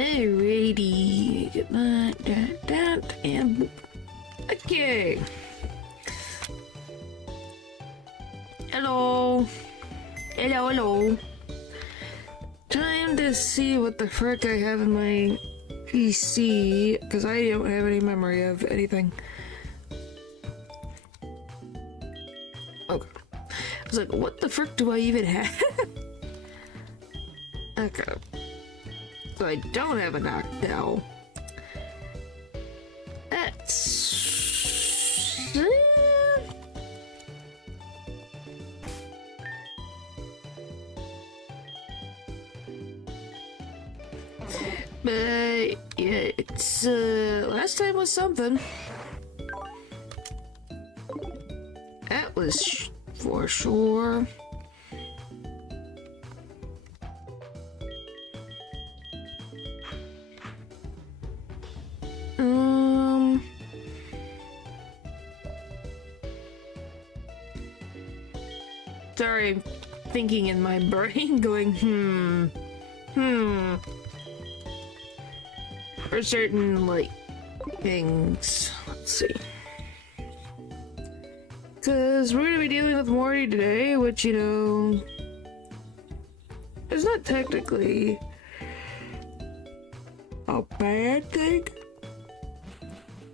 Alrighty, get that, and boop. Okay. Hello. Hello. Time to see what the frick I have in my PC, because I don't have any memory of anything. Okay. I was like, what the frick do I even have? Okay. So I don't have a knockdown. That's... But yeah, it's last time was something. That was for sure. Sorry, I'm thinking in my brain, going, for certain, like, things. Let's see. Because we're going to be dealing with Morty today, which, you know, is not technically a bad thing,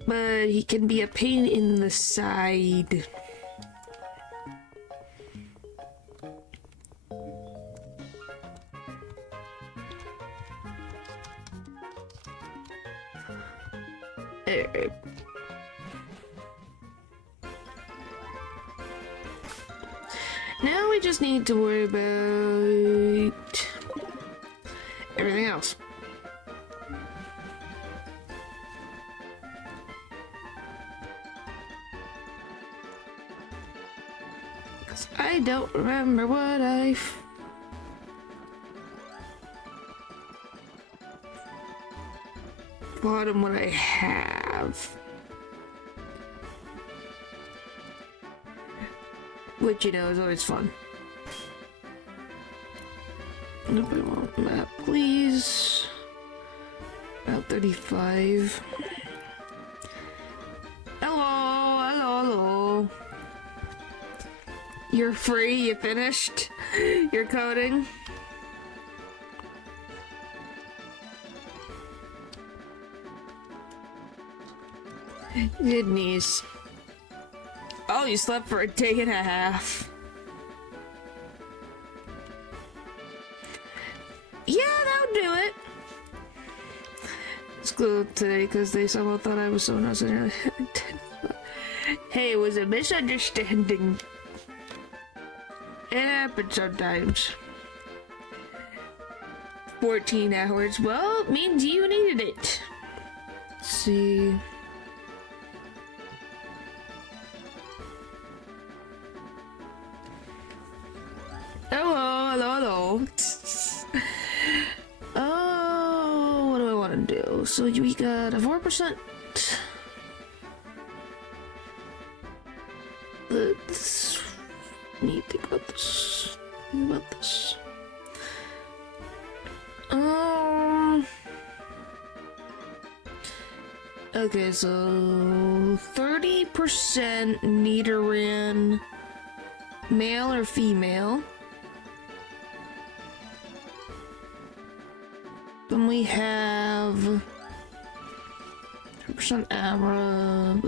but he can be a pain in the side. Now we just need to worry about everything else. Because I don't remember what bought and what I have. Which, you know, is always fun. Nobody want map, please. About 35. Hello. You're free, you finished your coding. Goodness. Oh, you slept for a day and a half. Yeah, that'll do it. It's good today because they somehow thought I was so nice. Hey, it was a misunderstanding. It happens sometimes. 14 hours. Well, it means you needed it. Let's see. Hello. Oh, what do I want to do? So we got a 4%. Let's need to think about this. Okay, so 30% Nidoran, male or female. Then we have 3% Abra.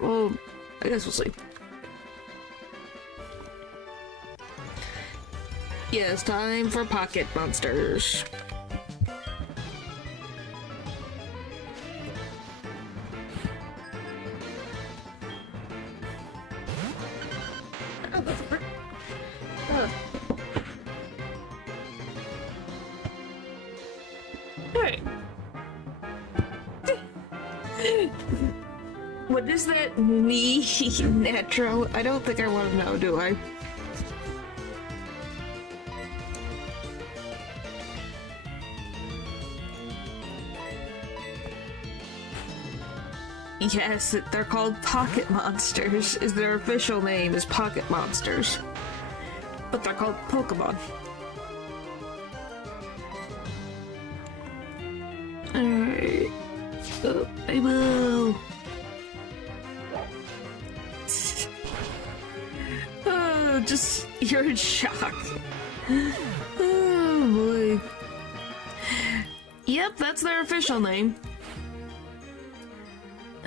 Well, I guess we'll see. Yeah, it's time for pocket monsters. Alright. What is that knee natural? I don't think I want to know, do I? Yes, they're called pocket monsters. Is their official name is pocket monsters. But they're called Pokemon. Alright. Oh, I will. Oh, just, you're in shock. Oh boy. Yep, that's their official name.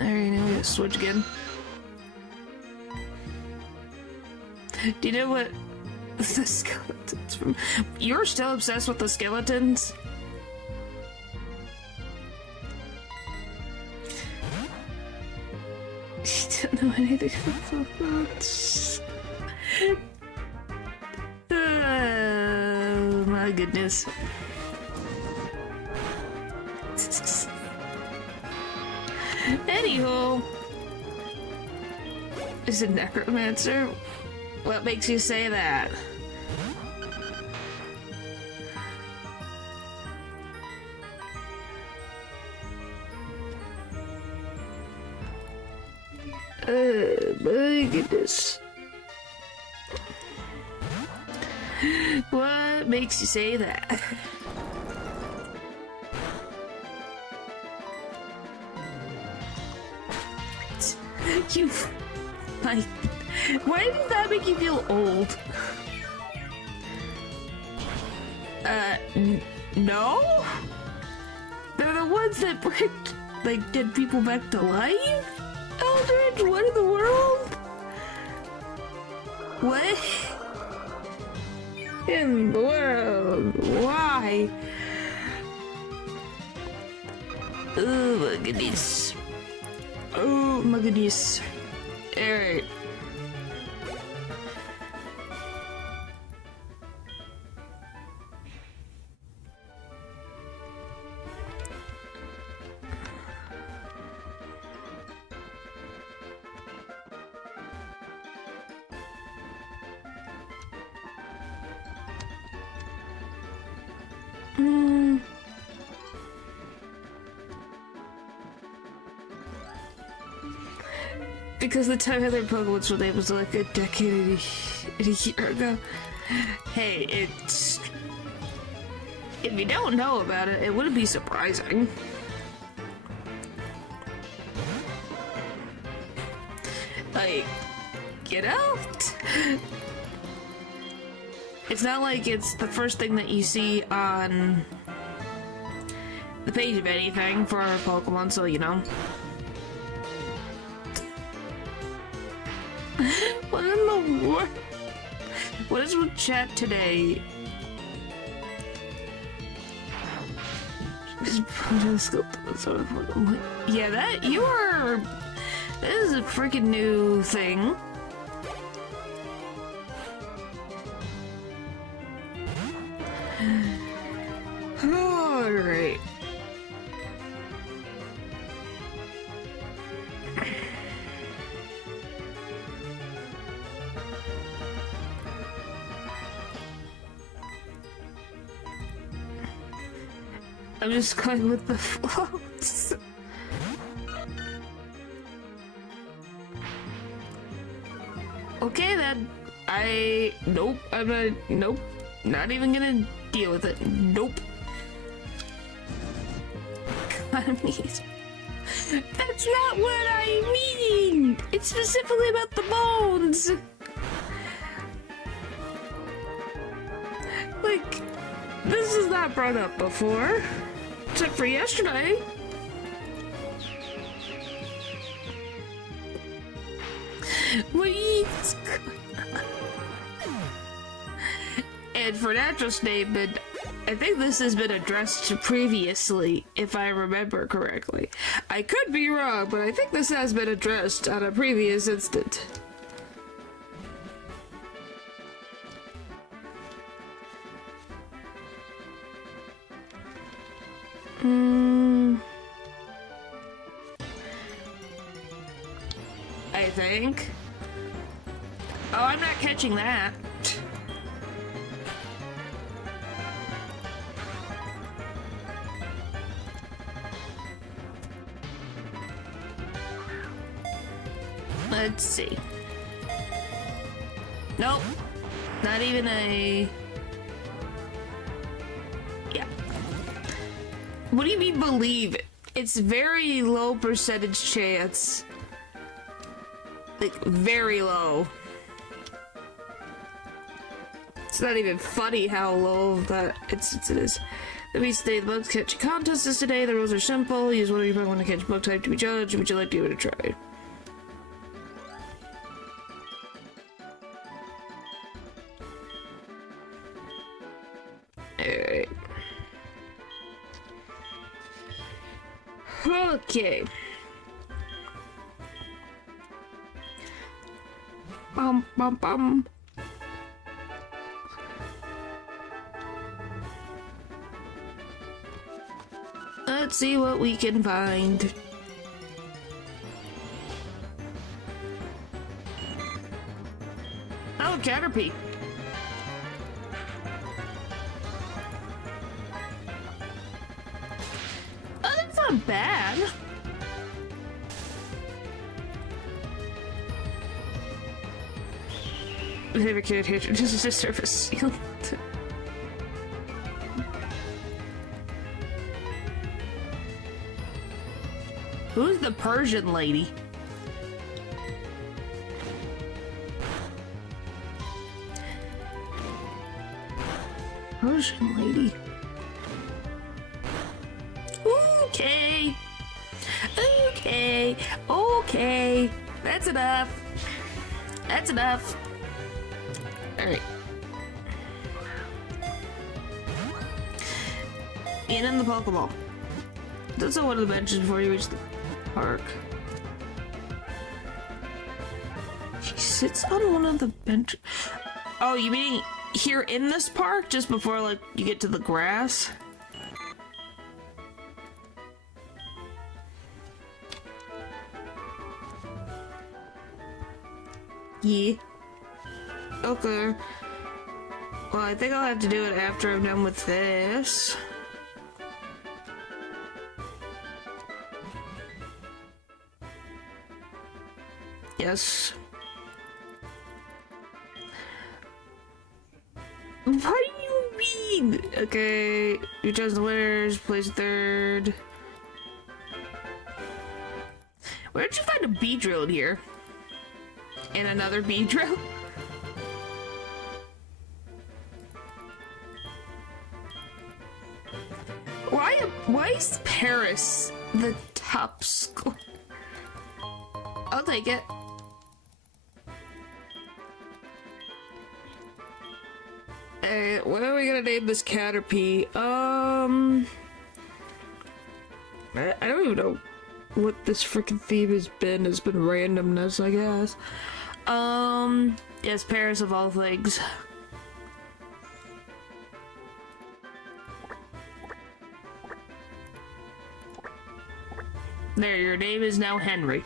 Alright, now we gotta switch again. Do you know what the skeletons from? You're still obsessed with the skeletons? You don't know anything about that. Oh my goodness. Anywho, is a necromancer? What makes you say that? Oh my goodness. What makes you say that? You, like, why does that make you feel old? No? They're the ones that bring, like, get people back to life? Eldridge, what in the world? What? In the world? Why? Oh my goodness. Oh my goodness. Alright. Because the time other Pokemon's were named was like a decade and a year ago. Hey, it's... if you don't know about it, it wouldn't be surprising. Like, you know? It's not like it's the first thing that you see on the page of anything for Pokemon, so you know. What in the world? What is with chat today? Yeah, that you are. This is a freaking new thing. All right. I'm just going with the floats. Okay then. Nope, I'm not, nope. Not even gonna deal with it. Nope. That's not what I mean! It's specifically about the bones! Like, this is not brought up before. Except for yesterday. Wait. And for natural statement, I think this has been addressed previously, if I remember correctly. I could be wrong, but I think this has been addressed on a previous instant. I think. Oh, I'm not catching that. Let's see. Nope. Not even a... Yeah. What do you mean believe? It's very low percentage chance. Like, very low. It's not even funny how low that it is. Let me say the bug catch contest is today. The rules are simple. Use one of your Pokemon to catch bug type to be judged. Would you like to give it a try? Alright. Okay. Bum bum bum. Let's see what we can find. Oh, Caterpie. Oh, that's not bad. Favorite kid here just a surface seal. Who's the Persian lady? Persian lady. Okay. Okay. Okay. That's enough. That's enough. Alright. In the Pokeball. That's on one of the benches before you reach the park. She sits on one of the benches. Oh, you mean here in this park? Just before, like, you get to the grass? Yeah. Okay. Well, I think I'll have to do it after I'm done with this. Yes. What do you mean? Okay, you chose the winners, place third. Where did you find a Beedrill here? And another Beedrill? Why is Paris the top school? I'll take it. What are we gonna name this Caterpie? I don't even know what this freaking theme has been. It's been randomness, I guess. Yes, Paris of all things. There, your name is now Henry.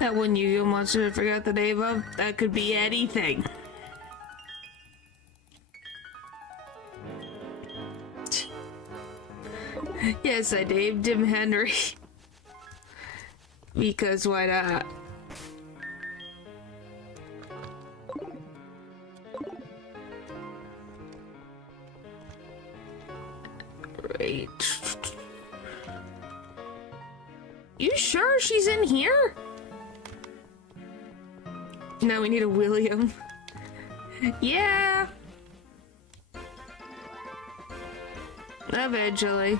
That one Yu-Gi-Oh monster I forgot the name of, that could be anything. Yes, I named him Henry. Because why not? Right. You sure she's in here? Now we need a William. Yeah. Eventually.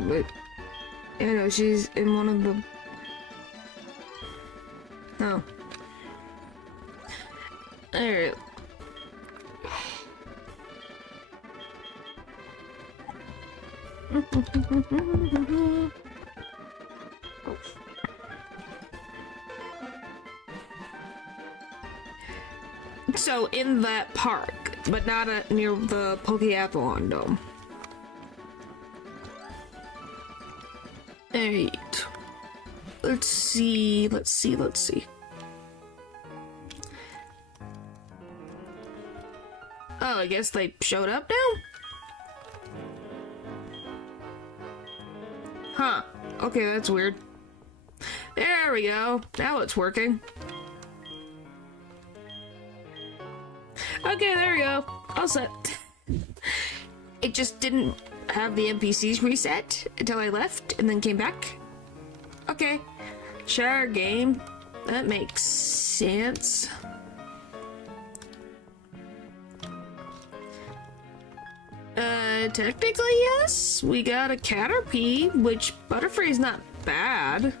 But I know she's in one of the. Oh. Alright. So in that park, but not near the Pokeathlon Dome. Alright. Let's see. Oh, I guess they showed up now? Huh. Okay, that's weird. There we go. Now it's working. Okay, there we go. All set. It just didn't have the NPCs reset until I left and then came back. Okay. Sure, game. That makes sense. Technically, yes. We got a Caterpie, which Butterfree's not bad.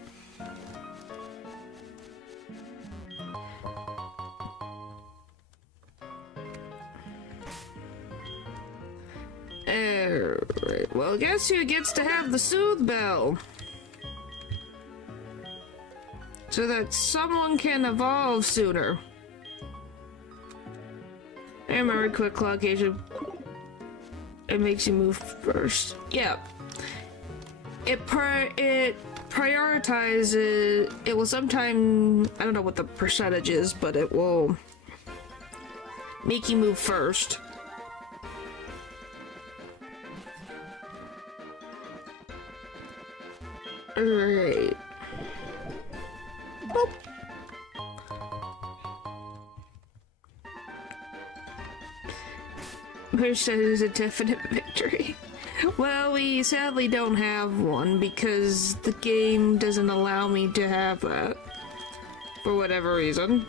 Alright, well, guess who gets to have the Soothe Bell? So that someone can evolve sooner. And remember, quick clock agent. It makes you move first. Yeah. It prioritizes. It will sometimes. I don't know what the percentage is, but it will make you move first. Alright. Oh. Who says a definite victory? Well, we sadly don't have one because the game doesn't allow me to have that. For whatever reason.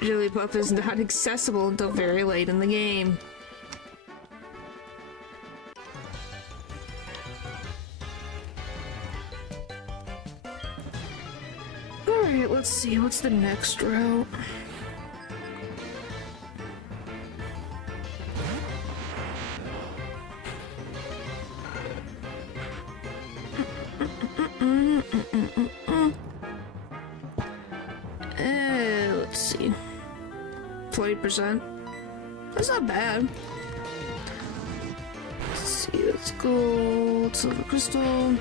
Jigglypuff is not accessible until very late in the game. Alright, let's see. What's the next route? Let's see. 40%. That's not bad. Let's see. Let's go. Silver crystal.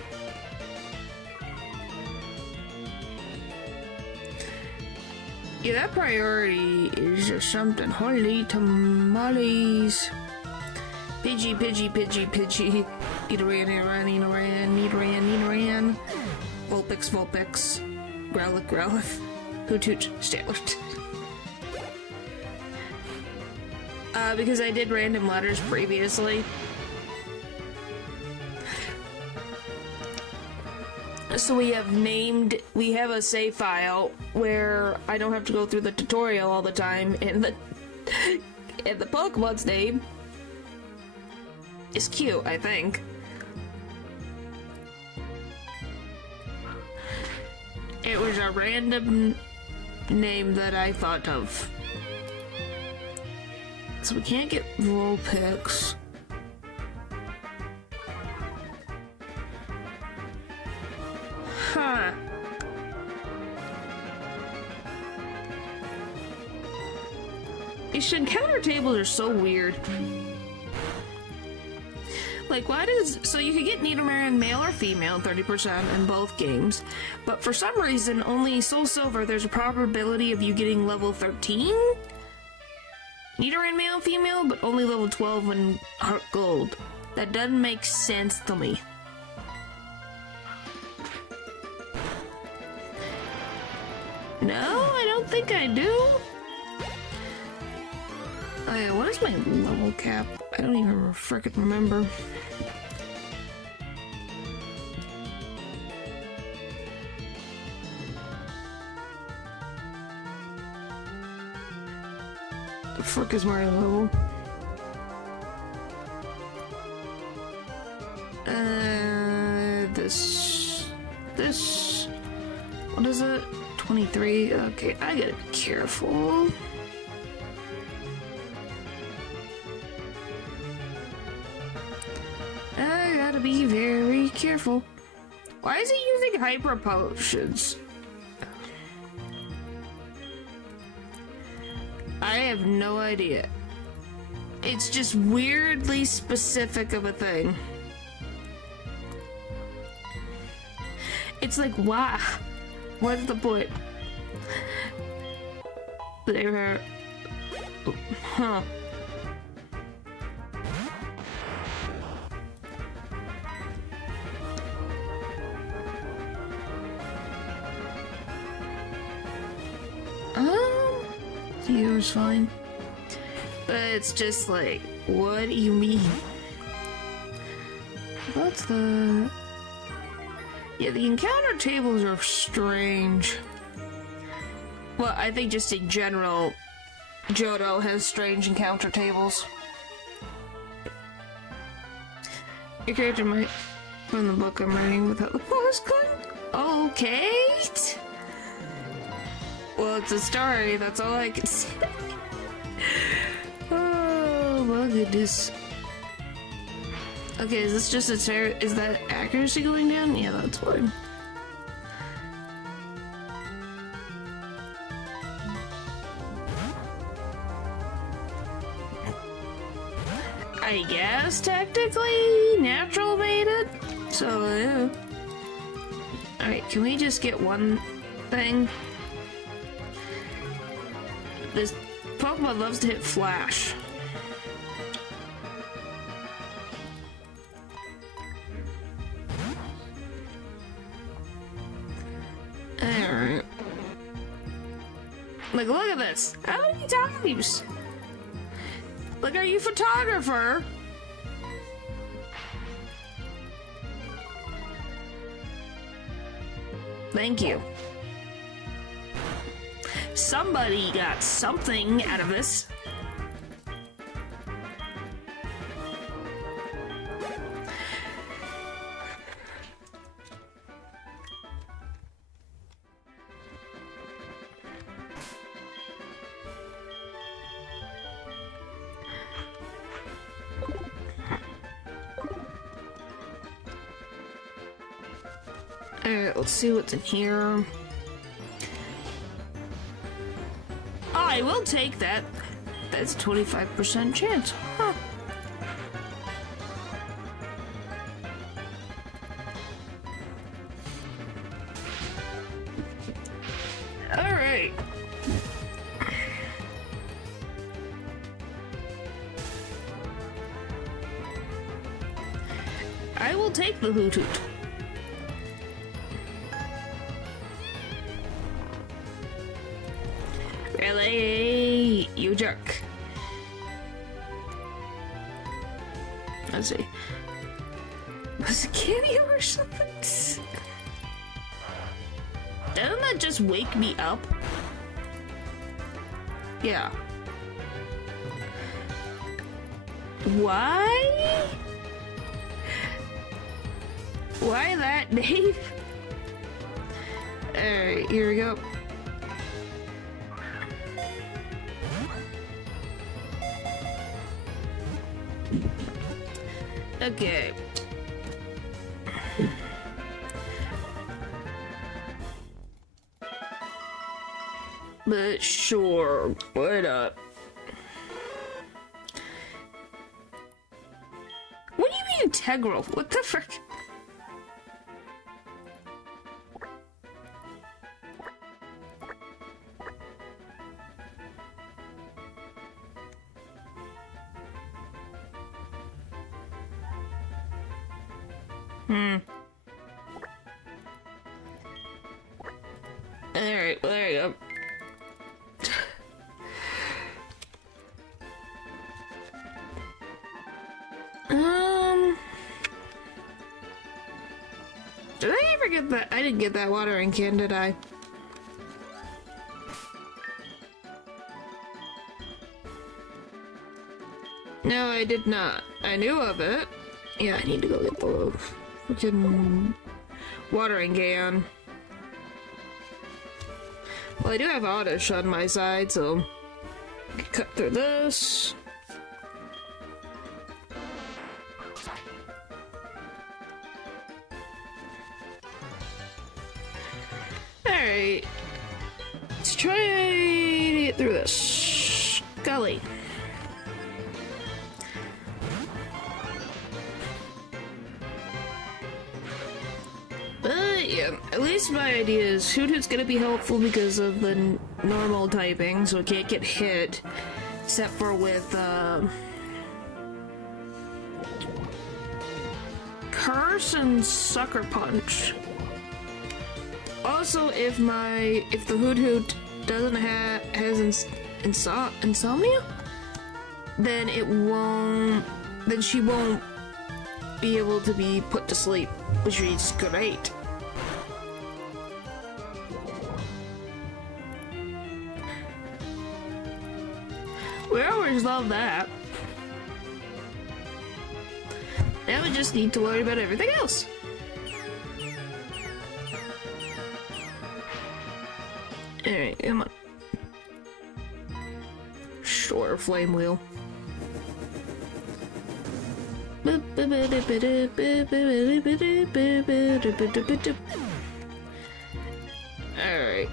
Yeah, that priority is just something. Holy tamales. Pidgey, Pidgey, Pidgey, Pidgey. Nidoran, Nidoran, Nidoran, Nidoran. Vulpix, Vulpix. Growlithe, Growlithe. Hoothoot, Stantler. Because I did random letters previously. So we have a save file where I don't have to go through the tutorial all the time, and the Pokemon's name is cute, I think. It was a random name that I thought of. So we can't get Vulpix. Huh. These encounter tables are so weird. Like, why does... So you could get Nidoran male or female, 30% in both games. But for some reason, only Soul Silver, there's a probability of you getting level 13? Nidoran male, female, but only level 12 in HeartGold. That doesn't make sense to me. No, I don't think I do. Oh yeah, what is my level cap? I don't even frickin' remember. The frick is my level? This, what is it? 23? Okay, I gotta be careful. I gotta be very careful. Why is he using hyper potions? I have no idea. It's just weirdly specific of a thing. It's like, why? What's the point? They were... Huh. Here's fine. But it's just like, what do you mean? What's the... Yeah, the encounter tables are strange. Well, I think just in general, Johto has strange encounter tables. Your character might from the book I'm writing without the postcard. Okay. Well, it's a story, that's all I can say. Oh my goodness. Okay, is this just its fair? Is that accuracy going down? Yeah, that's fine. I guess technically natural made it. So yeah. Alright, can we just get one thing? This Pokemon loves to hit Flash. Alright. Like, look at this. How many times? Like, are you a photographer? Thank you. Somebody got something out of this. Alright, let's see what's in here. I will take that. That's a 25% chance. Huh. Alright. I will take the Hoothoot. Really? You jerk. Let's see. Was it cameo or something? Doesn't that just wake me up? Yeah. Why? Why that name? Alright, here we go. Okay. But sure, what up? What do you mean integral? What the frick? Alright, well, there you go. Did I ever get that? I didn't get that watering can, did I? No, I did not. I knew of it. Yeah, I need to go get the freaking watering can. Well, I do have Oddish on my side, so I can cut through this. Alright. Let's try to get through this. Golly. But Yeah, at least my idea is Hoothoot's gonna be helpful because of the normal typing, so it can't get hit, except for with, Curse and Sucker Punch. Also, if the Hoothoot doesn't has insomnia, then she won't be able to be put to sleep, which is great. We always love that. Now we just need to worry about everything else. Alright, come on. Sure, flame wheel. Alright.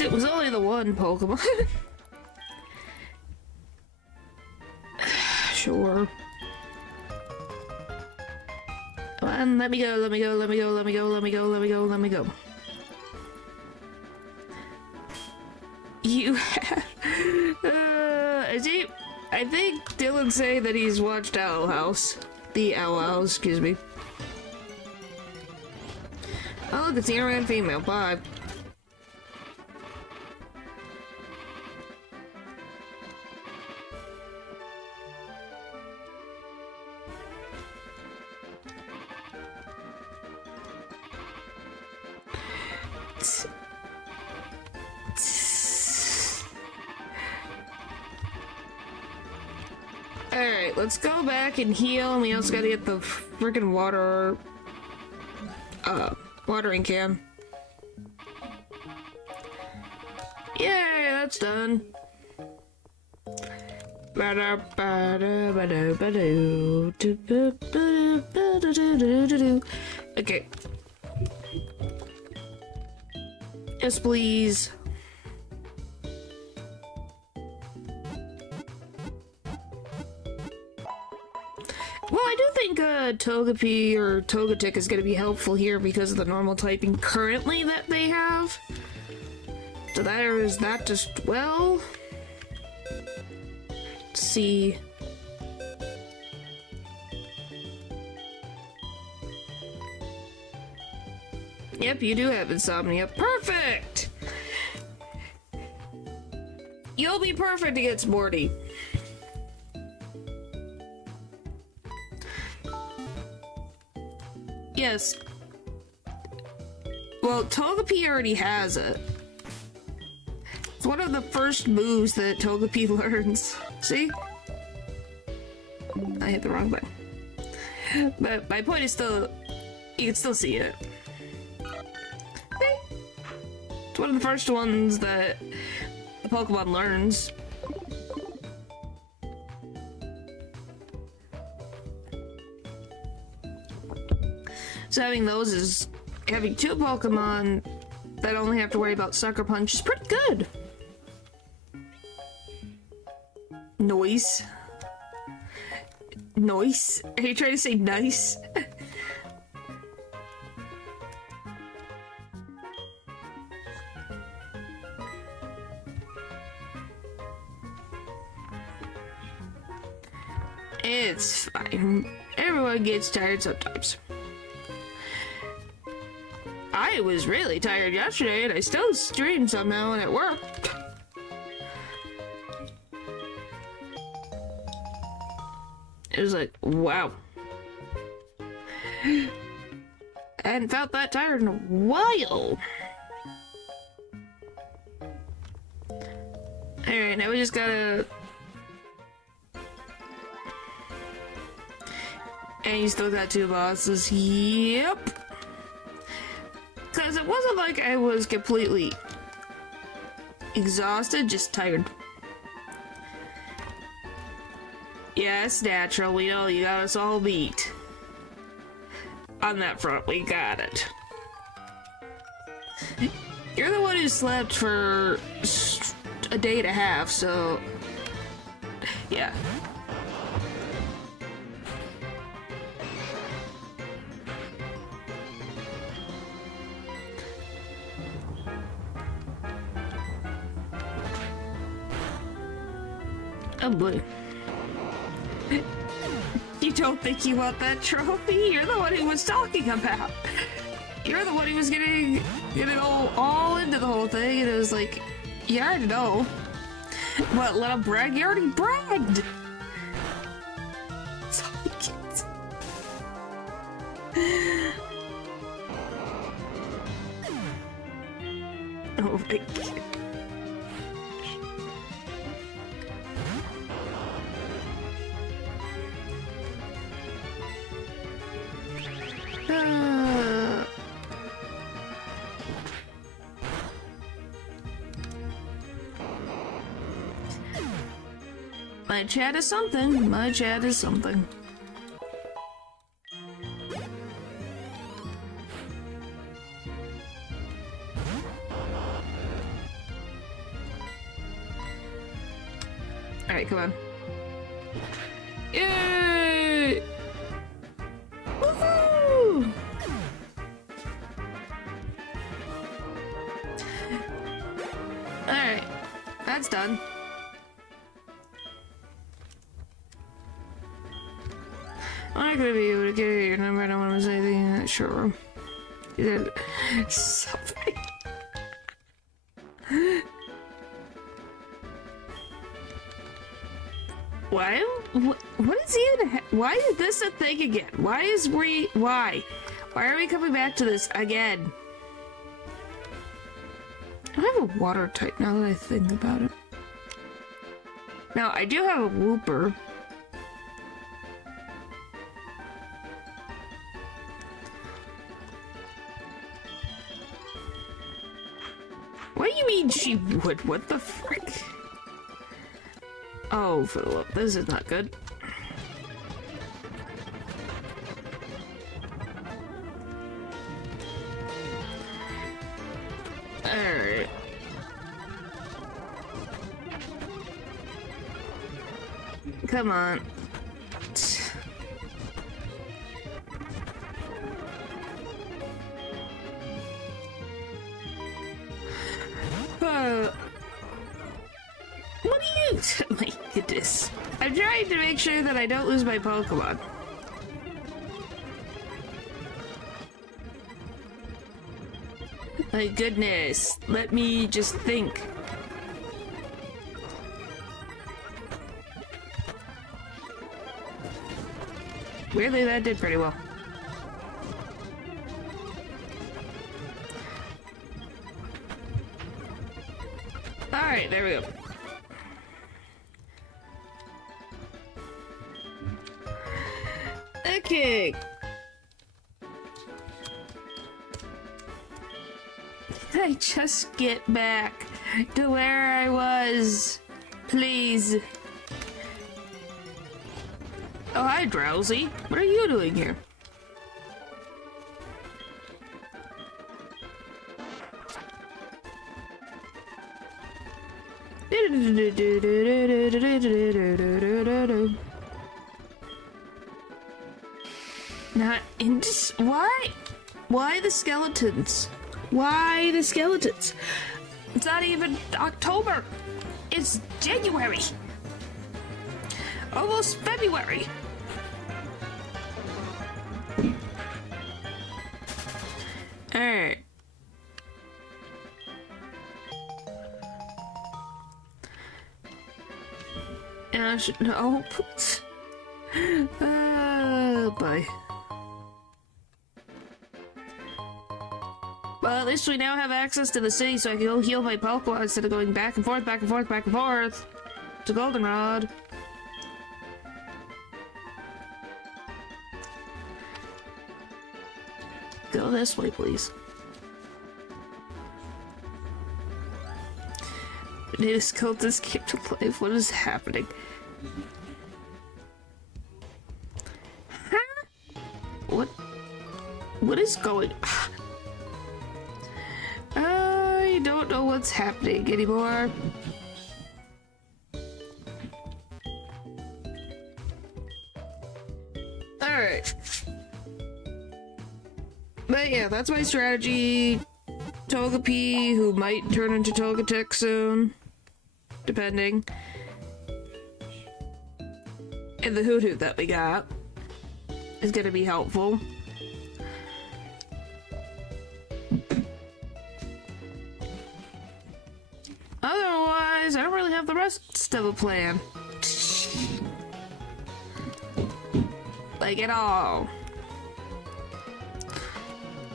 It was only the one Pokemon. Sure. Come on, let me go, let me go, let me go, let me go, let me go, let me go, let me go. You have... I think Dylan's saying that he's watched Owl House. The Owl House, excuse me. Oh look, it's the Iran female, bye. Alright, let's go back and heal, and we also gotta get the freaking watering can. Yay, that's done. Okay. Yes, please. Well, I do think Togepi or Togetic is going to be helpful here because of the normal typing currently that they have. So there is that just well. Let's see. Yep, you do have insomnia. Perfect! You'll be perfect against Morty. Yes. Well, Togepi already has it. It's one of the first moves that Togepi learns. See? I hit the wrong button. But my point is still... You can still see it. It's one of the first ones that the Pokemon learns. So having those is... Having two Pokemon that only have to worry about Sucker Punch is pretty good. Noise. Noise? Are you trying to say nice? It's fine. Everyone gets tired sometimes. I was really tired yesterday and I still streamed somehow and it worked. It was like, wow. I hadn't felt that tired in a while. Alright, now we just gotta... And you still got two bosses. Yep. Because it wasn't like I was completely exhausted, just tired. Yeah, it's natural. We know you got us all beat. On that front, we got it. You're the one who slept for a day and a half, so... Yeah. Oh boy. You don't think you want that trophy? You're the one who was talking about. You're the one who was getting all into the whole thing, and it was like, you already know. What, let him brag? You already bragged! That's all he gets. Oh my god. My chat is something. My chat is something. Alright, come on. Yay! Woohoo! Alright, that's done. I'm not gonna be able to get your number. I don't want to say anything in that showroom. Something. Why? What is even? Why is this a thing again? Why are we coming back to this again? I have a water type now that I think about it. Now I do have a whooper. What do you mean she would? What the frick? Oh, for the love, this is not good. Alright. Come on. What are you? My goodness. I'm trying to make sure that I don't lose my Pokemon. My goodness. Let me just think. Weirdly, that did pretty well. Alright, there we go. Okay. Can I just get back to where I was? Please. Oh, hi, Drowsy. What are you doing here? Not in this. Why? Why the skeletons? Why the skeletons? It's not even October. It's January. Almost February. Alright. And I should know. Bye. Well, at least we now have access to the city, so I can go heal my Pokemon instead of going back and forth, back and forth, back and forth to Goldenrod. Go this way, please. Natives cultists kept alive. What is happening? Huh? What is going on? I don't know what's happening anymore. Alright. But yeah, that's my strategy. Togepi, who might turn into Togetic soon. Depending. And the Hoot Hoot that we got is gonna be helpful. Otherwise, I don't really have the rest of a plan. Like, at all.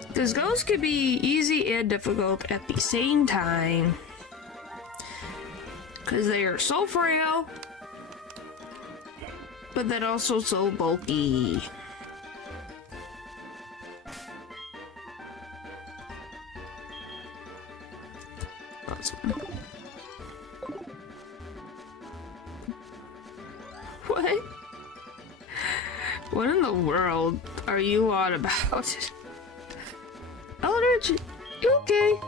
Because ghosts can be easy and difficult at the same time. Because they are so frail, but then also so bulky. What? What in the world are you on about? Eldridge, you okay?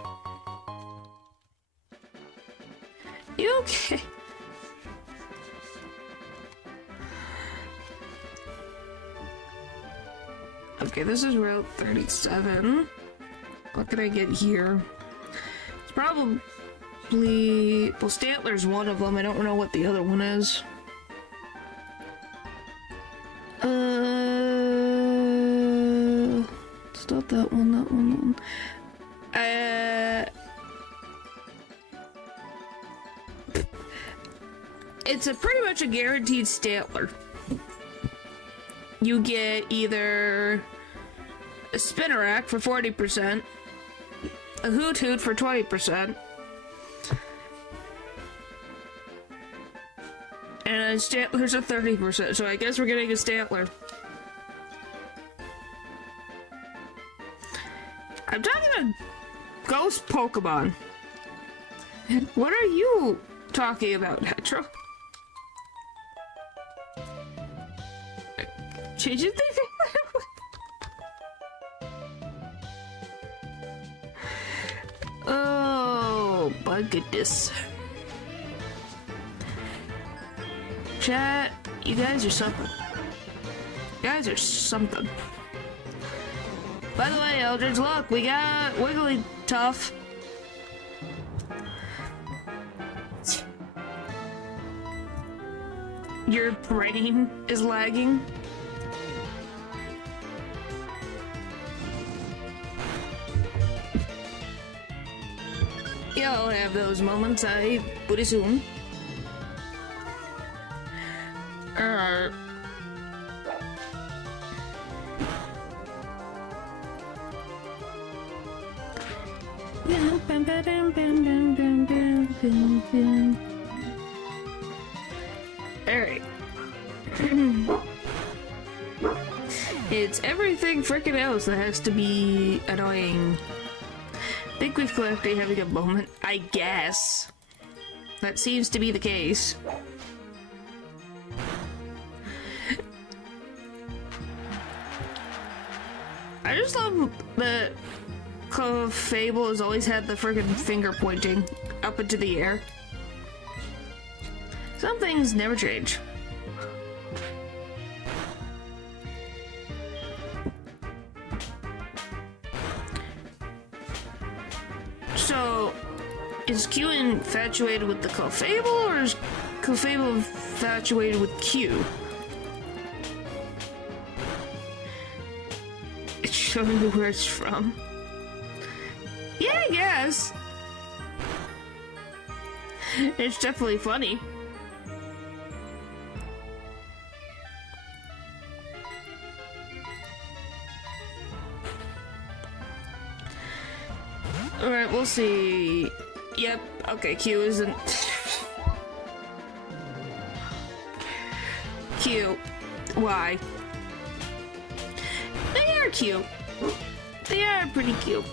You okay? Okay, this is Route 37. What can I get here? It's probably... Well, Stantler's one of them. I don't know what the other one is. It's not that one, that one. It's pretty much a guaranteed Stantler. You get either a Spinnerack for 40%, a Hoot Hoot for 20%, and a Stantler's a 30%, so I guess we're getting a Stantler. I'm talking to ghost Pokemon. What are you talking about, Hetro? Changing things? Oh my goodness. Chat, you guys are something. You guys are something. By the way, Eldridge, look, we got Wigglytuff. Your brain is lagging. You'll have those moments, I would assume. Alright. It's everything frickin' else that has to be annoying. I think we've collected having a moment, I guess. That seems to be the case. I just love that Clefable has always had the friggin' finger pointing up into the air. Some things never change. So, is Q infatuated with the Clefable, or is Clefable infatuated with Q? It's showing me where it's from. Yeah, I guess. It's definitely funny. Alright, we'll see. Yep, okay, Q isn't... Q. Why? They are cute. They are pretty cute.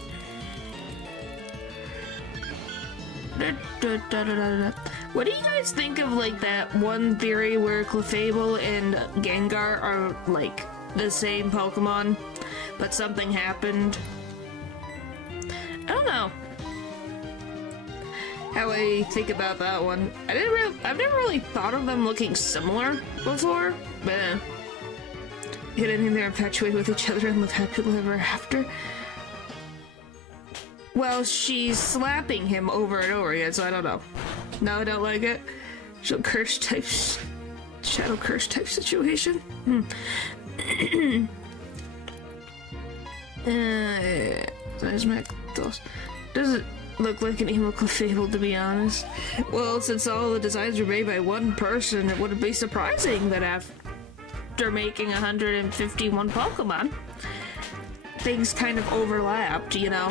What do you guys think of, like, that one theory where Clefable and Gengar are, like, the same Pokemon, but something happened? I don't know how I think about that one. I've never really thought of them looking similar before, but I think they're infatuated with each other and live happily ever after. Well, she's slapping him over and over again, so I don't know. No, I don't like it. She'll curse type Shadow curse type situation. Doesn't look like an emo fable, to be honest. Well, since all the designs were made by one person, it wouldn't be surprising that after making 151 Pokemon, things kind of overlapped, you know?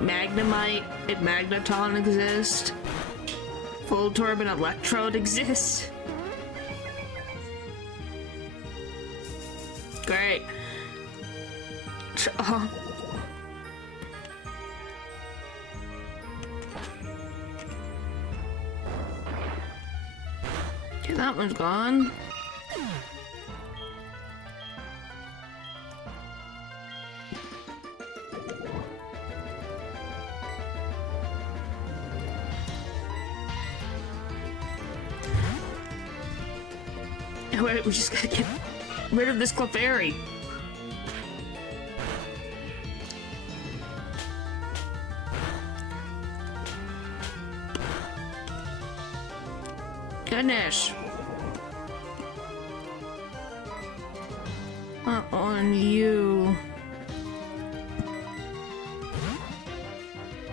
Magnemite and Magneton exist. Voltorb and Electrode exist. Great. Okay, that one's gone. Wait, we just gotta get rid of this Clefairy. Goodness. Not on you.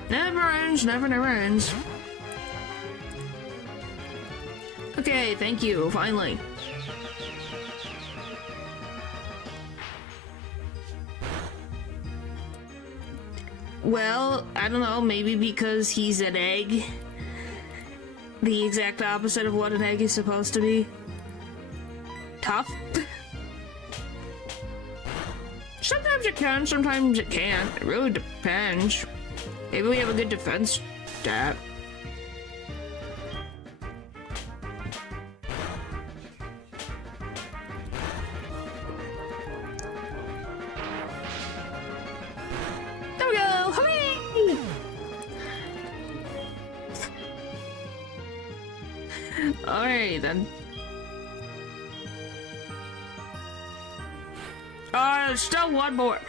Never ends, never ends. Okay, thank you, finally. Well, I don't know, maybe because he's an egg. The exact opposite of what an egg is supposed to be. Tough. Sometimes it can, sometimes it can't. It really depends. Maybe we have a good defense stat. There we go! Hooray! Alright then. Still one more.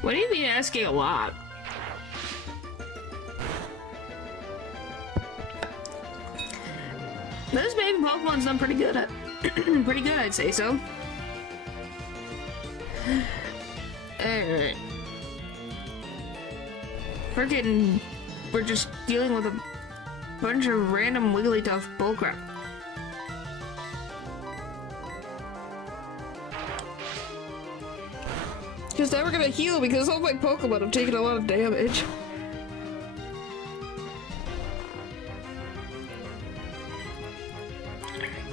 What do you mean asking a lot? This baby Pokemon's done pretty good at pretty good, I'd say so. Alright. We're just dealing with a bunch of random Wigglytuff bullcrap. Just never gonna heal because all my Pokemon have taken a lot of damage.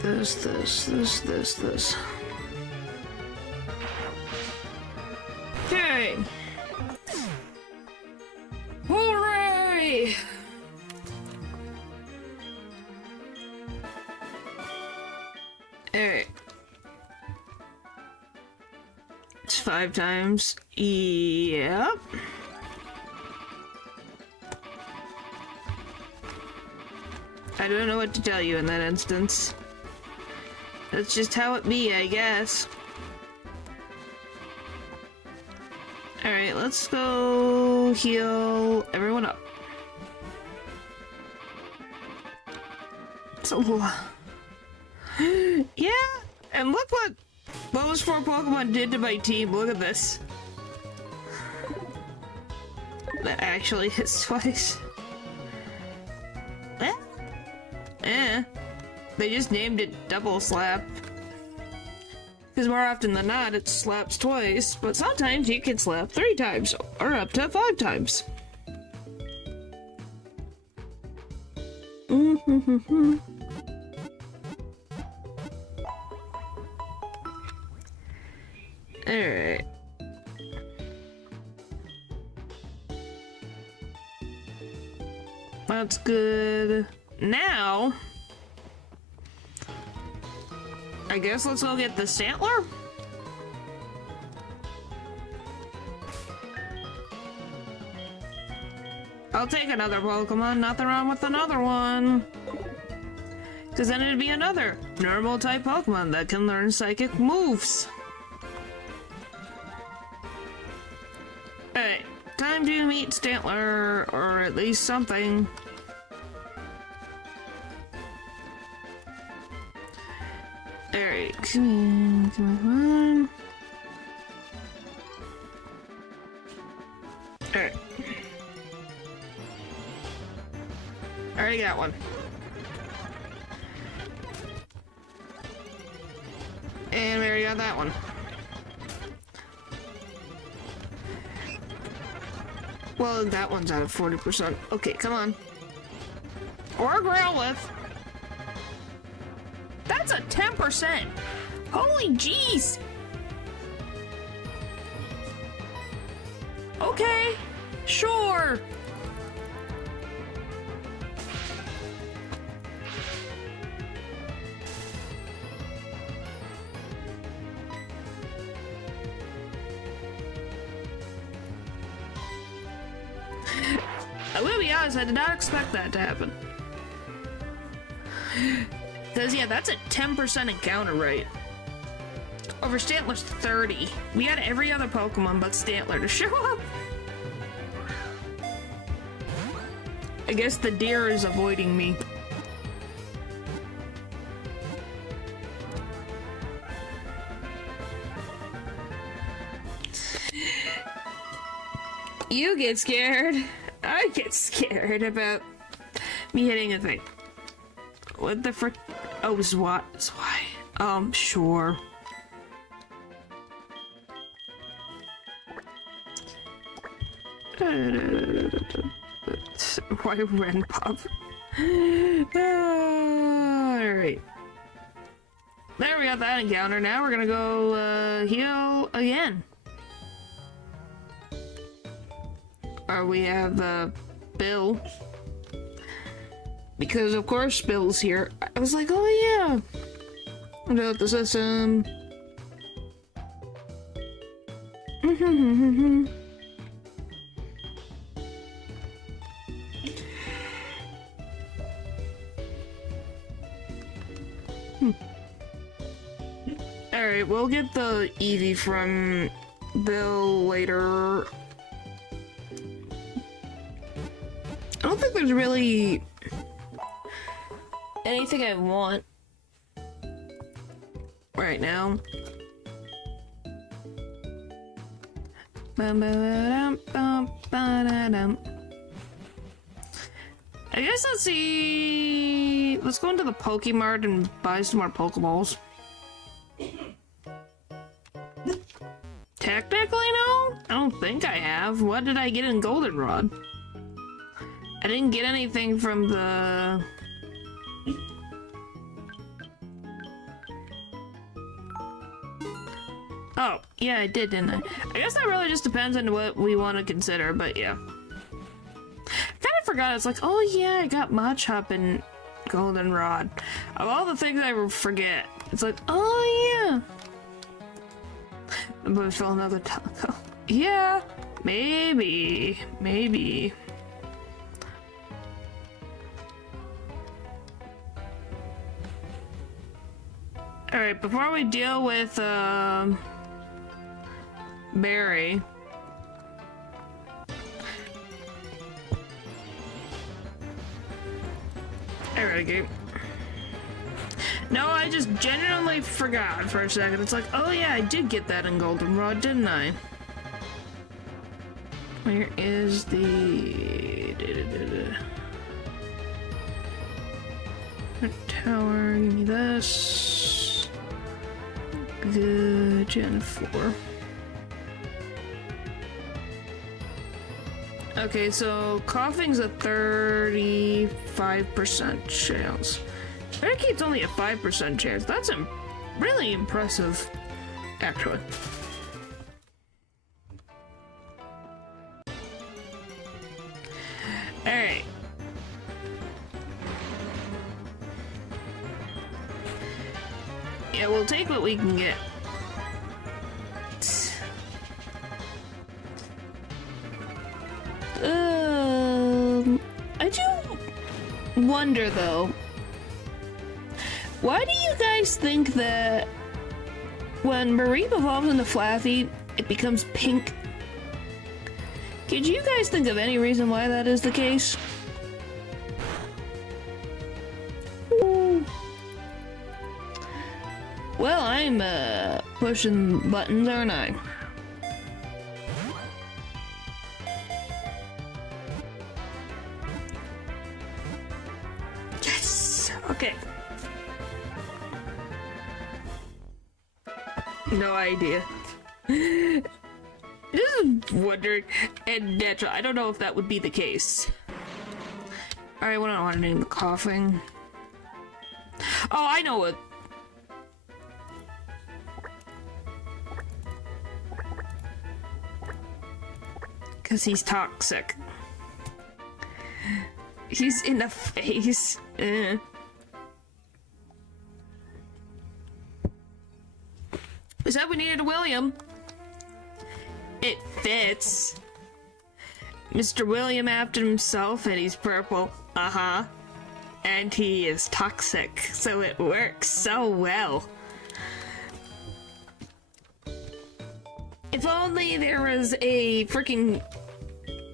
This. Okay. Hooray! Alright. It's 5 times. Yep. I don't know what to tell you in that instance. That's just how it be, I guess. Alright, let's go heal everyone up. It's a lot. Yeah, and look what those 4 Pokemon did to my team. Look at this. That actually hits twice. They just named it Double Slap. Because more often than not, it slaps twice, but sometimes you can slap 3 times, or up to 5 times. Alright. That's good. Now, I guess let's go get the Stantler. I'll take another Pokemon, nothing wrong with another one. Because then it'd be another normal type Pokemon that can learn psychic moves. Alright, time to meet Stantler, or at least something. Alright, come on. Alright. Already got one. And we already got that one. Well, that one's out of 40%. Okay, come on. Or Growlithe. That's a 10%. Holy jeez. Okay, sure. I will be honest, I did not expect that to happen. Because, yeah, that's a 10% encounter rate. Over Stantler's 30. We had every other Pokemon but Stantler to show up. I guess the deer is avoiding me. You get scared. I get scared about me hitting a thing. What the frick? Oh, Zwai. Sure. Why Ren Pop? Alright. There we got that encounter. Now we're gonna go heal again. We have Bill. Because of course Bill's here. I was like, oh yeah. About the system. Alright, we'll get the Eevee from Bill later. I don't think there's really anything I want right now. I guess let's see. Let's go into the Pokemart and buy some more Pokeballs. Technically, no? I don't think I have. What did I get in Goldenrod? I didn't get anything from the... Oh, yeah, I did, didn't I? I guess that really just depends on what we want to consider, but yeah. Kind of forgot, it's like, oh yeah, I got Machop and Goldenrod. Of all the things I forget, it's like, oh yeah. I'm gonna fill another taco. Yeah, maybe. Alright, before we deal with, Barry. Eradicate. No, I just genuinely forgot for a second. It's like, oh yeah, I did get that in Goldenrod, didn't I? Where is the... tower, give me this. Good, Gen 4. Okay, so coughing's a 35% chance. Parakeet's only a 5% chance. That's really impressive, actually. Alright. Yeah, we'll take what we can get. I do wonder though, why do you guys think that when Mareep evolves into Flaffy, it becomes pink? Could you guys think of any reason why that is the case? Ooh. Well, I'm pushing buttons, aren't I? Yes! Okay. No idea. Just wondering, and natural. I don't know if that would be the case. Alright, what do I want to name the coughing? Oh, I know what. Because he's toxic. He's in the face. We said we needed a William. It fits. Mr. William after himself, and he's purple. Uh-huh. And he is toxic, so it works so well. If only there was a freaking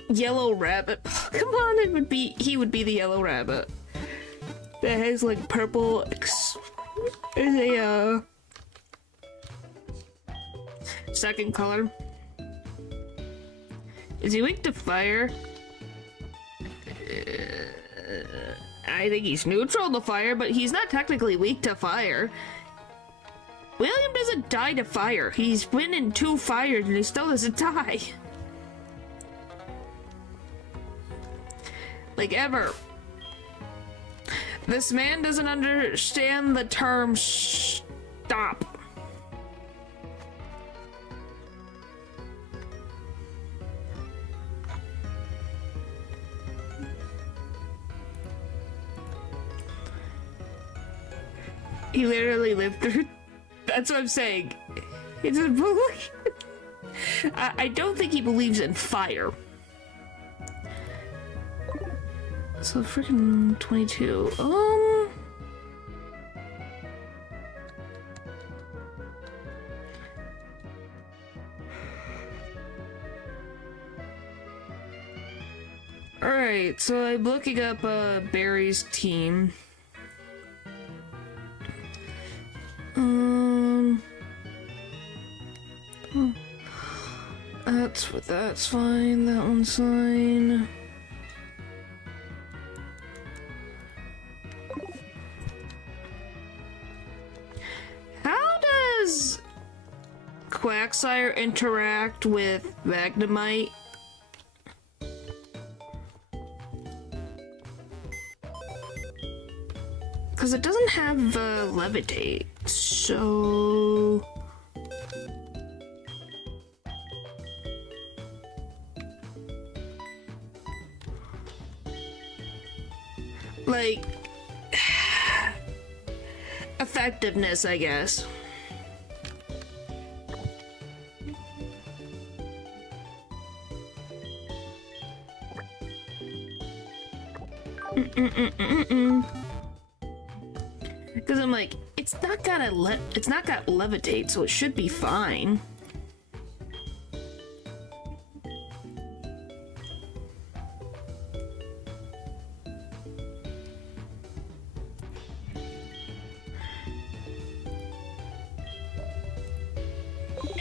yellow rabbit. Come on, he would be the yellow rabbit. That has like purple is a second color. Is he weak to fire? I think he's neutral to fire, but he's not technically weak to fire. William doesn't die to fire. He's been in 2 fires and he still doesn't die. Like, ever. This man doesn't understand the term stop. He literally lived through. That's what I'm saying. It's a belief. I don't think he believes in fire. So freaking 22. Alright, so I'm looking up Barry's team. That's fine. That one's fine. How does Quagsire interact with Magnemite? Because it doesn't have levitate, so... like... effectiveness, I guess. Because I'm like, it's not got levitate, so it should be fine.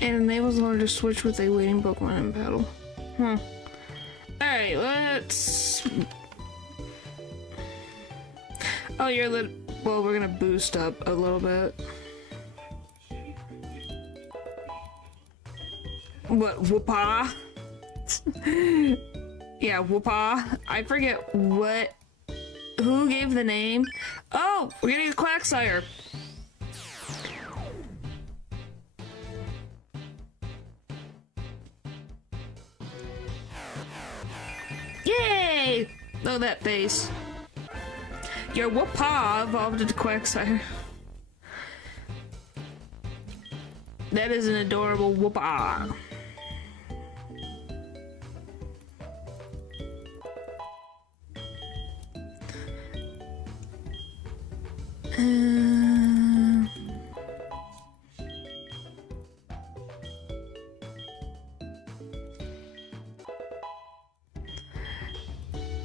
And enables the learner to switch with a waiting Pokemon in battle. Huh. Alright, let's... oh, you're well, we're gonna boost up a little bit. What, Whoopah? Yeah, Whoopah. I forget what... who gave the name? Oh, we're getting a Quagsire. Yay! Oh, that face. Your Whoopah evolved into Quagsire. That is an adorable Whoopah.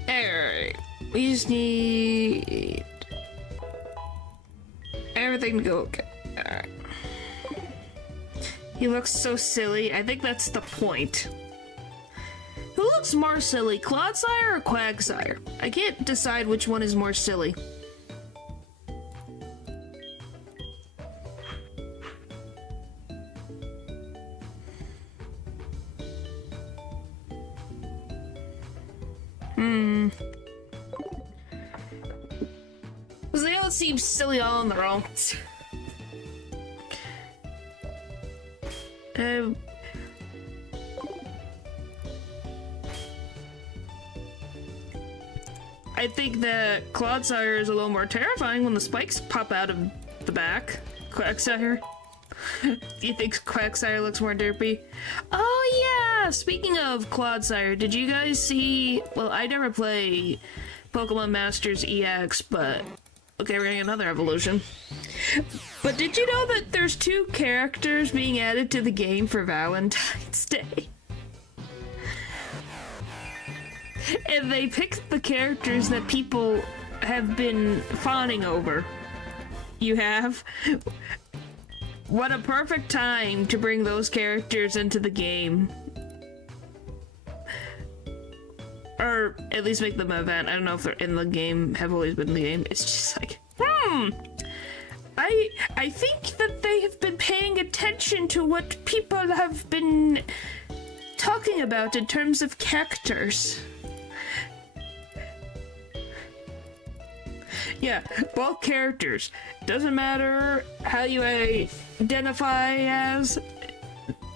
Alright. We just need everything to go okay. Alright. He looks so silly. I think that's the point. Who looks more silly, Clodsire or Quagsire? I can't decide which one is more silly. Because they all seem silly all on their own. I think that Clodsire is a little more terrifying when the spikes pop out of the back. Quagsire? Do you think Quagsire looks more derpy? Oh yeah! Speaking of Clodsire, did you guys see... Well, I never play Pokemon Masters EX, but... Okay, we're getting another evolution. But did you know that there's 2 characters being added to the game for Valentine's Day? And they picked the characters that people have been fawning over. You have? What a perfect time to bring those characters into the game. Or at least make them an event. I don't know if they're in the game, have always been in the game. It's just like, I think that they have been paying attention to what people have been talking about in terms of characters. Yeah, both characters. Doesn't matter how you identify as,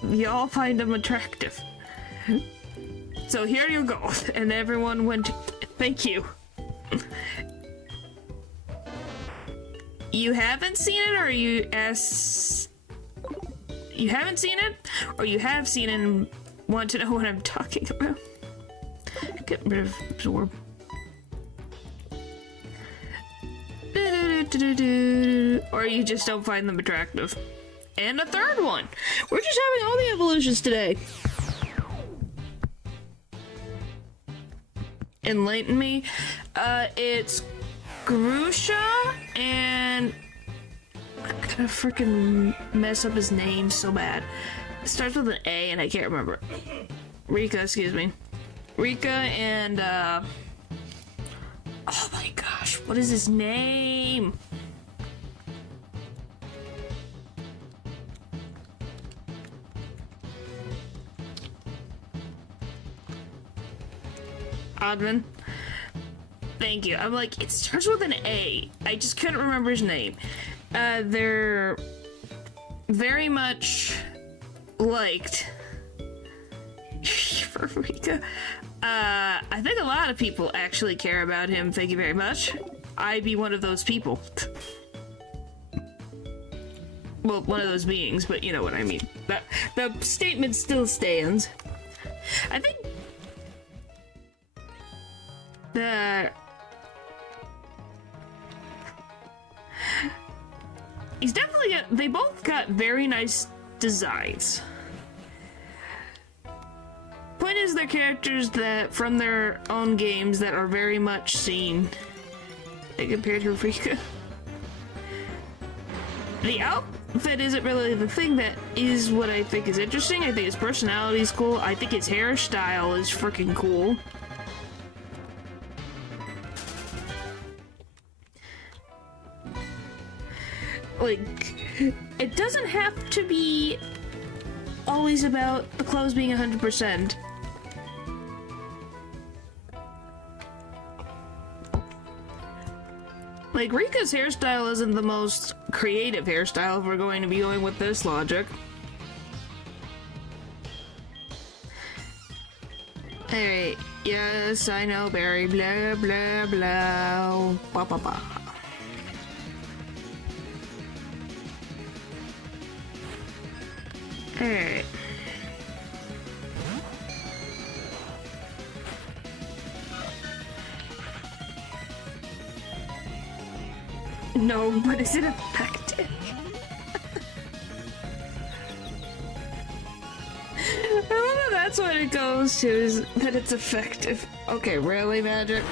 you all find them attractive. So here you go. And everyone went, thank you. You haven't seen it, or you haven't seen it, or you have seen it and want to know what I'm talking about? Get rid of absorb. Or you just don't find them attractive. And a third one. We're just having all the evolutions today. Enlighten me. It's Grusha and... I'm gonna freaking mess up his name so bad. It starts with an A and I can't remember. Rika, excuse me. Rika and, oh my gosh, what is his name? Odman. Thank you. I'm like, it starts with an A. I just couldn't remember his name. They're very much liked. For Rika. I think a lot of people actually care about him. Thank you very much. I'd be one of those people. Well, one of those beings, but you know what I mean. The statement still stands. I think he's definitely they both got very nice designs. Point is, they're characters that from their own games that are very much seen compared to Rika. The outfit isn't really the thing that is what I think is interesting. I think his personality is cool. I think his hairstyle is freaking cool. Like, it doesn't have to be always about the clothes being 100%. Like, Rika's hairstyle isn't the most creative hairstyle if we're going to be going with this logic. Alright, yes, I know, Barry, blah, blah, blah, blah, blah, blah. Alright. No, but is it effective? I love how That's what it goes to, is that it's effective. Okay, really, Magic?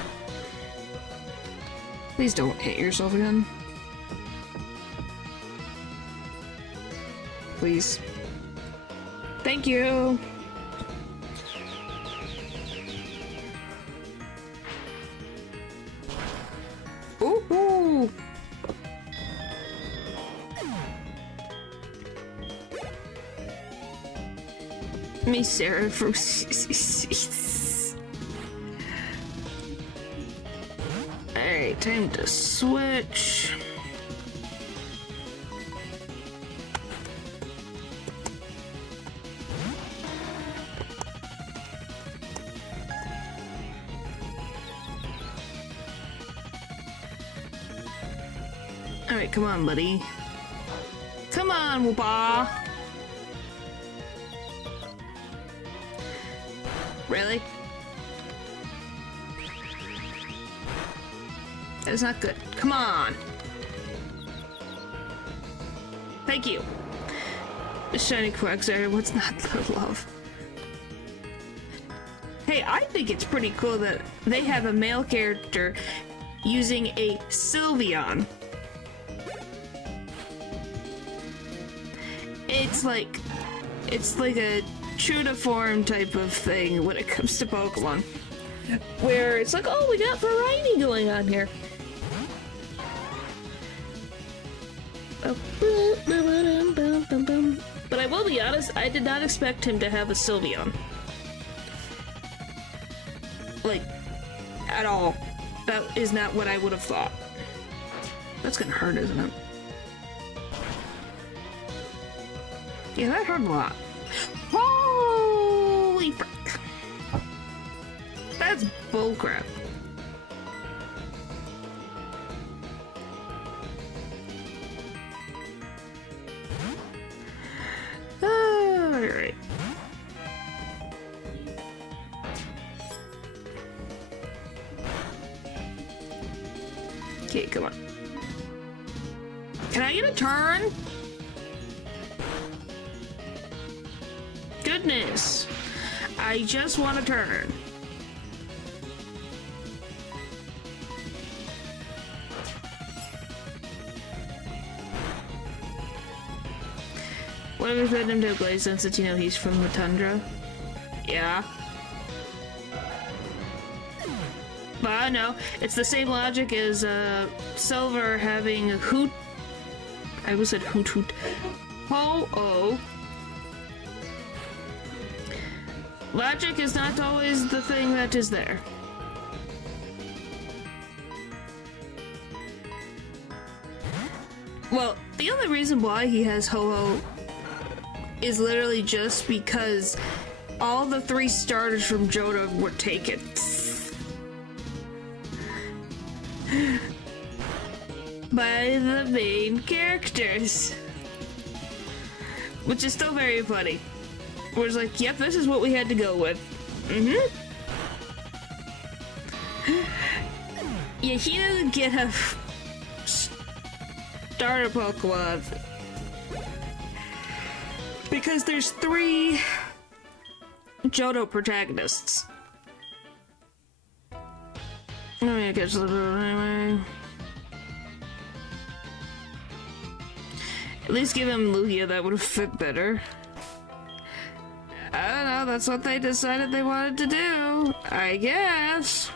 Please don't hit yourself again. Please. Thank you. Ooh, ooh. Me, Sarah, from Alright, time to switch. Alright, come on, buddy. Come on, Whoopa! Really? That's not good. Come on! Thank you. Shiny Quagsire, what's not to love? Hey, I think it's pretty cool that they have a male character using a Sylveon. It's like a true to form type of thing when it comes to Pokemon. Where it's like, oh, we got variety going on here. But I will be honest, I did not expect him to have a Sylveon. Like, at all. That is not what I would have thought. That's gonna hurt, isn't it? Yeah, that hurt a lot. Holy frick. That's bullcrap. Alright. Okay, come on. Can I get a turn? Goodness. I just want a turn. What if I fed him to a Blaze since you know he's from the tundra? Yeah. But no, it's the same logic as Silver having a hoot. I almost said hoot hoot. Ho-oh. Logic is not always the thing that is there. Well, the only reason why he has Ho-Oh is literally just because all the 3 starters from Johto were taken. By the main characters. Which is still very funny. Where it's like, yep, this is what we had to go with. Yeah, he doesn't get a starter Pokemon. Because there's 3 Johto protagonists. I'm gonna catch a little bit anyway. At least give him Lugia, that would have fit better. I don't know, that's what they decided they wanted to do, I guess.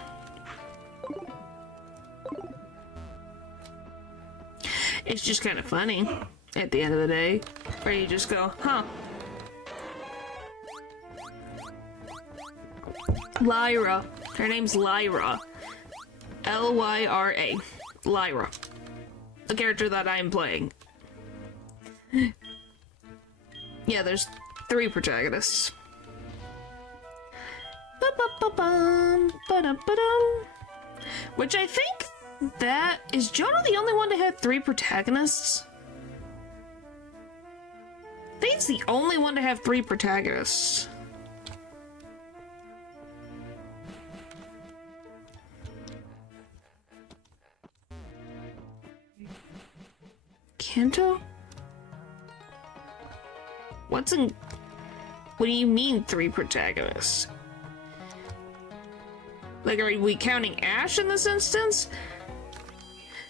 It's just kind of funny at the end of the day, where you just go, huh. Lyra. Her name's Lyra. Lyra. Lyra. The character that I'm playing. Yeah, there's 3 protagonists. Which I think that... Is Johto the only one to have 3 protagonists? I think he's the only one to have 3 protagonists. Kanto? What's in... What do you mean 3 protagonists? Like, are we counting Ash in this instance?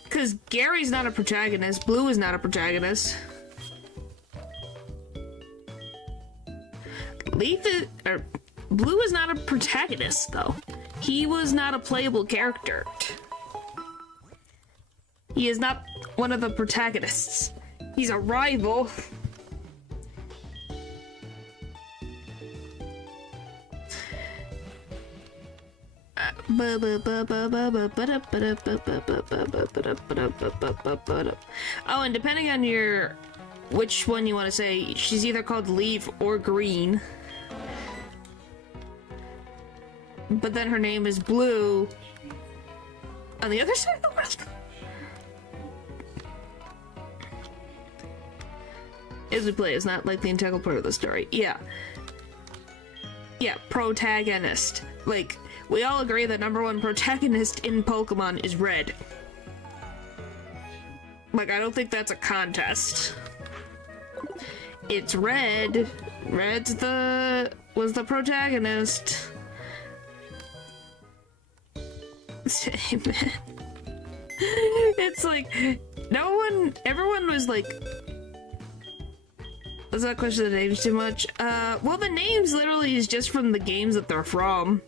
Because Gary's not a protagonist, Blue is not a protagonist. Blue is not a protagonist, though. He was not a playable character. He is not one of the protagonists. He's a rival. Oh, and depending on which one you want to say, she's either called Leaf or Green. But then her name is Blue on the other side of the world. As we play is not like the integral part of the story. Yeah, protagonist. Like, we all agree the #1 protagonist in Pokemon is Red. Like, I don't think that's a contest. It's Red. Was the protagonist. It's like, everyone was like, let's not question the names too much. Well, the names literally is just from the games that they're from.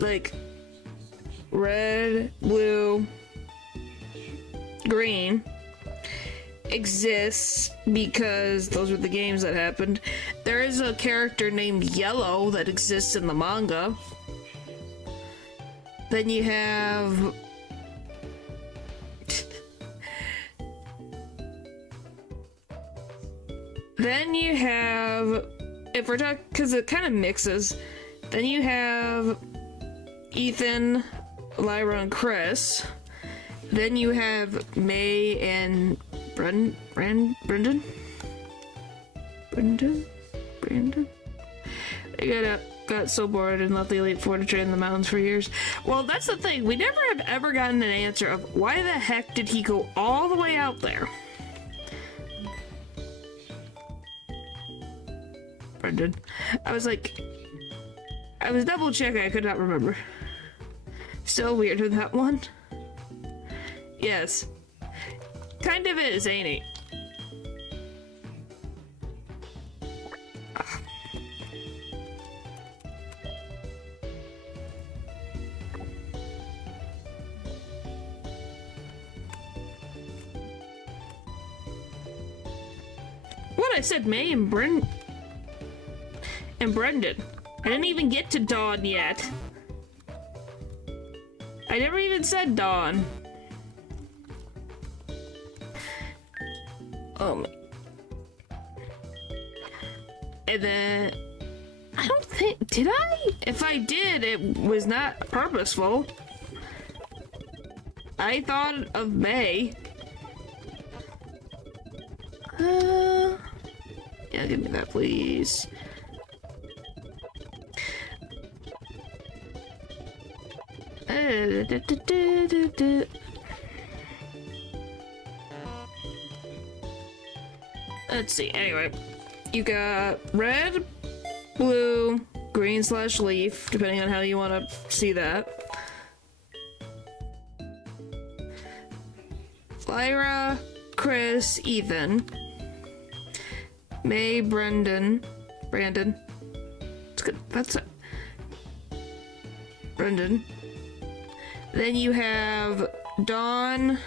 Like, Red, Blue, Green exists because those were the games that happened. There is a character named Yellow that exists in the manga. Then you have... if we're talking, because it kind of mixes, then you have Ethan, Lyra, and Chris. Then you have May and Brendan. I got so bored and left the Elite Four to train in the mountains for years. Well, that's the thing. We never have ever gotten an answer of why the heck did he go all the way out there. Brendan. I was double checking. I could not remember. So weird with that one. Yes. Kind of is, ain't it? What? I said May and Brendan. I didn't even get to Dawn yet. I never even said Dawn. And then... I don't think... Did I? If I did, it was not purposeful. I thought of May. Yeah, give me that, please. Let's see. Anyway, you got Red, Blue, Green/Leaf, depending on how you want to see that. Lyra, Chris, Ethan, May, Brandon. It's good. That's it. Brendan. Then you have Dawn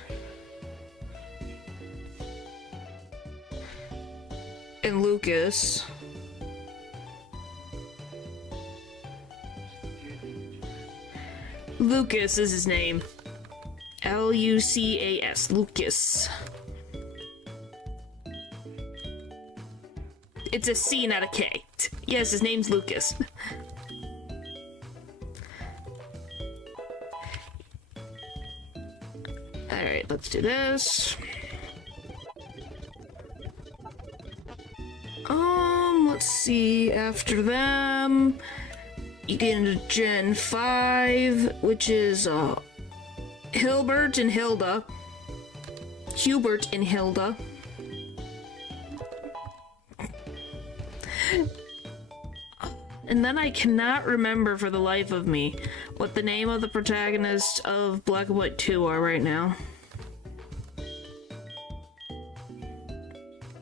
and Lucas. Lucas is his name. Lucas. Lucas. It's a C, not a K. Yes, his name's Lucas. Alright, let's do this. Let's see, after them, you get into Gen 5, which is, Hubert and Hilda. And then I cannot remember for the life of me what the name of the protagonist of Black and White 2 are right now.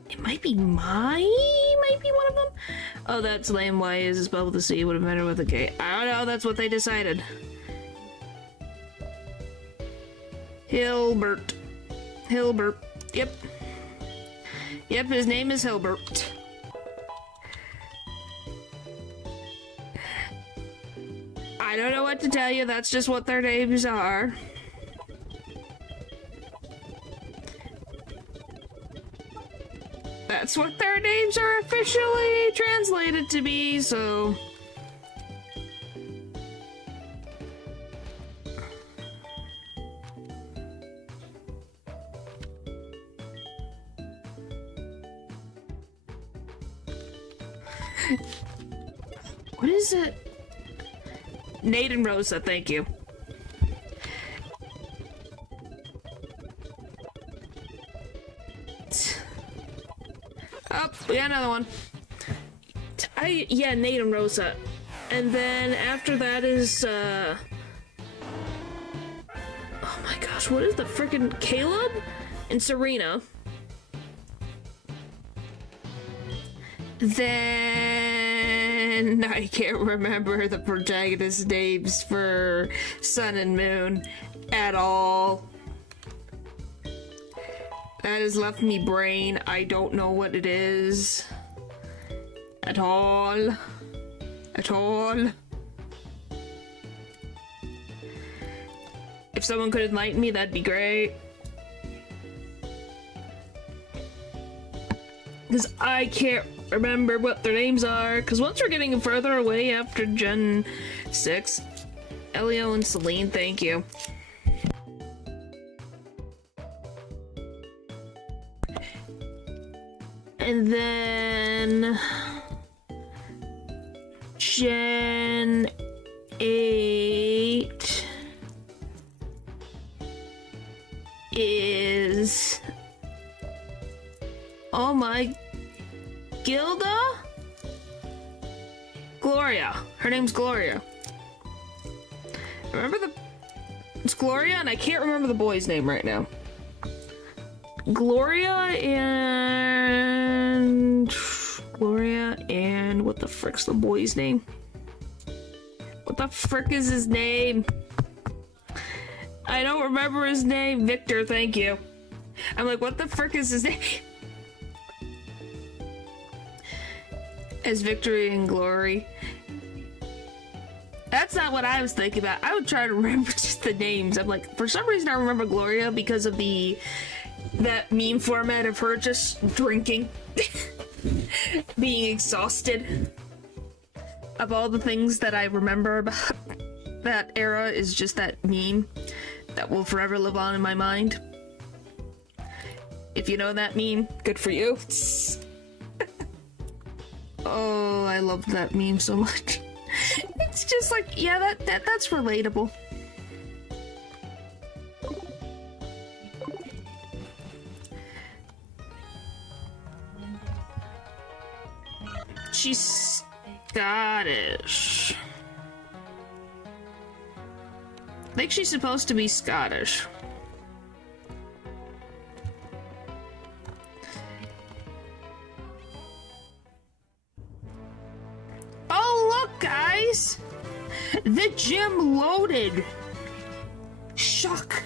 It might be might be one of them? Oh, that's lame. Why is it spelled with a C? Would have been better with a K. I don't know, that's what they decided. Hilbert. Hilbert. Yep. Yep, his name is Hilbert. I don't know what to tell you, that's just what their names are. That's what their names are officially translated to be, so... What is it? Nate and Rosa, thank you. Oh, we got another one. Yeah, Nate and Rosa. And then after that is, oh my gosh, what is the frickin' Caleb and Serena. Then I can't remember the protagonist's names for Sun and Moon at all. That has left me brain. I don't know what it is. At all. At all. If someone could enlighten me, that'd be great. Because I can't remember what their names are. Because once we're getting further away after Gen 6, Elio and Celine, thank you. And then Gen 8 is, oh my, Gilda? Gloria. Her name's Gloria. Remember it's Gloria, and I can't remember the boy's name right now. Gloria and what the frick's the boy's name? What the frick is his name? I don't remember his name. Victor, thank you. I'm like, what the frick is his name? As Victory and Glory. That's not what I was thinking about. I would try to remember just the names. I'm like, for some reason I remember Gloria because of that meme format of her just drinking. Being exhausted. Of all the things that I remember about that era is just that meme that will forever live on in my mind. If you know that meme, good for you. Oh, I love that meme so much. It's just like, yeah, that's relatable. She's Scottish. I think she's supposed to be Scottish. Oh, look, guys! The gym loaded! Shock.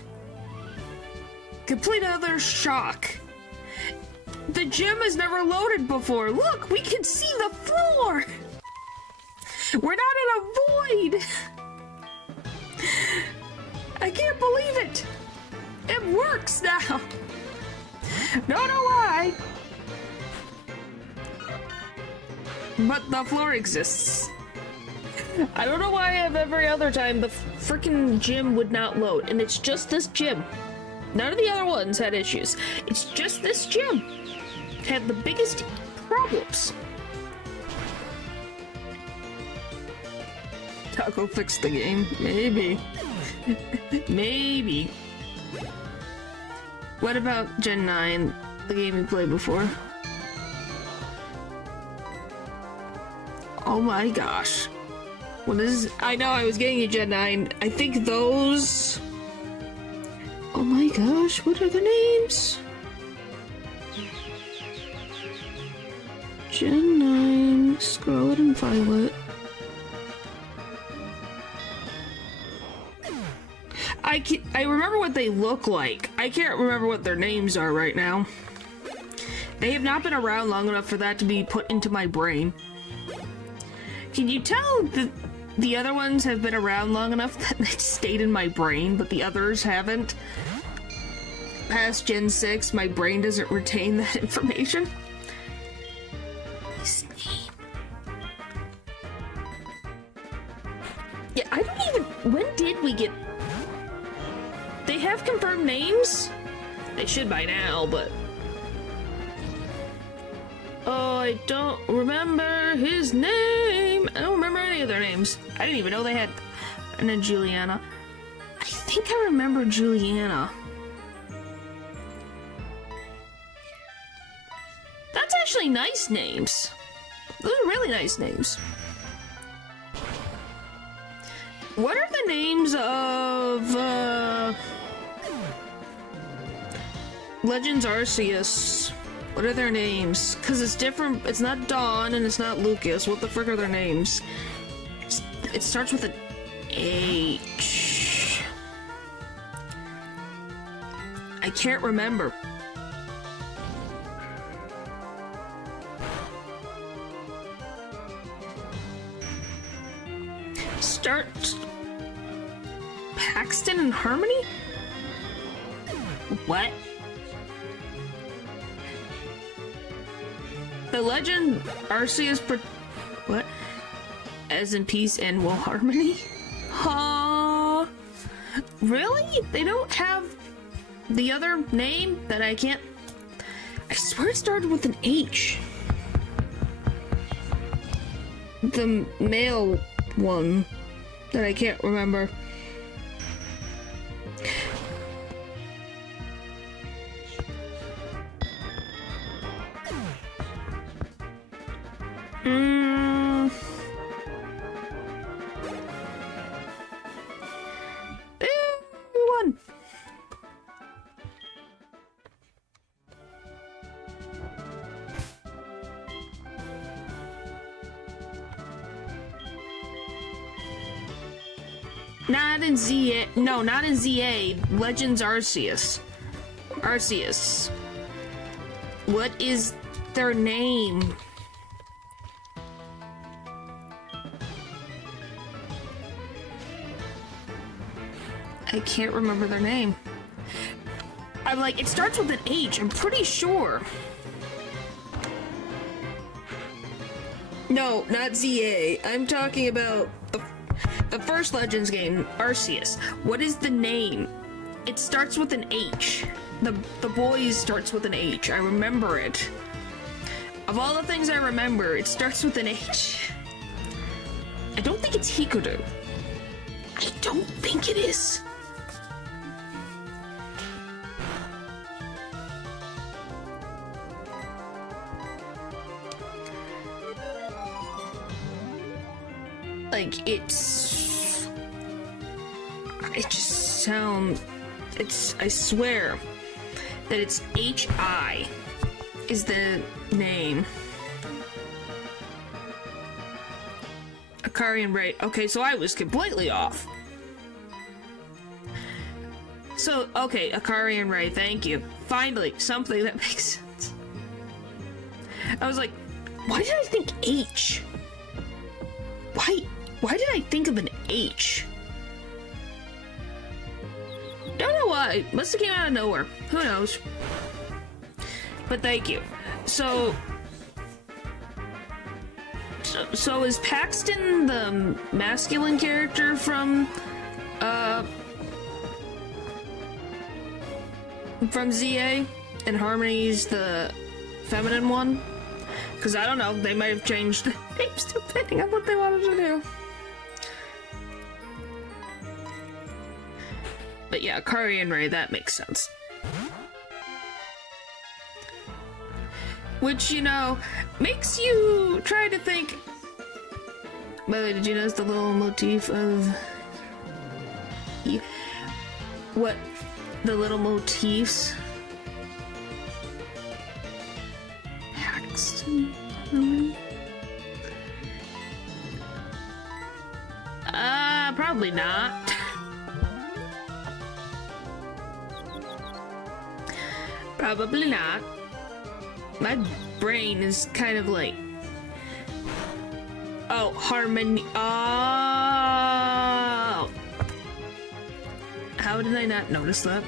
Complete other shock. The gym has never loaded before. Look, we can see the floor! We're not in a void! I can't believe it! It works now! Don't know why! But the floor exists. I don't know why every other time the freaking gym would not load, and it's just this gym. None of the other ones had issues. It's just this gym had the biggest problems. Taco fixed the game. Maybe. Maybe. What about Gen 9, the game we played before? Oh my gosh. What is... I know I was getting a Gen 9. I think those... Oh my gosh, what are the names? Gen 9, Scarlet and Violet. I remember what they look like. I can't remember what their names are right now. They have not been around long enough for that to be put into my brain. Can you tell that the other ones have been around long enough that they stayed in my brain, but the others haven't? Past Gen 6, my brain doesn't retain that information. His name. Yeah, I don't even... When did we get... They have confirmed names? They should by now, but... Oh, I don't remember his name. I don't remember any of their names. I didn't even know they had... And then Juliana. I think I remember Juliana. That's actually nice names. Those are really nice names. What are the names of, Legends Arceus? What are their names? Because it's different. It's not Dawn and it's not Lucas. What the frick are their names? It starts with an H. I can't remember. Start Paxton and Harmony? What? The Legend Arceus what? As in peace and will harmony? Huh? Really? They don't have the other name that I can't... I swear it started with an H. The male one that I can't remember. One. Not in ZA. No, not in ZA. Legends Arceus. Arceus. What is their name? I can't remember their name. I'm like, it starts with an H, I'm pretty sure. No, not ZA. I'm talking about the first Legends game, Arceus. What is the name? It starts with an H. The boys starts with an H. I remember it. Of all the things I remember, it starts with an H. I don't think it's Hikudu. I don't think it is. Like, it just sounds, I swear that it's H-I is the name. Akari and Ray. Okay, so I was completely off. So, okay, Akari and Ray, thank you. Finally, something that makes sense. I was like, why did I think H? Why did I think of an H? Don't know why. Must have came out of nowhere. Who knows? But thank you. So is Paxton the masculine character from ZA, and Harmony's the feminine one? Because I don't know, they might have changed the names depending on what they wanted to do. But yeah, Akari and Ray, that makes sense. Which, you know, makes you try to think, By the way, did you notice the little motif of... what? The little motifs? Paxton? Probably not. Probably not. My brain is kind of like... Oh, harmony. Oh! How did I not notice that?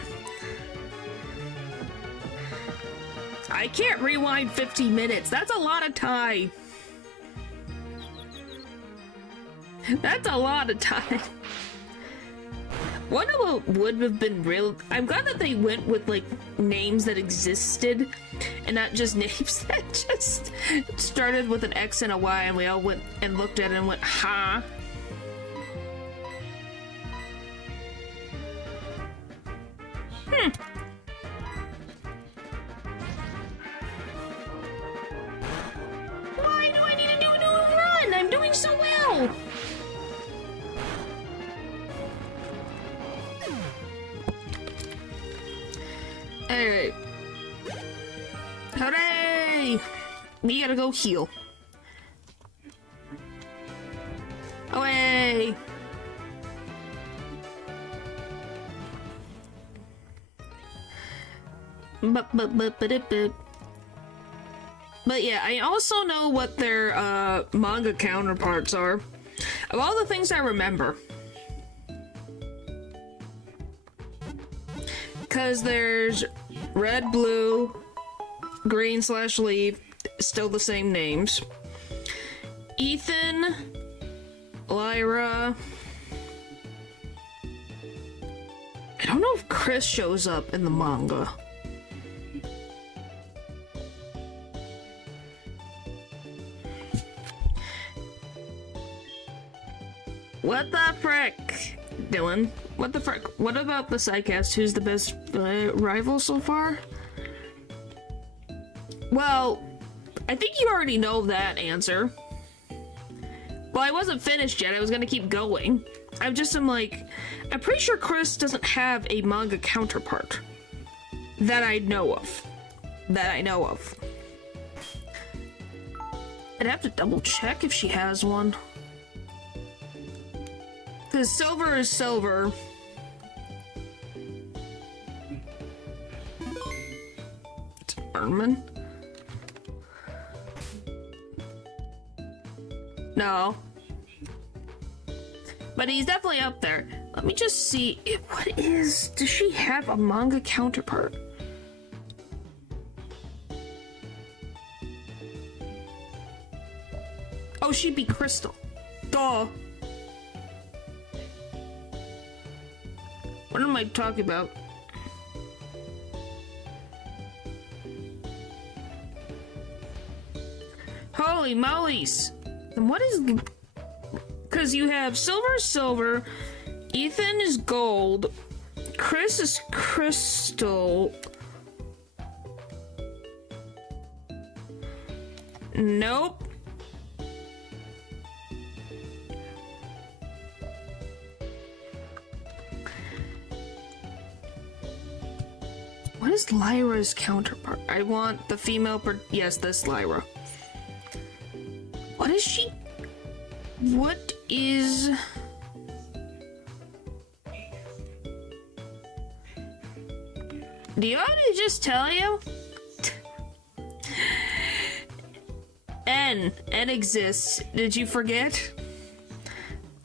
I can't rewind 50 minutes. That's a lot of time. That's a lot of time. One of them would have been real. I'm glad that they went with like names that existed and not just names that just started with an X and a Y and we all went and looked at it and went, huh? Why do I need to do a new run? I'm doing so well. Alright. Hooray! We gotta go heal. Away! But yeah, I also know what their manga counterparts are. Of all the things I remember. Because there's red, blue, green / leaf, still the same names. Ethan, Lyra. I don't know if Chris shows up in the manga. What the frick? Dylan, what the frick? What about the Psycast? Who's the best rival so far? Well, I think you already know that answer. Well, I wasn't finished yet. I was gonna keep going. I'm pretty sure Chris doesn't have a manga counterpart. That I know of. I'd have to double check if she has one. Because silver is silver. It's Ermin. No. But he's definitely up there. Let me just see. Does she have a manga counterpart? Oh, she'd be Crystal. Duh. What am I talking about? Holy mollies! And what is... Because you have silver is silver, Ethan is gold, Chris is crystal. Nope. What is Lyra's counterpart? I want the female yes, this Lyra. What is she? What is... Do you want me to just tell you? N exists. Did you forget?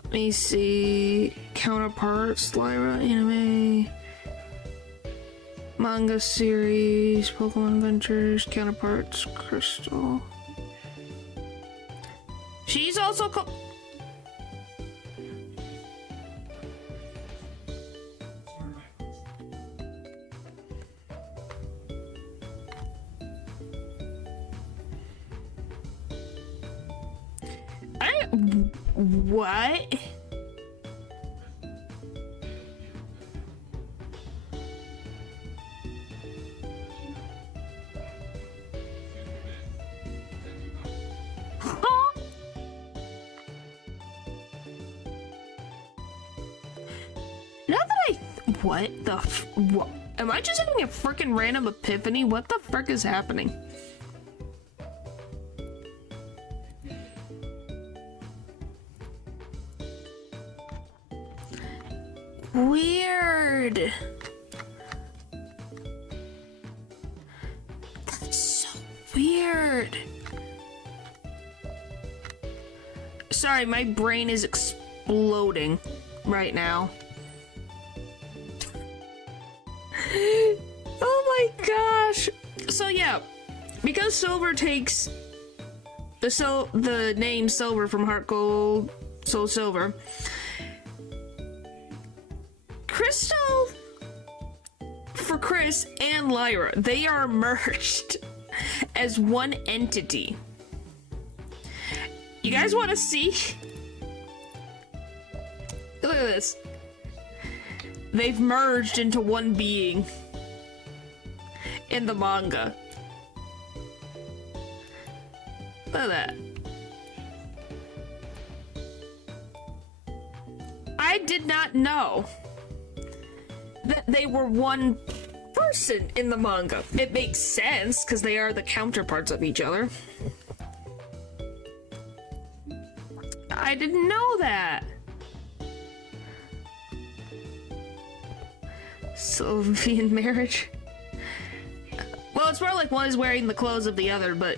Let me see. Counterparts, Lyra, anime, manga series, Pokemon Adventures, counterparts, Crystal. She's also what? Now that what the what? Am I just having a freaking random epiphany? What the frick is happening? Weird. That's so weird. Sorry, my brain is exploding right now. Oh my gosh. So yeah, because Silver takes the name Silver from HeartGold, Soul Silver, Crystal for Chris and Lyra, they are merged as one entity. You guys want to see? Look at this. They've merged into one being in the manga. Look at that. I did not know that they were one person in the manga. It makes sense because they are the counterparts of each other. I didn't know that. Sylvian marriage. Well, it's more like one is wearing the clothes of the other, but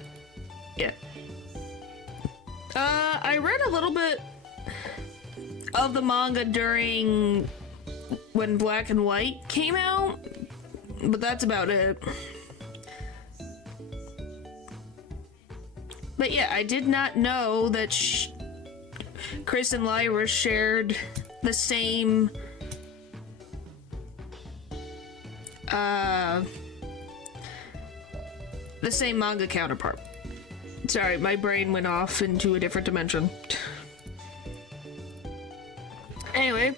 yeah. I read a little bit of the manga during when Black and White came out, but that's about it. But yeah, I did not know that Chris and Lyra shared the same manga counterpart. Sorry, my brain went off into a different dimension. Anyway.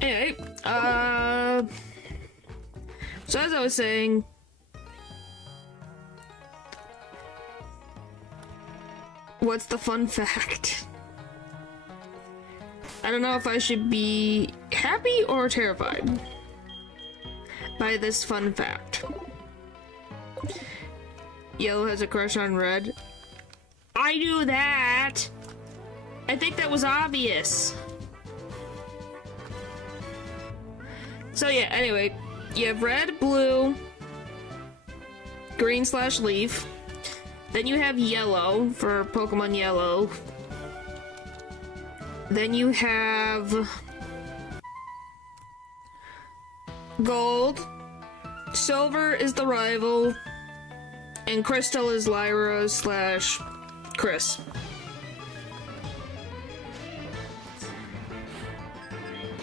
Anyway, so as I was saying, what's the fun fact? I don't know if I should be happy or terrified by this fun fact. Yellow has a crush on Red. I knew that! I think that was obvious. So yeah, anyway, you have Red, Blue, Green / Leaf. Then you have Yellow for Pokemon Yellow. Then you have Gold. Silver is the rival. And Crystal is Lyra / Chris.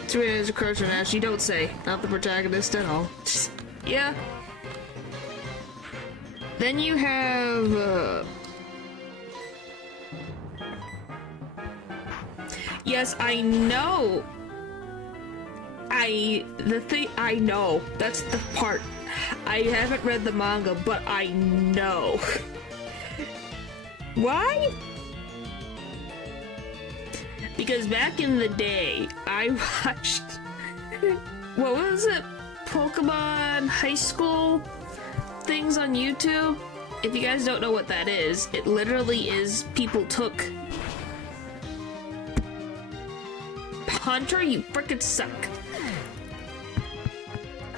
Serena is a crush on Ash. You don't say. Not the protagonist at all. Yeah. Then you have, yes, I know. I know. That's the part. I haven't read the manga, but I know. Why? Because back in the day, I watched, what was it? Pokemon High School things on YouTube. If you guys don't know what that is, it literally is people took... Hunter, you frickin' suck.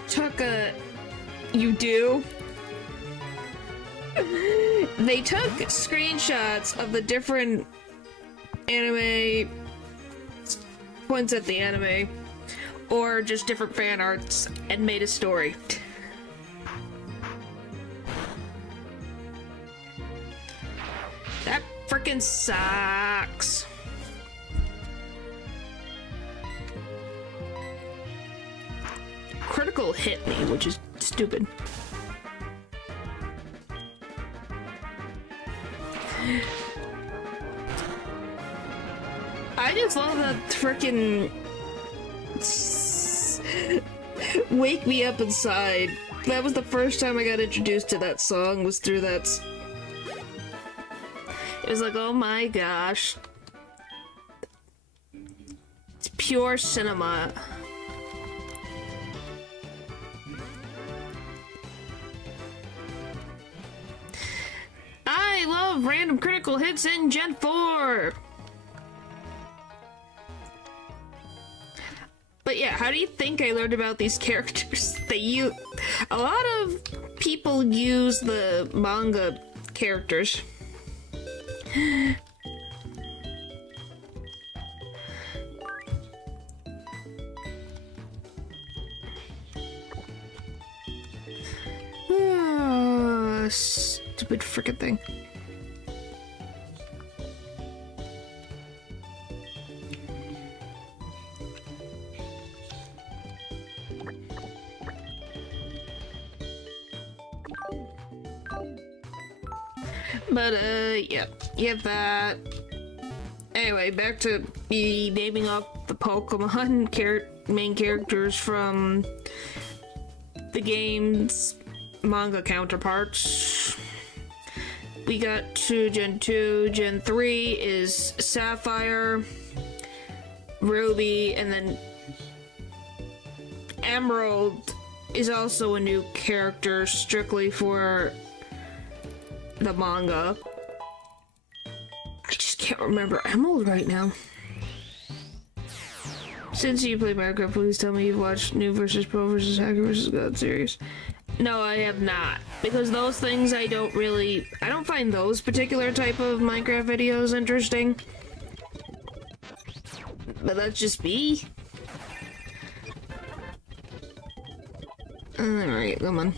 Took a... You do? They took screenshots of the different anime points at the anime, or just different fan arts, and made a story. That frickin' sucks. Critical hit me, which is stupid. I just love that frickin' wake me up inside That was the first time I got introduced to that song, was through that. It was like, oh my gosh. It's pure cinema. I love random critical hits in Gen 4! But yeah, how do you think I learned about these characters? A lot of people use the manga characters. Stupid frickin' thing. But, yeah, you have that. Anyway, back to me naming off the Pokemon main characters from the game's manga counterparts. We got to Gen 2, Gen 3 is Sapphire, Ruby, and then Emerald is also a new character strictly for the manga. I just can't remember Emerald right now. Since you play Minecraft, please tell me you've watched New vs. Pro vs. Hacker vs. God series. No, I have not. Because those things I don't find those particular type of Minecraft videos interesting. But that's just me. Alright, come on.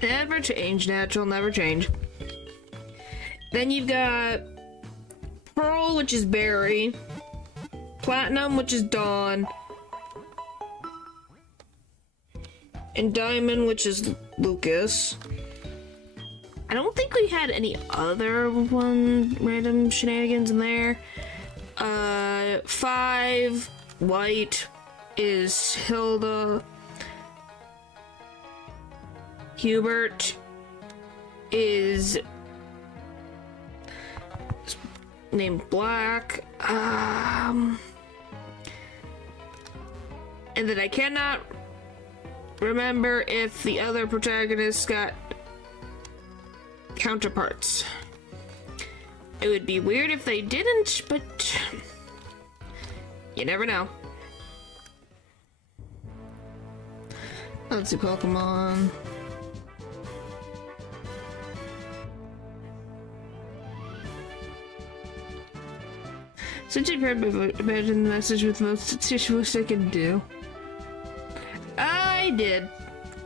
Never change, natural, never change. Then you've got Pearl, which is Barry, Platinum, which is Dawn, and Diamond, which is Lucas. I don't think we had any other random shenanigans in there. 5, White is Hilda. Hubert is named Black. And then I cannot remember if the other protagonists got counterparts. It would be weird if they didn't, but you never know. Let's see, Pokemon. Since you've heard imagine the message with most wish I could do. I did,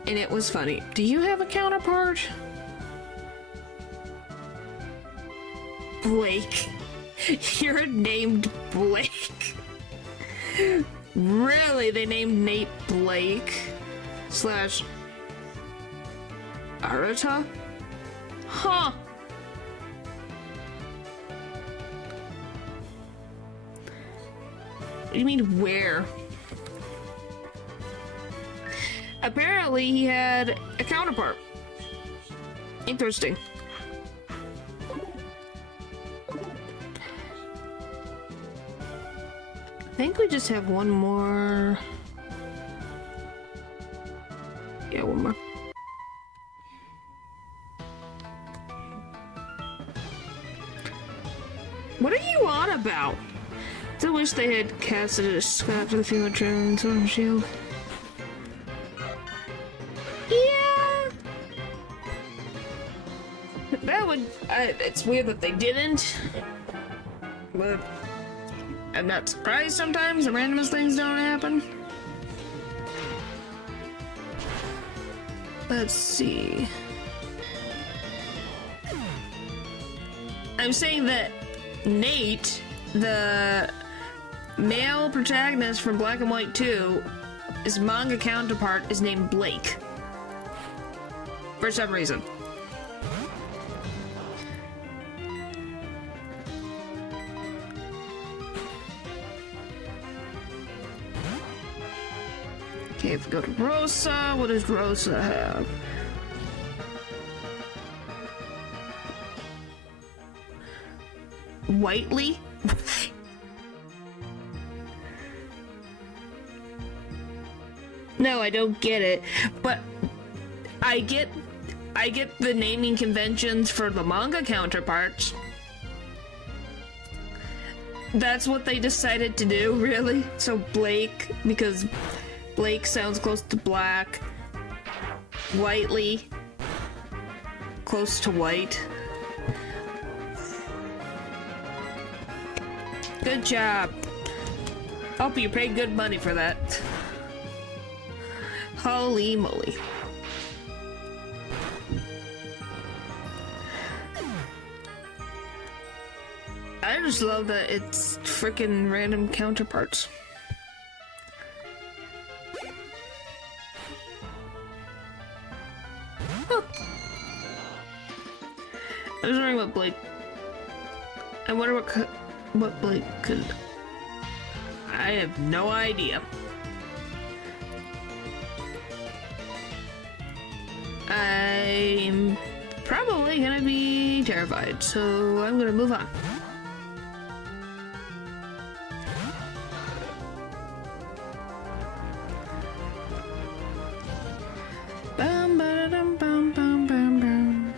and it was funny. Do you have a counterpart? Blake. You're named Blake. Really? They named Nate Blake / Arata? Huh. What do you mean, where? Apparently he had a counterpart. Interesting. I think we just have one more. Yeah, one more. What are you on about? I wish they had casted a Scott for the female trailer and Sword Shield. Yeah! That would. It's weird that they didn't. But I'm not surprised sometimes the randomest things don't happen. Let's see. I'm saying that Nate, the male protagonist from Black and White 2, his manga counterpart is named Blake. for some reason. Okay, if we go to Rosa, what does Rosa have? Whiteley? No, I don't get it, but I get the naming conventions for the manga counterparts. That's what they decided to do, really? So Blake, because Blake sounds close to black. Whiteley, close to white. Good job. Hope you paid good money for that. Holy moly. I just love that it's freaking random counterparts. Huh. I was wondering what Blake... I wonder what Blake could... I have no idea. I'm probably gonna be terrified, so I'm gonna move on. Bum, ba-da-dum, bum, bum, bum, bum.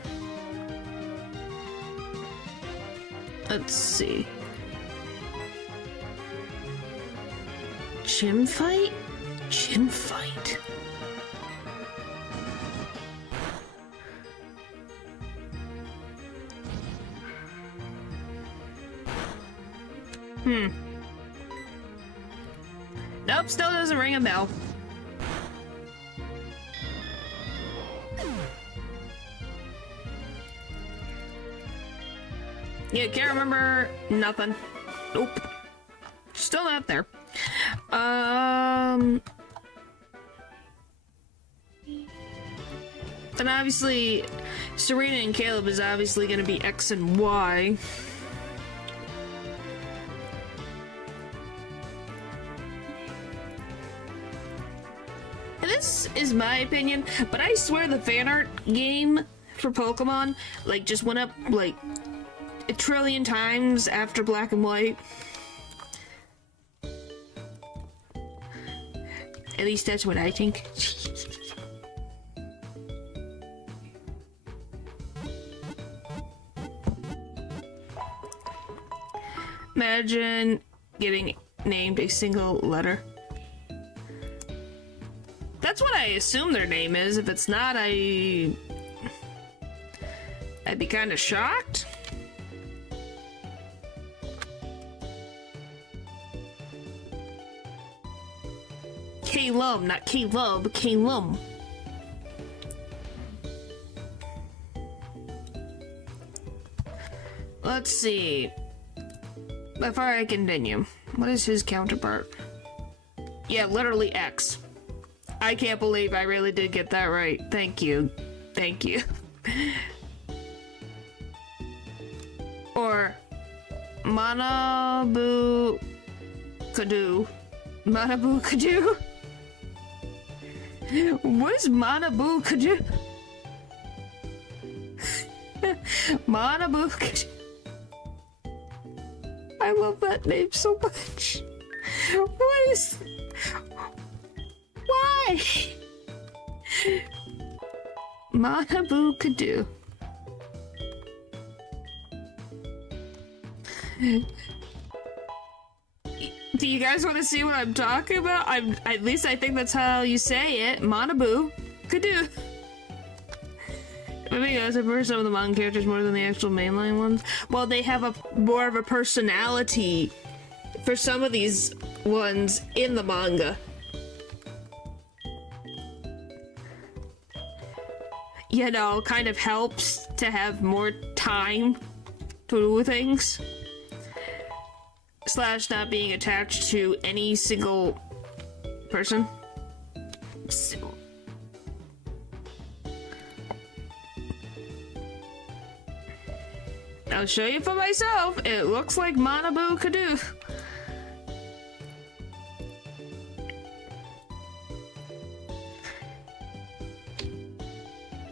Let's see. Gym fight? Gym fight. Nope, still doesn't ring a bell. Yeah, can't remember nothing. Nope. Still not there. And obviously, Serena and Caleb is obviously going to be X and Y. And this is my opinion, but I swear the fan art game for Pokemon, like, just went up, like, a trillion times after Black and White. At least that's what I think. Imagine getting named a single letter. That's what I assume their name is. If it's not, I'd be kind of shocked. Caleb, not Caleb, Caleb. Let's see. Before I continue, what is his counterpart? Yeah, literally X. I can't believe I really did get that right. Thank you. Thank you. Or Manabu Kadu. Manabu Kadu? What is Manabu Kadu? Manabu Kadu. I love that name so much. What is... Why? Manabu Kadu. Do you guys want to see what I'm talking about? At least I think that's how you say it. Manabu Kadu. I think I prefer some of the manga characters more than the actual mainline ones. Well, they have more of a personality for some of these ones in the manga. You know, kind of helps to have more time to do things. Slash not being attached to any single person. I'll show you for myself. It looks like Manabu Kadu.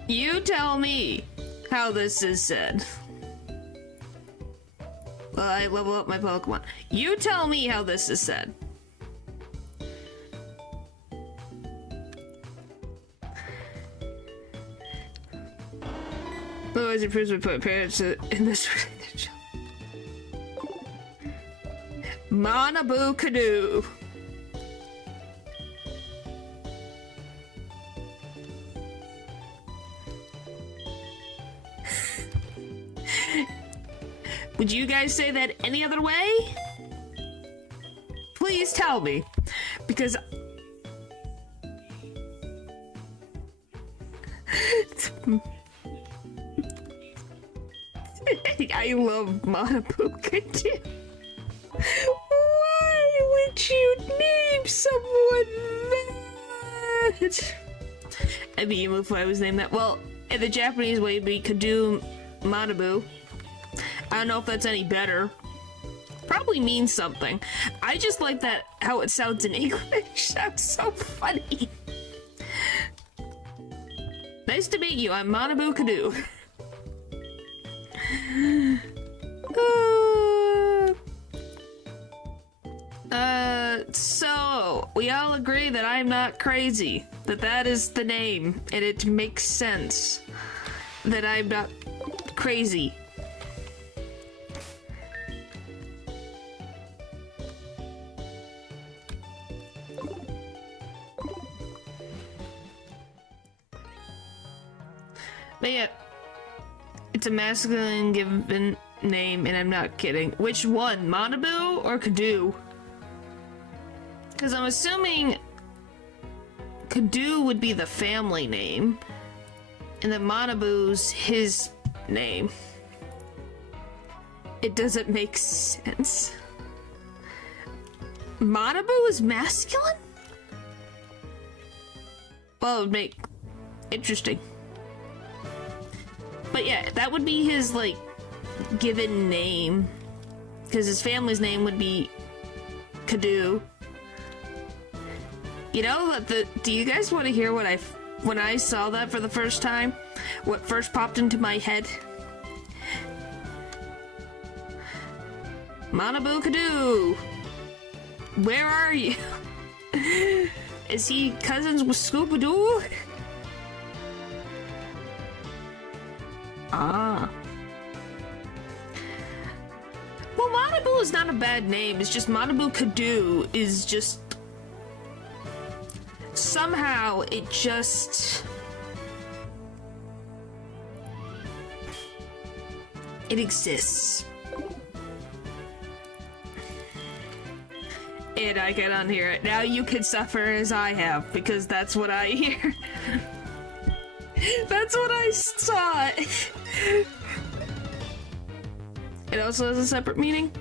You tell me how this is said. Well, I level up my Pokemon. You tell me how this is said. Otherwise, it proves we put parents in this relationship. Manabu Kadu. Would you guys say that any other way? Please tell me. Because... I love Manabu Kadu. Why would you name someone that? I'd be emo if I was named that. Well, in the Japanese way, it'd be Kadu Manabu. I don't know if that's any better. Probably means something. I just like that how it sounds in English. Sounds so funny. Nice to meet you. I'm Manabu Kadu. So we all agree that I'm not crazy. That is the name, and it makes sense that I'm not crazy. But yeah, it's a masculine given name, and I'm not kidding. Which one, Manabu or Kadu? Because I'm assuming Kadu would be the family name, and then Manabu's his name. It doesn't make sense. Manabu is masculine? Well, it would make interesting. But yeah, that would be his, like, given name. Because his family's name would be Kadu. You know, do you guys want to hear what when I saw that for the first time? What first popped into my head? Manabu Kadu! Where are you? Is he cousins with Scooby-Doo? Ah. Well, Manabu is not a bad name. It's just Manabu Kadu is just... Somehow, it just... It exists. And I can unhear it. Now you can suffer as I have, because that's what I hear. That's what I saw. It also has a separate meaning?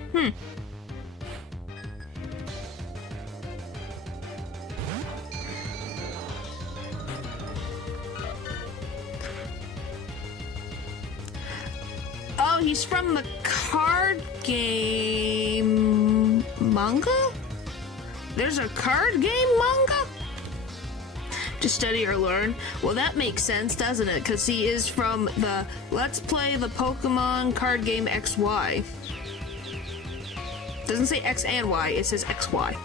Oh, he's from the card game manga? There's a card game manga? To study or learn? Well, that makes sense, doesn't it? Because he is from the Let's Play the Pokemon card game XY. Doesn't say X and Y, it says XY.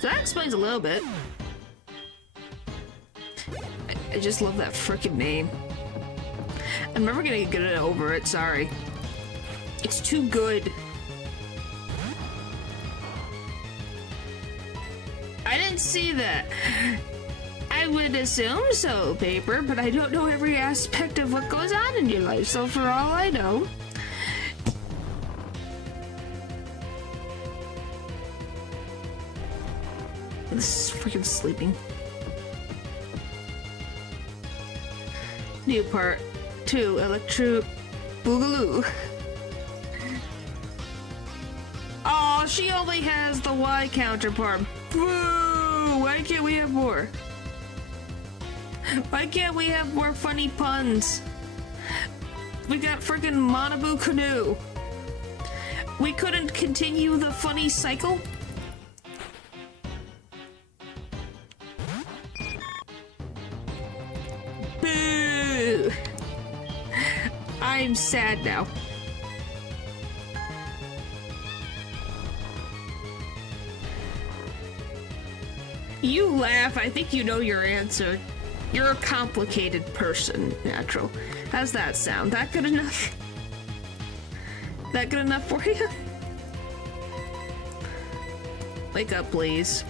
So that explains a little bit. I just love that frickin' name. I'm never gonna get over it, sorry. It's too good. I didn't see that. I would assume so, Paper, but I don't know every aspect of what goes on in your life, so for all I know... This is freaking sleeping. New part 2, Electro Boogaloo. Oh, she only has the Y counterpart. Boo! Why can't we have more? Why can't we have more funny puns? We got freaking Manabu Canoe. We couldn't continue the funny cycle? Boo! I'm sad now. You laugh, I think you know your answer. You're a complicated person, Natural. How's that sound? That good enough? That good enough for you? Wake up, please.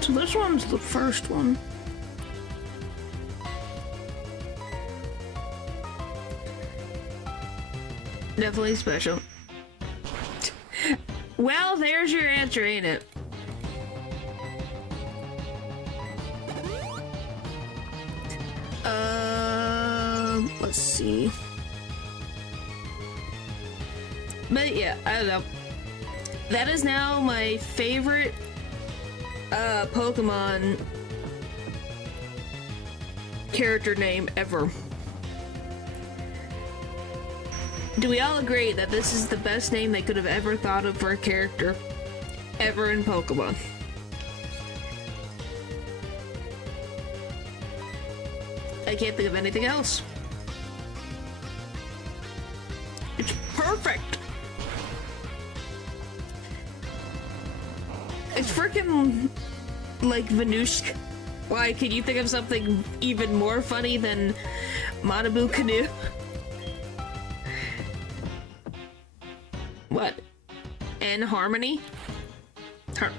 So this one's the first one. Definitely special. Well, there's your answer, ain't it? Let's see. But yeah, I don't know. That is now my favorite Pokemon character name ever. Do we all agree that this is the best name they could have ever thought of for a character ever in Pokemon? I can't think of anything else. It's perfect. It's freaking like Venushka. Why, can you think of something even more funny than Manabu Canoe? What? And Harmony?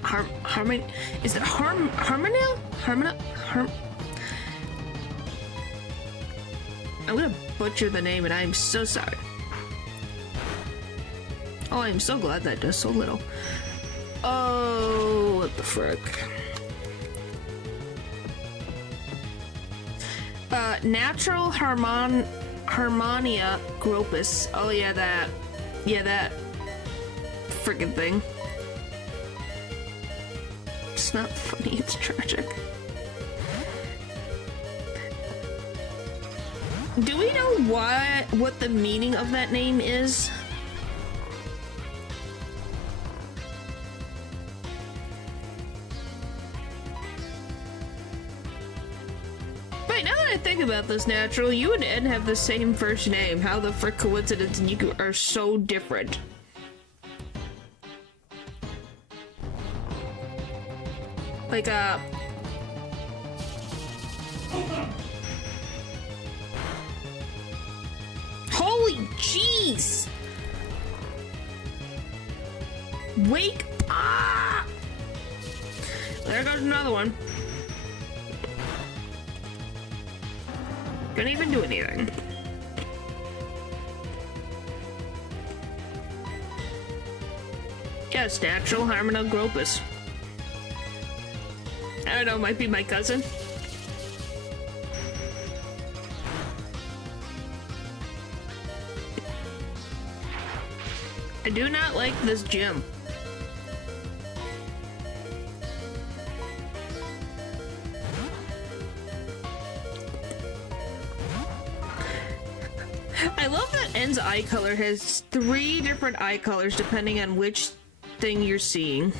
Harmony? Is it Harmonil? I'm gonna butcher the name and I'm so sorry. Oh, I'm so glad that does so little. Oh, what the frick? Natural Harmonia Gropus. Oh yeah, that. Yeah, that friggin' thing. It's not funny, it's tragic. Do we know what the meaning of that name is? Wait, now that I think about this, Natural, you and Ed have the same first name. How the frick coincidence and you are so different. Like, holy jeez! Wake up! There goes another one. Couldn't even do anything. Yes, Natural Harmonil Gropus. I don't know, might be my cousin. I do not like this gym. I love that N's eye color has 3 different eye colors depending on which thing you're seeing.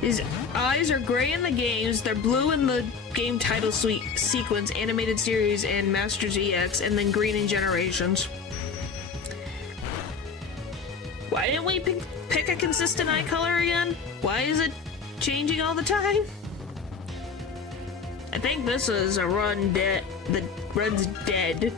His eyes are gray in the games, they're blue in the game title sequence, animated series, and Masters EX, and then green in Generations. Why didn't we pick a consistent eye color again? Why is it changing all the time? I think this is a run dead. The run's dead.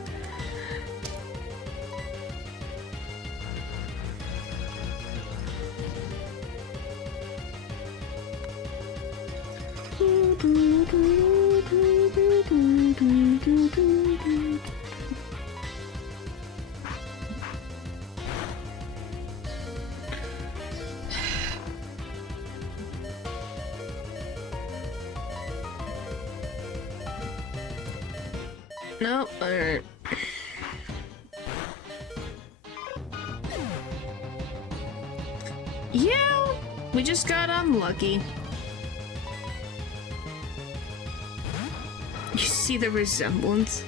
No, alright. Yeah, we just got unlucky. You see the resemblance?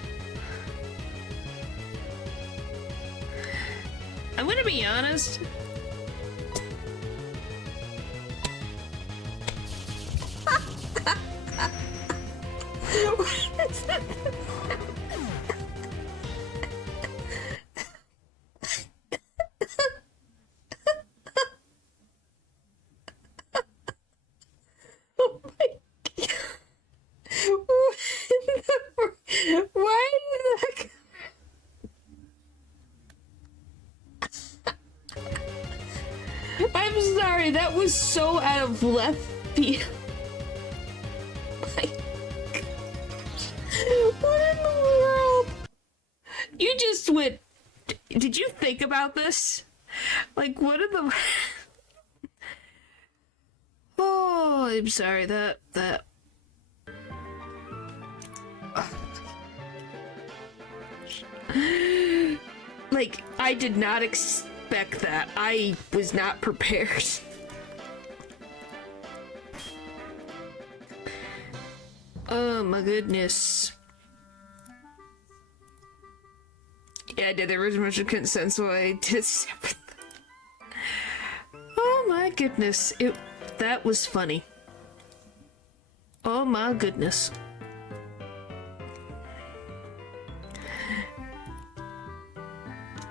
I'm gonna be honest. Oh my God. Why did that? I'm sorry, that was so out of left field. My gosh. What in the world? You just went. Did you think about this? Like, what in the. Oh, I'm sorry, that. Like, I did not expect that. I was not prepared. Oh my goodness. Yeah, I did the original consent, so I did separate. Oh my goodness. That was funny. Oh my goodness.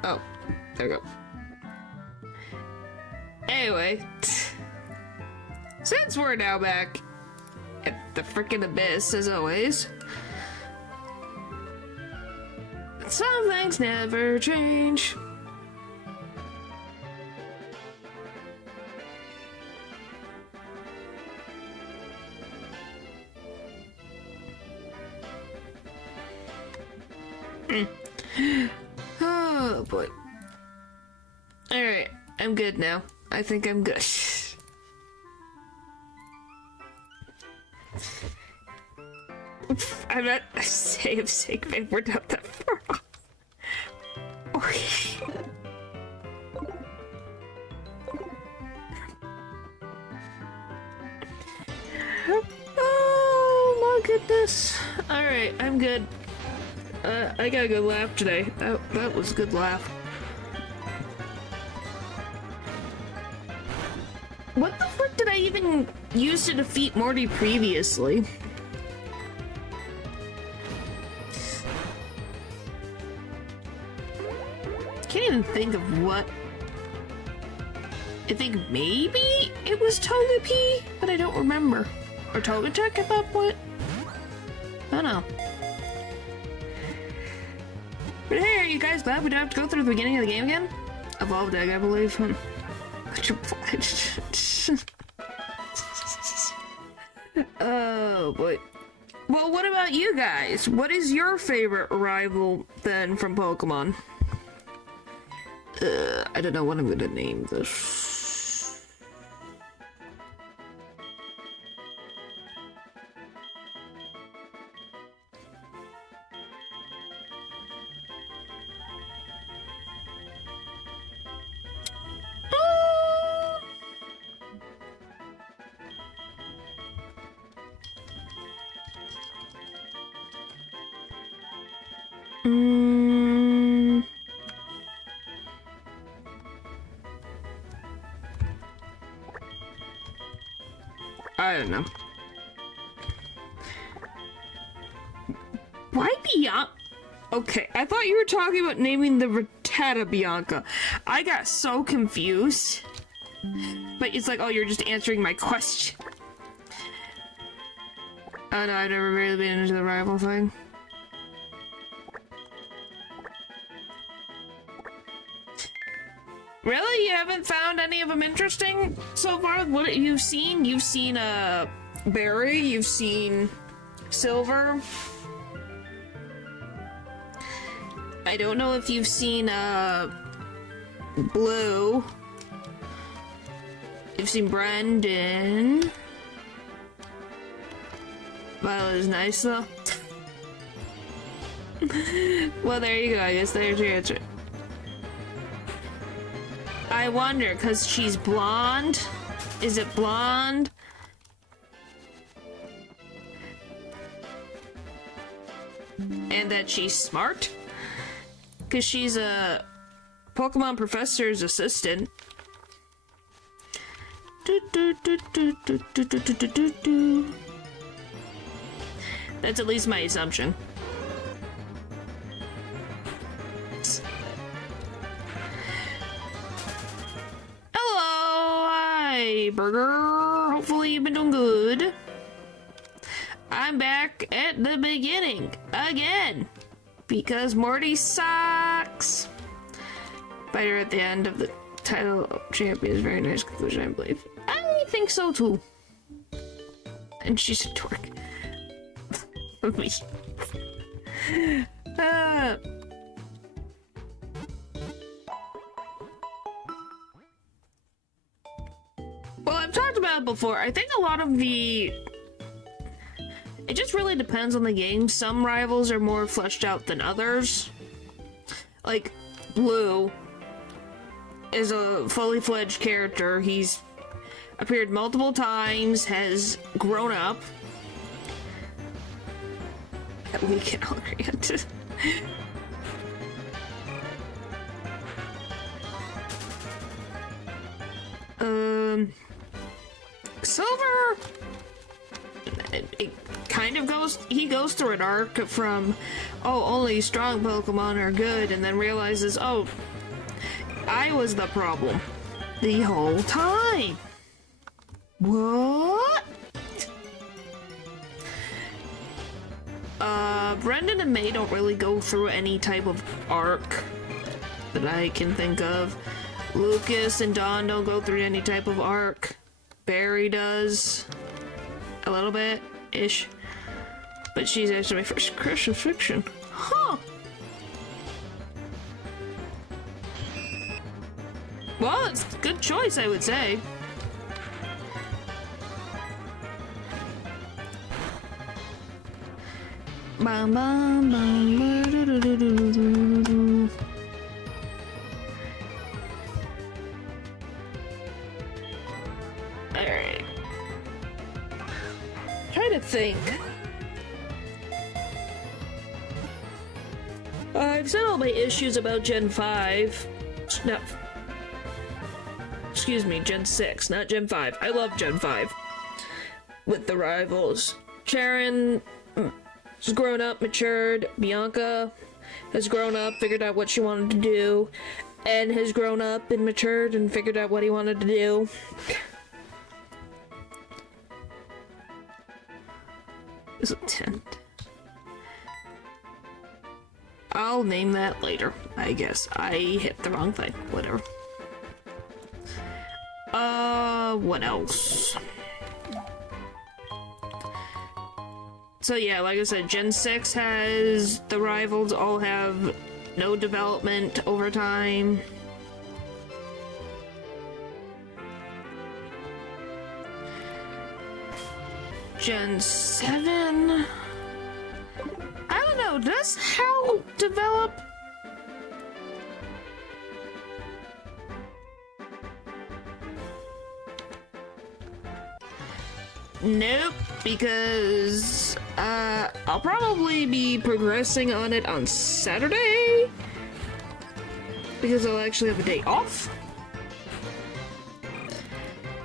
Oh, there we go. Anyway, since we're now back at the frickin' abyss, as always, some things never change. Oh boy. Alright, I'm good now. I think I'm good. I'm not safe, man. We're not that far off. Okay. Oh my goodness. Alright, I'm good. I got a good laugh today. That was a good laugh. What the frick did I even use to defeat Morty previously? Can't even think of what. I think maybe it was Togepi, but I don't remember. Or Togetic at that point? I don't know. But hey, are you guys glad we don't have to go through the beginning of the game again? Evolved Egg, I believe. Oh boy. Well, what about you guys? What is your favorite rival then from Pokemon? I don't know what I'm gonna name this. I don't know. Why Bianca? Okay, I thought you were talking about naming the Rattata Bianca. I got so confused. But it's like, oh, you're just answering my question. Oh no, I've never really been into the rival thing. Really? You haven't found any of them interesting so far? What you've seen? You've seen Barry, you've seen Silver. I don't know if you've seen Blue. You've seen Brendan. Violet is nice though. Well, there you go. I guess there's your answer. I wonder, because she's blonde? Is it blonde? And that she's smart? Because she's a Pokemon professor's assistant. That's at least my assumption. Hello, hi, Burger. Hopefully you've been doing good. I'm back at the beginning again because Morty sucks. Fighter at the end of the title of champion is very nice conclusion, I believe. I think so too. And she's a dork. Me. Well, I've talked about it before. I think a lot of the... It just really depends on the game. Some rivals are more fleshed out than others. Like, Blue is a fully fledged character. He's appeared multiple times, has grown up. We can all agree on this. Silver, it kind of he goes through an arc from, oh, only strong Pokemon are good, and then realizes, oh, I was the problem the whole time. What? Brendan and May don't really go through any type of arc that I can think of. Lucas and Dawn don't go through any type of arc. Barry does. A little bit-ish. But she's actually my first crush of fiction. Huh! Well, it's a good choice, I would say. Bum, bum, bum, do, do, do, do, do, do. Alright. Trying to think. I've said all my issues about Gen 5. No. Excuse me, Gen 6, not Gen 5. I love Gen 5. With the rivals. Sharon has grown up, matured. Bianca has grown up, figured out what she wanted to do. Ed has grown up and matured and figured out what he wanted to do. Is it 10? I'll name that later, I guess. I hit the wrong thing. Whatever. What else? So yeah, like I said, Gen 6 has the rivals all have no development over time. Gen 7... I don't know, does Hal develop? Nope, because I'll probably be progressing on it on Saturday because I'll actually have a day off.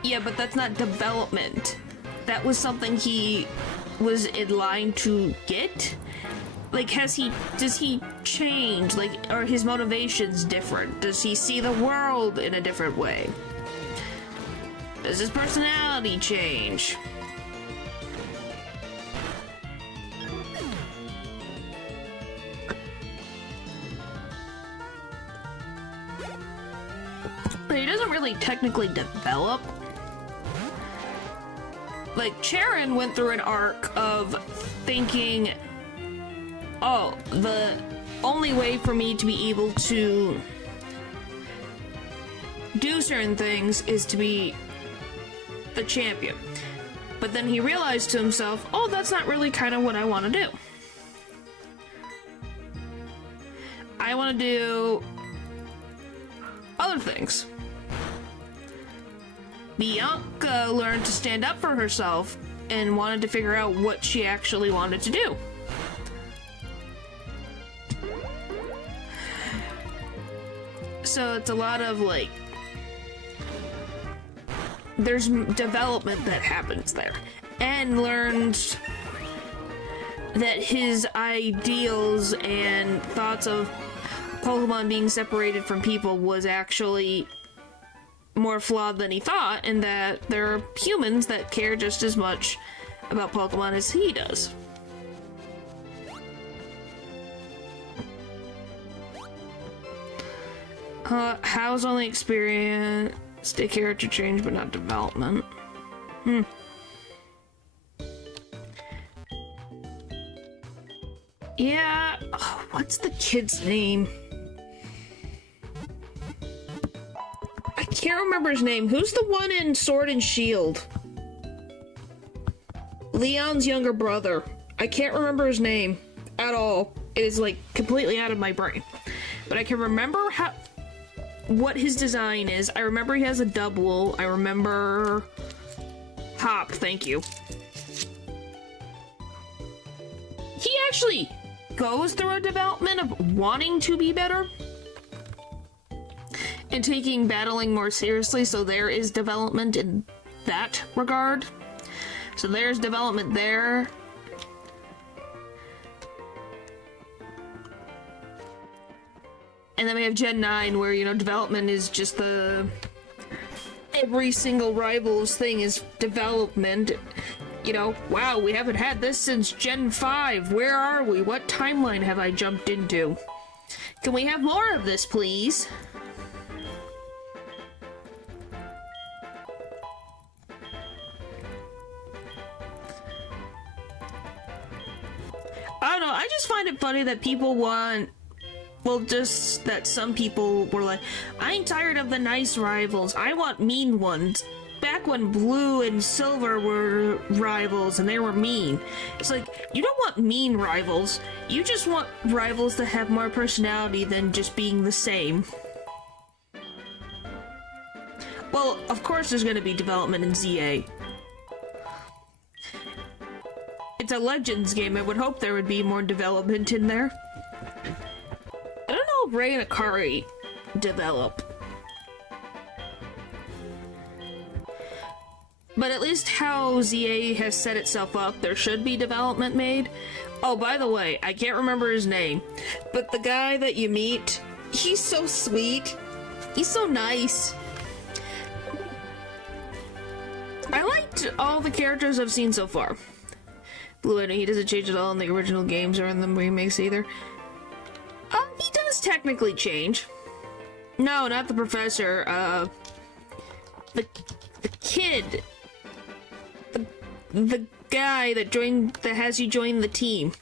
Yeah, but that's not development. That was something he was in line to get. Like, does he change? Like, are his motivations different? Does he see the world in a different way? Does his personality change? He doesn't really technically develop. Like, Charon went through an arc of thinking, oh, the only way for me to be able to do certain things is to be the champion. But then he realized to himself, oh, that's not really kind of what I want to do. I want to do other things. Bianca learned to stand up for herself and wanted to figure out what she actually wanted to do. So it's a lot of like, there's development that happens there. And learned that his ideals and thoughts of Pokemon being separated from people was actually more flawed than he thought, and that there are humans that care just as much about Pokemon as he does. How's only experienced a character change but not development? Yeah, what's the kid's name? I can't remember his name. Who's the one in Sword and Shield? Leon's younger brother. I can't remember his name at all. It is like completely out of my brain. But I can remember what his design is. I remember he has a double. I remember Hop, thank you. He actually goes through a development of wanting to be better and taking battling more seriously, so there is development in that regard. So there's development there. And then we have Gen 9, where, you know, development is just the... every single Rivals thing is development. You know, wow, we haven't had this since Gen 5. Where are we? What timeline have I jumped into? Can we have more of this, please? I don't know, I just find it funny that people want... well, just that some people were like, I ain't tired of the nice rivals, I want mean ones. Back when Blue and Silver were rivals and they were mean. It's like, you don't want mean rivals, you just want rivals that have more personality than just being the same. Well, of course there's gonna be development in ZA. It's a Legends game, I would hope there would be more development in there. I don't know if Ray and Akari develop. But at least how ZA has set itself up, there should be development made. Oh, by the way, I can't remember his name, but the guy that you meet, he's so sweet. He's so nice. I liked all the characters I've seen so far. Blue, I know he doesn't change at all in the original games or in the remakes either. He does technically change. No, not the professor. The kid. The guy that has you join the team.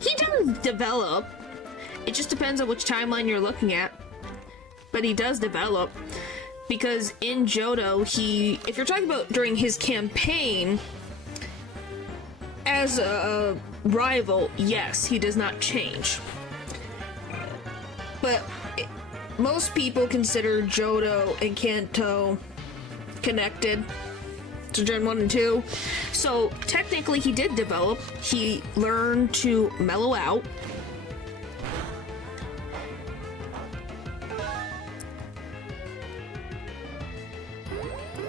He does develop. It just depends on which timeline you're looking at. But he does develop. Because in Johto, if you're talking about during his campaign, as a rival, yes, he does not change. But most people consider Johto and Kanto connected to Gen 1 and 2. So technically he did develop. He learned to mellow out.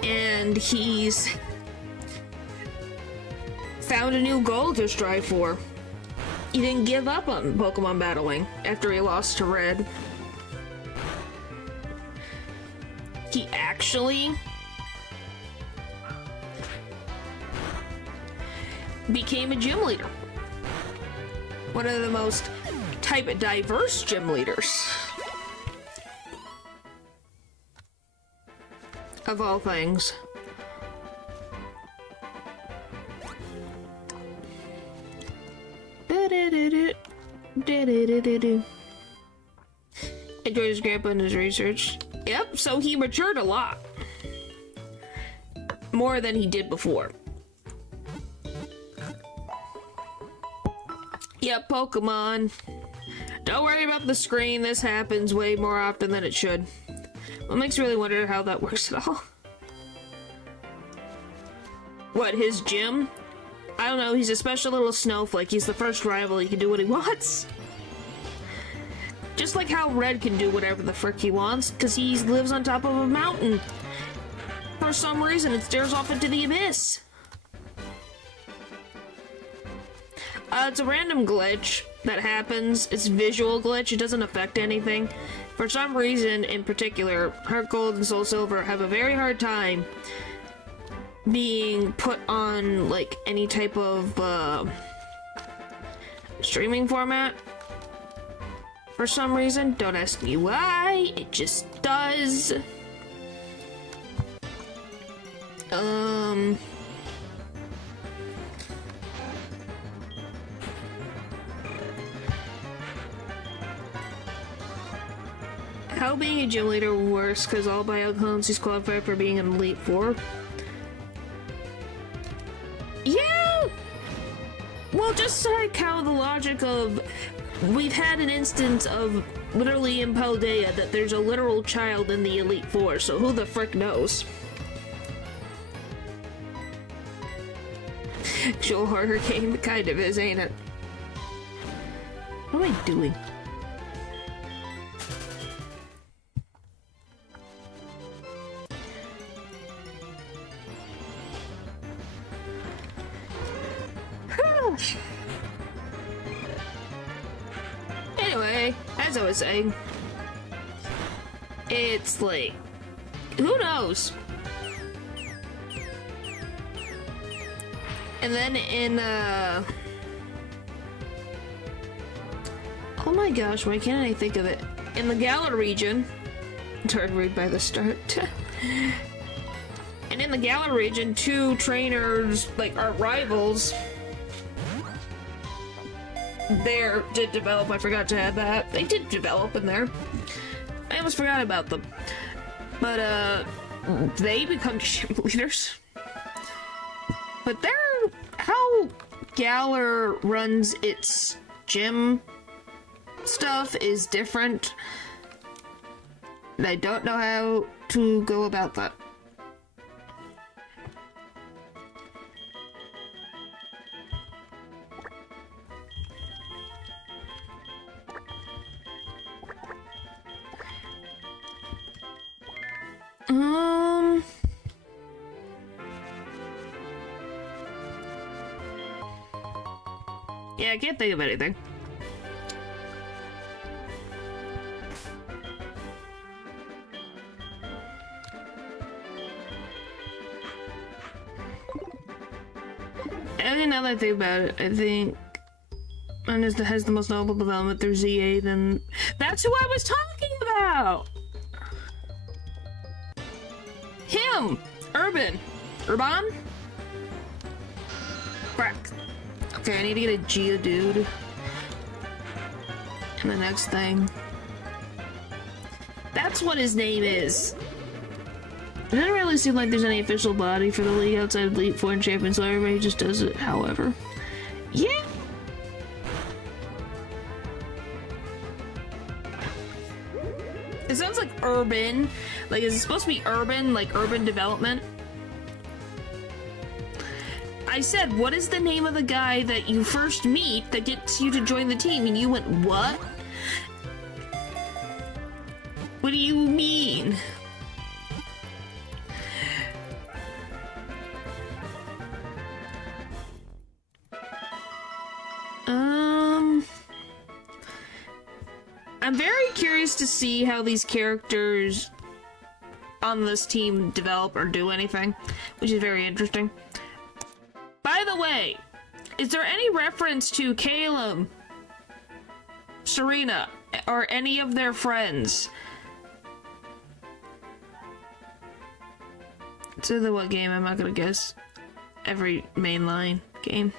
And he's found a new goal to strive for. He didn't give up on Pokemon battling after he lost to Red. He actually became a gym leader. One of the most type diverse gym leaders. Of all things. Enjoyed his grandpa and his research. Yep, so he matured a lot. more than he did before. Yep, Pokemon. Don't worry about the screen, this happens way more often than it should. What makes me really wonder how that works at all. What, his gym? I don't know, he's a special little snowflake. He's the first rival, he can do what he wants. Just like how Red can do whatever the frick he wants, because he lives on top of a mountain. For some reason, it stares off into the abyss. It's a random glitch that happens. It's a visual glitch, it doesn't affect anything. For some reason, in particular, HeartGold and Soul Silver have a very hard time being put on, like, any type of, streaming format. For some reason, don't ask me why, it just does. How being a gym leader works because all bioclones qualify for being an Elite Four? Yeah! Well, just like how the logic of... We've had an instance of literally in Paldea that there's a literal child in the Elite Four, so who the frick knows? Actual horror game kind of is, ain't it? What am I doing? Anyway, as I was saying, it's like, who knows? And then in, oh my gosh, why can't I think of it? In the Galar region, it's hard to read by the start. And in the Galar region, two trainers, like, are rivals. There did develop, I forgot to add that. They did develop in there. I almost forgot about them. But, they become gym leaders. But they're... How Galar runs its gym stuff is different. And I don't know how to go about that. Yeah, I can't think of anything. And now that I think about it, I think one is has the most notable development through ZA, then that's who I was talking about! Him! Urban. Crack. Okay, I need to get a Geodude. And the next thing. That's what his name is. It doesn't really seem like there's any official body for the league outside of Elite Four and Champions, so everybody just does it however. Yeah! It sounds like urban. Like, is it supposed to be urban? Like, urban development? I said, what is the name of the guy that you first meet that gets you to join the team? And you went, what? What do you mean? I'm very curious to see how these characters on this team develop or do anything, which is very interesting. By the way, is there any reference to Caleb, Serena, or any of their friends? To the what game? I'm not gonna guess. Every mainline game.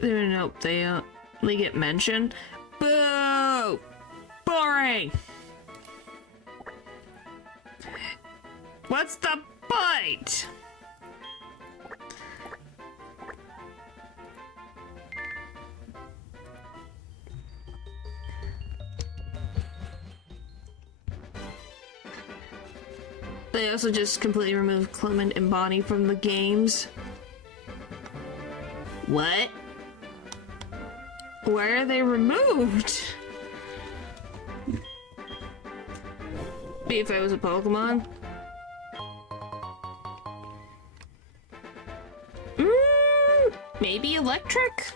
Nope, they get mentioned. Boo! Boring! What's the point? They also just completely removed Clement and Bonnie from the games. What? Why are they removed? Be if I was a Pokemon. Maybe electric?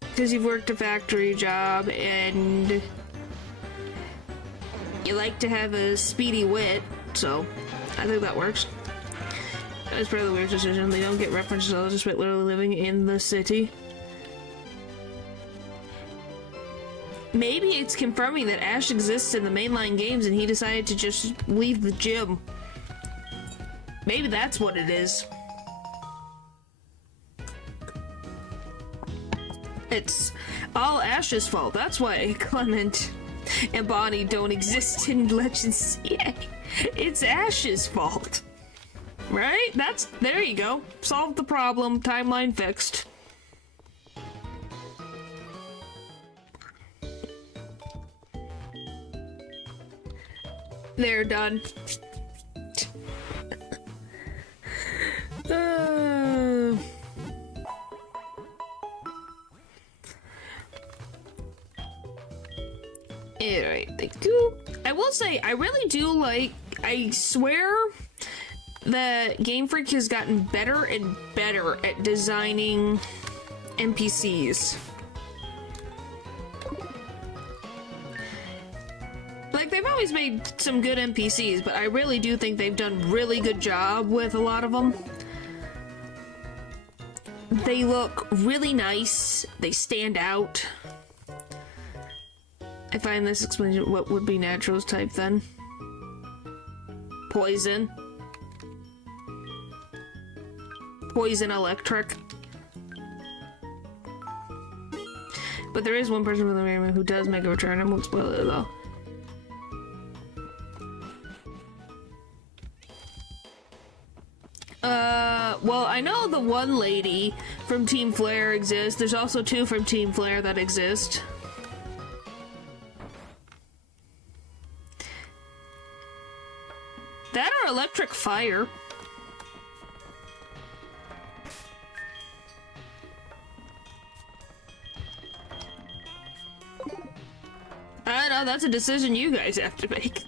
Because you've worked a factory job and you like to have a speedy wit, so I think that works. That's part of the weird decision. They don't get references all despite literally living in the city. Maybe it's confirming that Ash exists in the mainline games and he decided to just leave the gym. Maybe that's what it is. It's all Ash's fault. That's why Clement and Bonnie don't exist in Legends. Yeah, it's Ash's fault. Right? There you go. Solved the problem. Timeline fixed. They're done. Alright, thank you. I will say, I really do like, I swear that Game Freak has gotten better and better at designing NPCs. Like, they've always made some good NPCs, but I really do think they've done a really good job with a lot of them. They look really nice. They stand out. I find this explains what would be Natural's type then. Poison. Poison electric. But there is one person from the environment who does make a return. I won't spoil it though. Well, I know the one lady from Team Flare exists. There's also two from Team Flare that exist. That or electric fire. I know, that's a decision you guys have to make.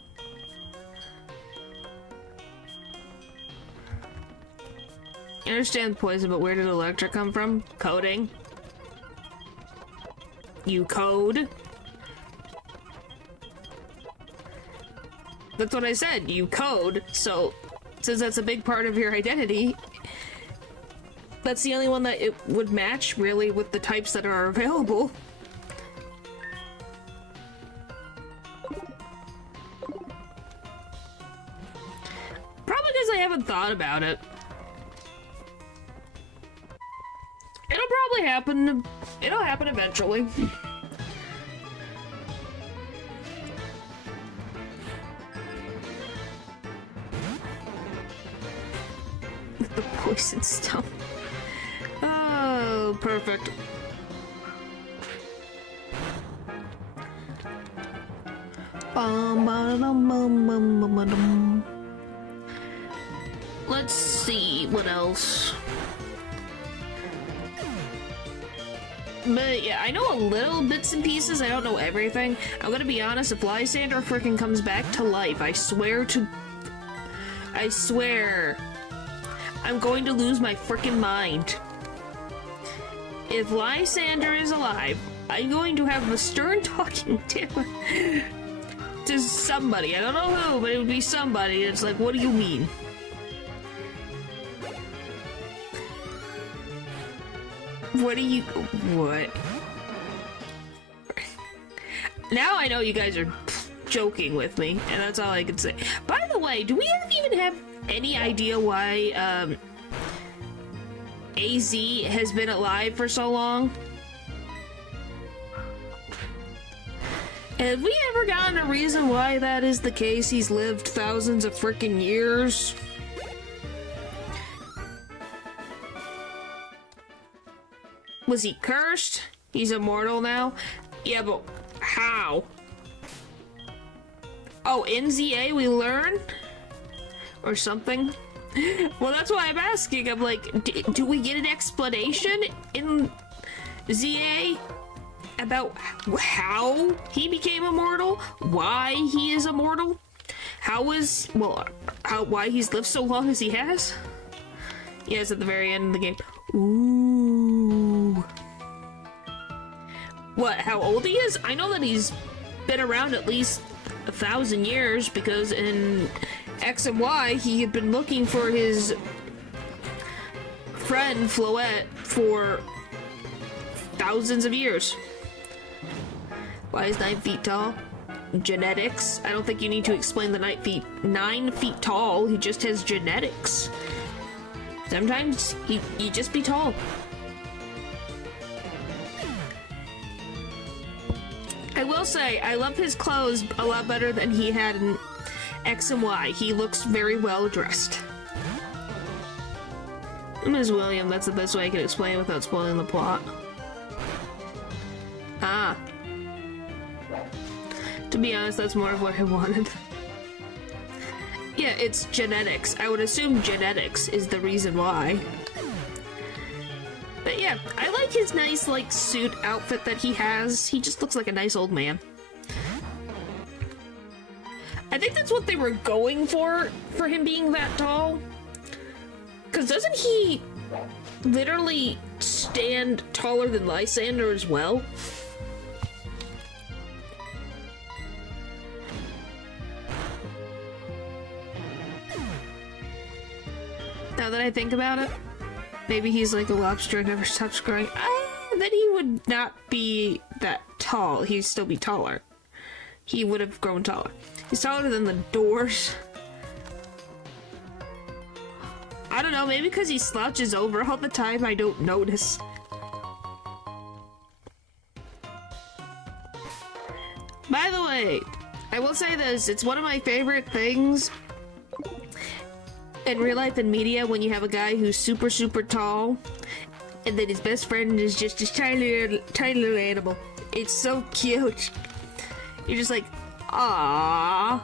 I understand poison, but where did electric come from? Coding. You code. That's what I said, you code, so since that's a big part of your identity, that's the only one that it would match, really, with the types that are available. Probably because I haven't thought about it. It'll probably happen, it'll happen eventually. The poison stone. Oh, perfect. Let's see what else. But yeah, I know a little bits and pieces. I don't know everything. I'm gonna be honest, if Lysander freaking comes back to life, I swear I'm going to lose my freaking mind. If Lysander is alive, I'm going to have a stern talking to somebody. I don't know who, but it would be somebody. It's like, what do you mean? What? Now I know you guys are joking with me, and that's all I can say. By the way, do we even have any idea why, AZ has been alive for so long? Have we ever gotten a reason why that is the case? He's lived thousands of freaking years. Was he cursed? He's immortal now? Yeah, but how? Oh, in ZA we learn? Or something? Well, that's why I'm asking. I'm like, do we get an explanation in ZA about how he became immortal? Why he is immortal? Why he's lived so long as he has? Yes, at the very end of the game. Ooh. What, how old he is? I know that he's been around at least 1,000 years, because in X and Y, he had been looking for his friend Floette for thousands of years. Why is 9 feet tall? Genetics. I don't think you need to explain the 9 feet tall. He just has genetics. Sometimes you just be tall. I will say, I love his clothes a lot better than he had in X and Y. He looks very well dressed. Ms. William, that's the best way I can explain without spoiling the plot. Ah. To be honest, that's more of what I wanted. Yeah, it's genetics. I would assume genetics is the reason why. But yeah, I like his nice, like, suit outfit that he has. He just looks like a nice old man. I think that's what they were going for him being that tall. Because doesn't he literally stand taller than Lysander as well? Now that I think about it, maybe he's like a lobster and never stops growing. Then he would not be that tall. He'd still be taller. He would have grown taller. He's taller than the doors. I don't know, maybe because he slouches over all the time, I don't notice. By the way, I will say this, it's one of my favorite things in real life and media when you have a guy who's super, super tall, and then his best friend is just this tiny little animal. It's so cute. You're just like, aww,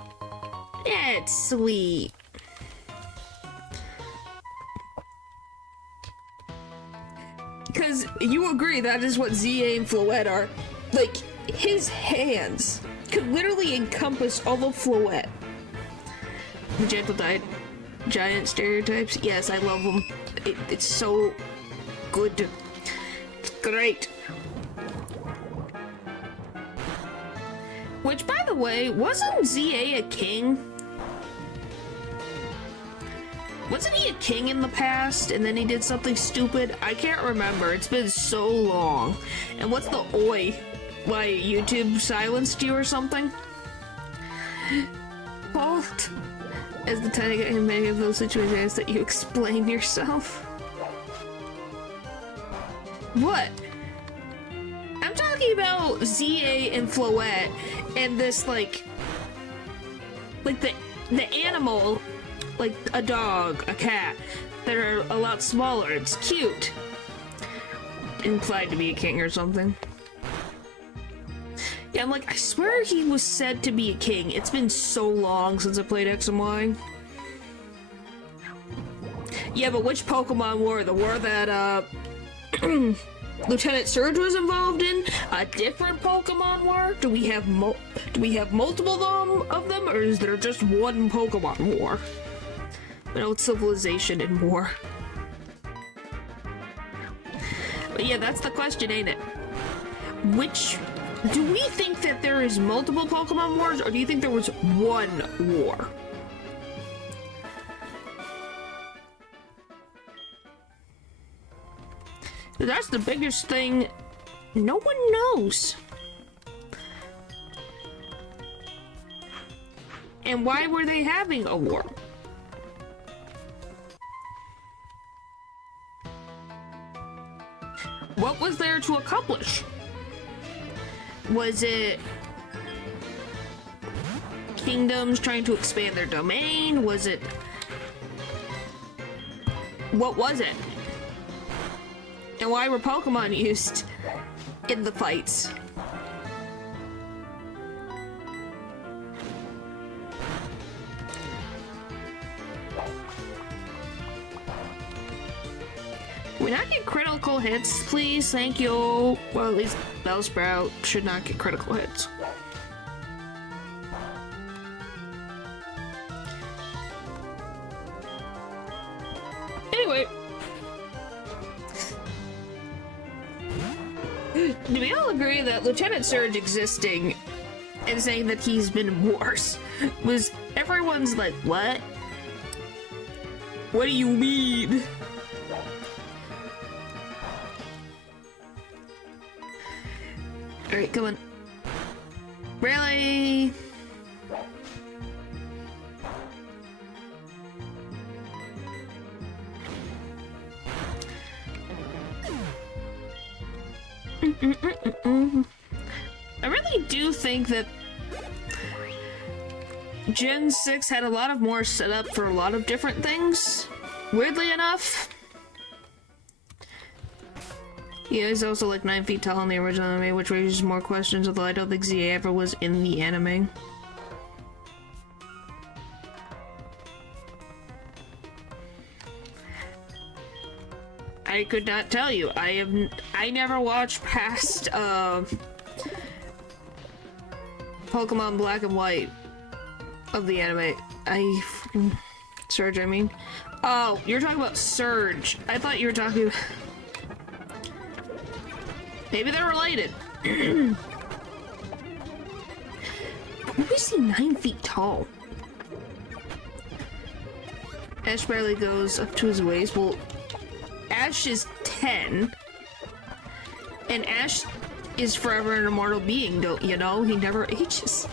that's sweet. Because you agree that is what ZA and Floette are. Like, his hands could literally encompass all of Floette. The gentle giant stereotypes. Yes, I love them. It's so good. It's great. Which, by the way, wasn't ZA a king? Wasn't he a king in the past, and then he did something stupid? I can't remember. It's been so long. And what's the oi? Why, YouTube silenced you or something? Fault. As the tiny guy in many of those situations that you explain yourself. What? I'm talking about ZA and Floette and this, like the animal, like a dog, a cat, that are a lot smaller. It's cute. Implied to be a king or something. Yeah, I'm like, I swear he was said to be a king. It's been so long since I played X and Y. Yeah, but which Pokemon war? The war that, Lieutenant Surge was involved in? A different Pokemon war? Do we have multiple of them, or is there just one Pokemon war? You know, it's civilization and war. But yeah, that's the question, ain't it? Do we think that there is multiple Pokemon wars, or do you think there was one war? That's the biggest thing no one knows. And why were they having a war? What was there to accomplish? Was it kingdoms trying to expand their domain? Was it... What was it? And why were Pokemon used in the fights? Can we not get critical hits, please? Thank you. Well, at least Bellsprout should not get critical hits. Anyway. Do we all agree that Lieutenant Surge existing and saying that he's been worse was everyone's like, what? What do you mean? Alright, come on. Really? I really do think that Gen 6 had a lot of more setup for a lot of different things, weirdly enough. Yeah, he's also like 9 feet tall in the original anime, which raises more questions, although I don't think ZA ever was in the anime. I could not tell you. I never watched past Pokemon Black and White of the anime. Surge, I mean. Oh, you're talking about Surge. I thought you were talking about... Maybe they're related. Why is he 9 feet tall? Ash barely goes up to his waist. Well, Ash is 10. And Ash is forever an immortal being, don't you know? He never ages.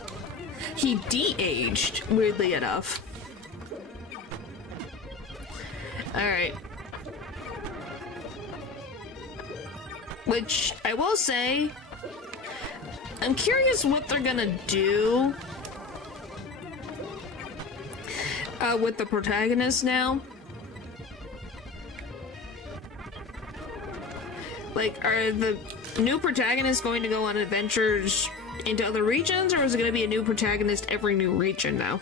He de-aged, weirdly enough. Alright. Which, I will say, I'm curious what they're gonna do with the protagonist now. Like, are the new protagonists going to go on adventures into other regions, or is it going to be a new protagonist every new region now?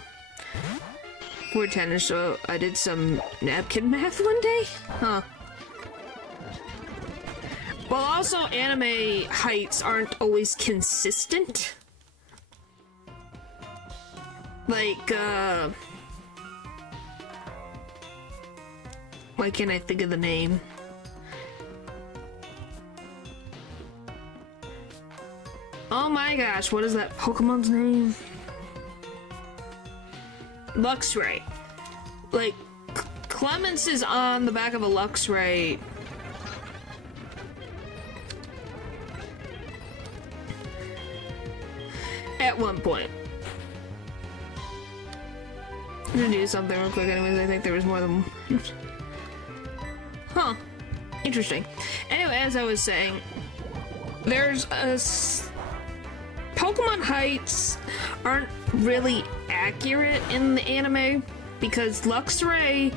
We're 10, so I did some napkin math one day? Huh. Well, also, anime heights aren't always consistent. Like, why can't I think of the name? Oh my gosh, what is that Pokemon's name? Luxray. Like, Clements is on the back of a Luxray. At one point. I'm gonna do something real quick anyways, I think there was more than one. Huh. Interesting. Anyway, as I was saying, there's a... Pokemon heights aren't really accurate in the anime because Luxray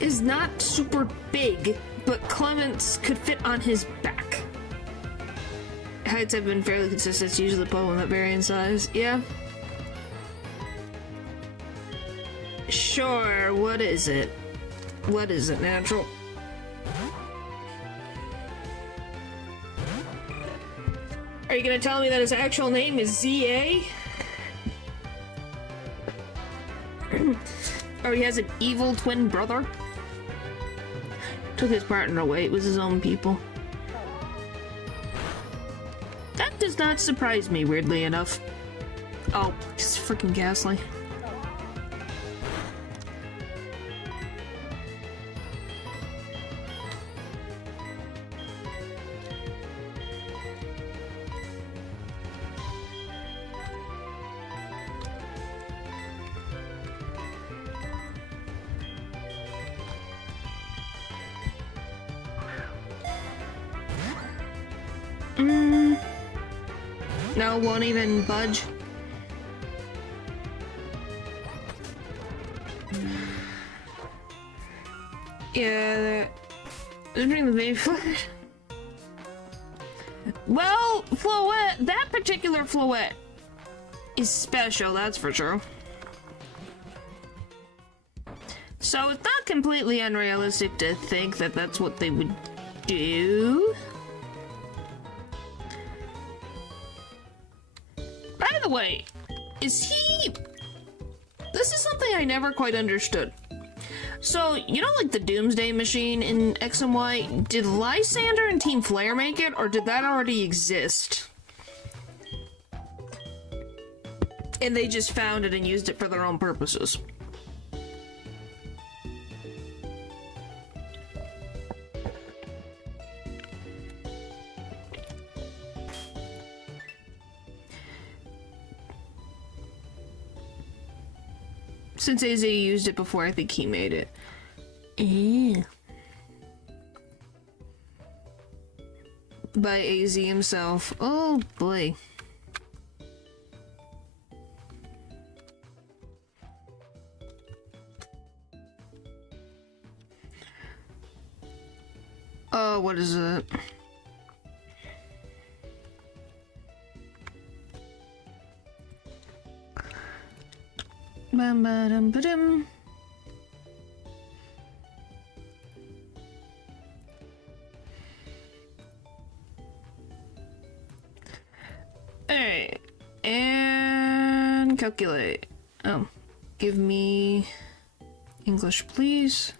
is not super big, but Clements could fit on his back. Heights have been fairly consistent. It's usually Pokemon that vary in size. Yeah. Sure, what is it? What is it, Natural? Are you gonna tell me that his actual name is ZA? Or he has an evil twin brother? Took his partner away. It was his own people. That does not surprise me, weirdly enough. Oh, just freaking Ghastly. No, won't even budge. Yeah, bring the baby fluid. Well, Floette, that particular Floette is special, that's for sure. So it's not completely unrealistic to think that that's what they would do. By the way, is he... This is something I never quite understood. So, you know, like the Doomsday Machine in X and Y, did Lysander and Team Flare make it, or did that already exist? And they just found it and used it for their own purposes. Since AZ used it before, I think he made it. By AZ himself. Oh boy. Oh, what is it? Bum ba dum ba dum. Alright. And calculate. Oh. Give me English, please.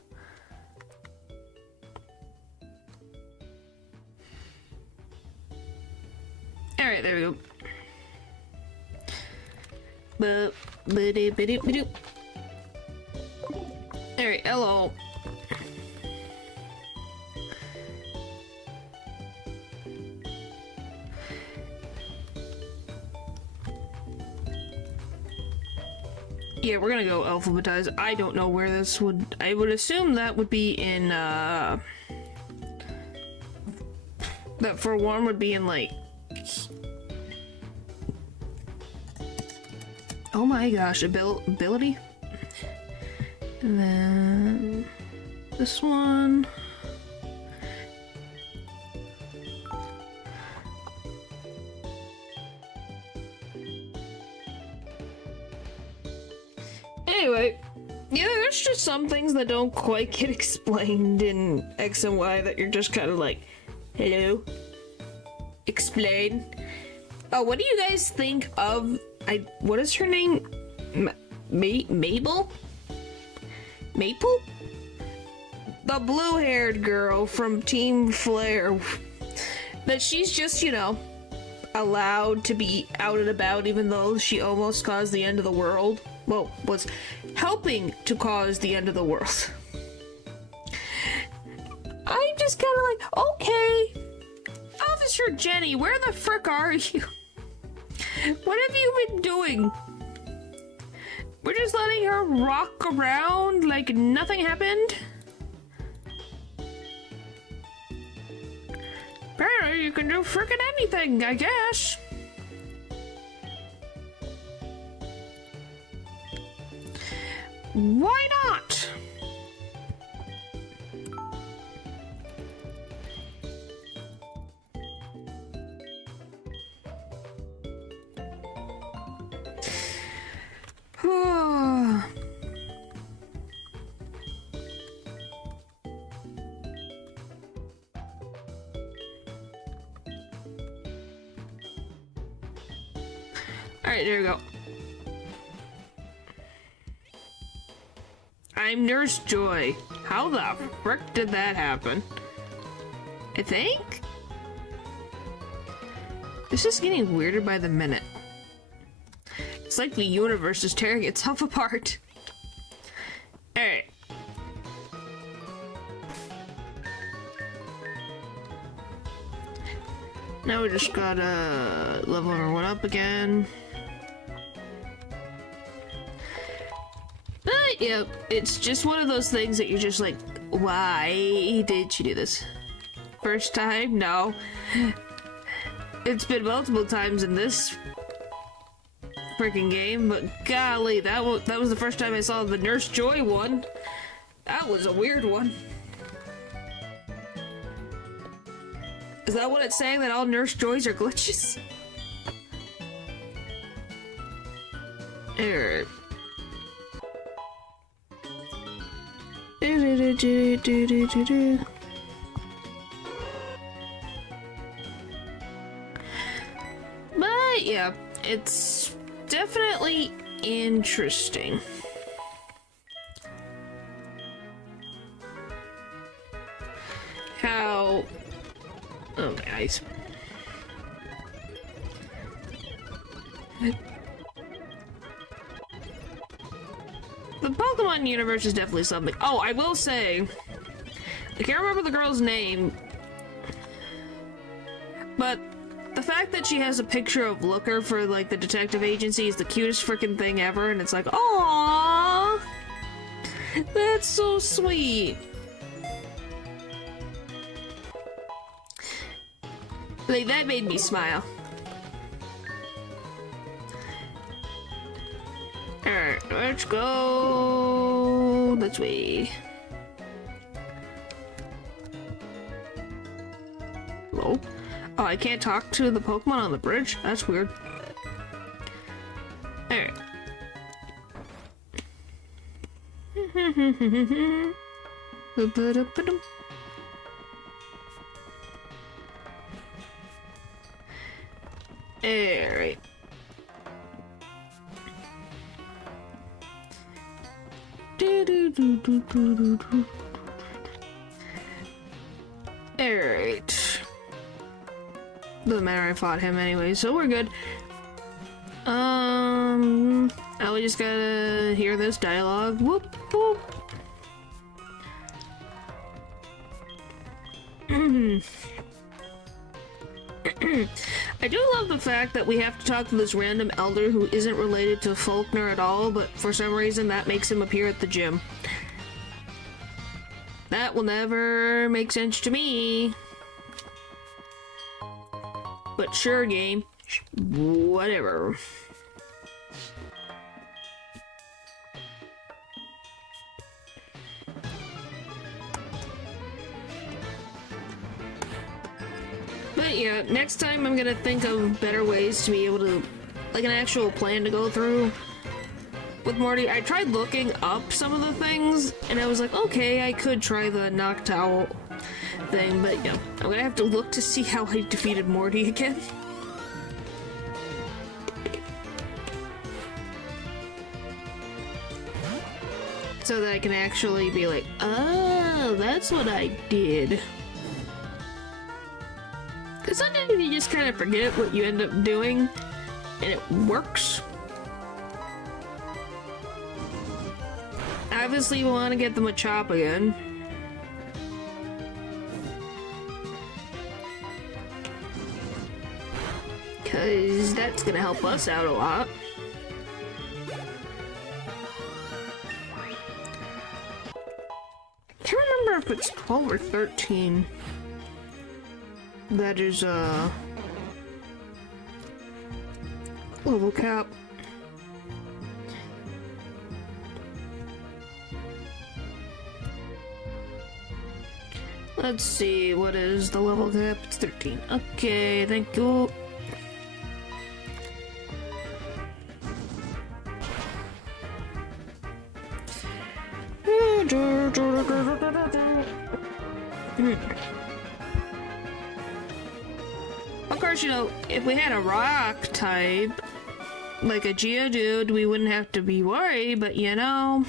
Alright, there we go. Alright, hello. Yeah, we're gonna go alphabetize. I don't know where this would... I would assume that would be in, that for one would be in, like... Oh my gosh, ability? And then... this one... Anyway, yeah, there's just some things that don't quite get explained in X and Y that you're just kind of like, hello? Explain. Oh, what do you guys think of, what is her name? Mabel? Maple? The blue-haired girl from Team Flare. That she's just, you know, allowed to be out and about even though she almost caused the end of the world. Well, was helping to cause the end of the world. I'm just kind of like, okay, Officer Jenny, where the frick are you? What have you been doing? We're just letting her rock around like nothing happened? Apparently you can do frickin' anything, I guess. Why not? Alright, there we go. I'm Nurse Joy. How the frick did that happen? I think? This is getting weirder by the minute. It's like the universe is tearing itself apart. Alright. Now we just gotta level everyone up again. Yep, it's just one of those things that you're just like, why did you do this? First time? No. It's been multiple times in this freaking game, but golly, that was the first time I saw the Nurse Joy one. That was a weird one. Is that what it's saying? That all Nurse Joys are glitches? Alright. But yeah, it's definitely interesting. How... Oh, guys. The Pokemon universe is definitely something. Oh, I will say, I can't remember the girl's name, but the fact that she has a picture of Looker for, like, the detective agency is the cutest freaking thing ever, and it's like, aww! That's so sweet! Like, that made me smile. Alright, let's go this way. Hello? Oh, I can't talk to the Pokemon on the bridge? That's weird. Alright. Alright. Alright. Doesn't matter, I fought him anyway, so we're good. Now we just gotta hear this dialogue. Whoop, whoop. I do love the fact that we have to talk to this random elder who isn't related to Faulkner at all, but for some reason that makes him appear at the gym. That will never make sense to me. But sure, game. Whatever. But yeah, next time I'm gonna think of better ways to be able to, like, an actual plan to go through with Morty. I tried looking up some of the things, and I was like, okay, I could try the Noctowl thing, but yeah, I'm gonna have to look to see how I defeated Morty again. So that I can actually be like, oh, that's what I did. Because sometimes you just kind of forget what you end up doing, and it works. Obviously, we want to get the Machop again. Because that's going to help us out a lot. I can't remember if it's 12 or 13. That is, level cap. Let's see, what is the level cap? It's 13. Okay, thank you. Of course, you know, if we had a rock type, like a Geodude, we wouldn't have to be worried, but you know...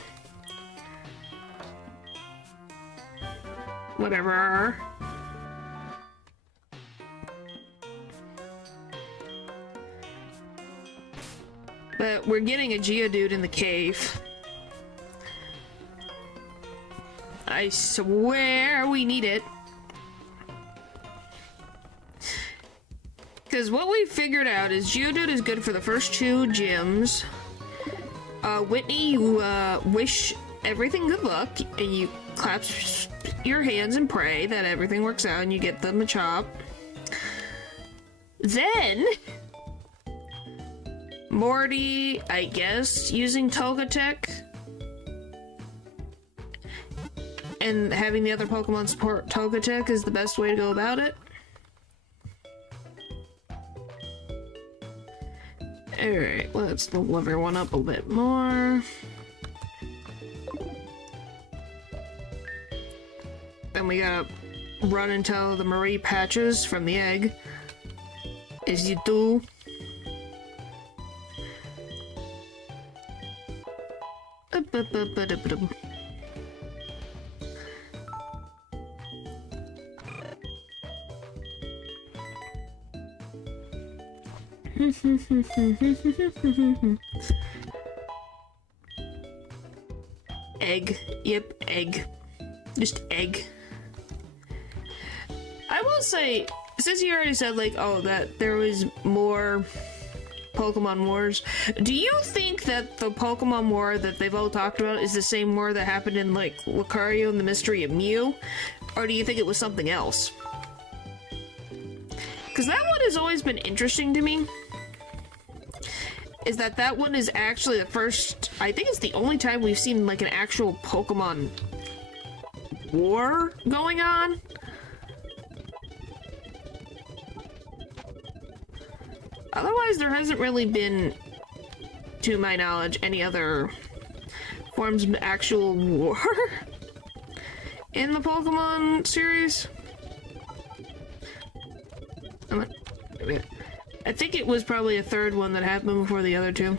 Whatever. But we're getting a Geodude in the cave. I swear we need it. Because what we figured out is Geodude is good for the first 2 gyms. Whitney, you wish everything good luck, and you clap your hands and pray that everything works out and you get the Machop. Then, Morty, I guess, using Togetic. And having the other Pokemon support Togetic is the best way to go about it. Alright, let's level everyone up a bit more. Then we gotta run until the Marie patches from the egg. As you do. Egg. Yep, egg. Just egg. I will say, since you already said, like, oh, that there was more Pokemon Wars, do you think that the Pokemon War that they've all talked about is the same war that happened in, like, Lucario and the Mystery of Mew? Or do you think it was something else? Because that one has always been interesting to me. Is that one is actually the first, I think it's the only time we've seen, like, an actual Pokemon war going on. Otherwise, there hasn't really been, to my knowledge, any other forms of actual war in the Pokemon series. I think it was probably a third one that happened before the other two.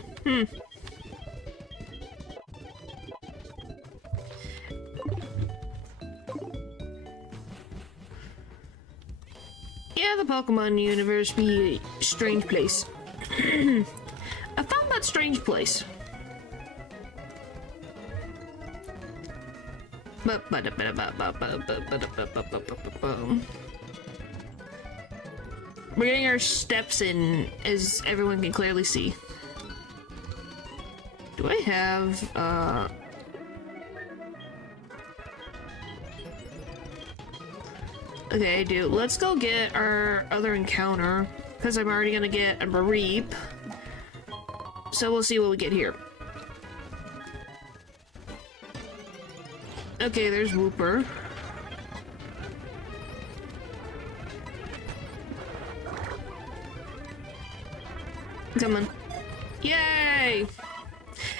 Yeah, the Pokemon universe be a strange place. I found that strange place. We're getting our steps in, as everyone can clearly see. Do I have, okay, I do. Let's go get our other encounter, because I'm already gonna get a Mareep. So we'll see what we get here. Okay, there's Wooper. Come on. Yay!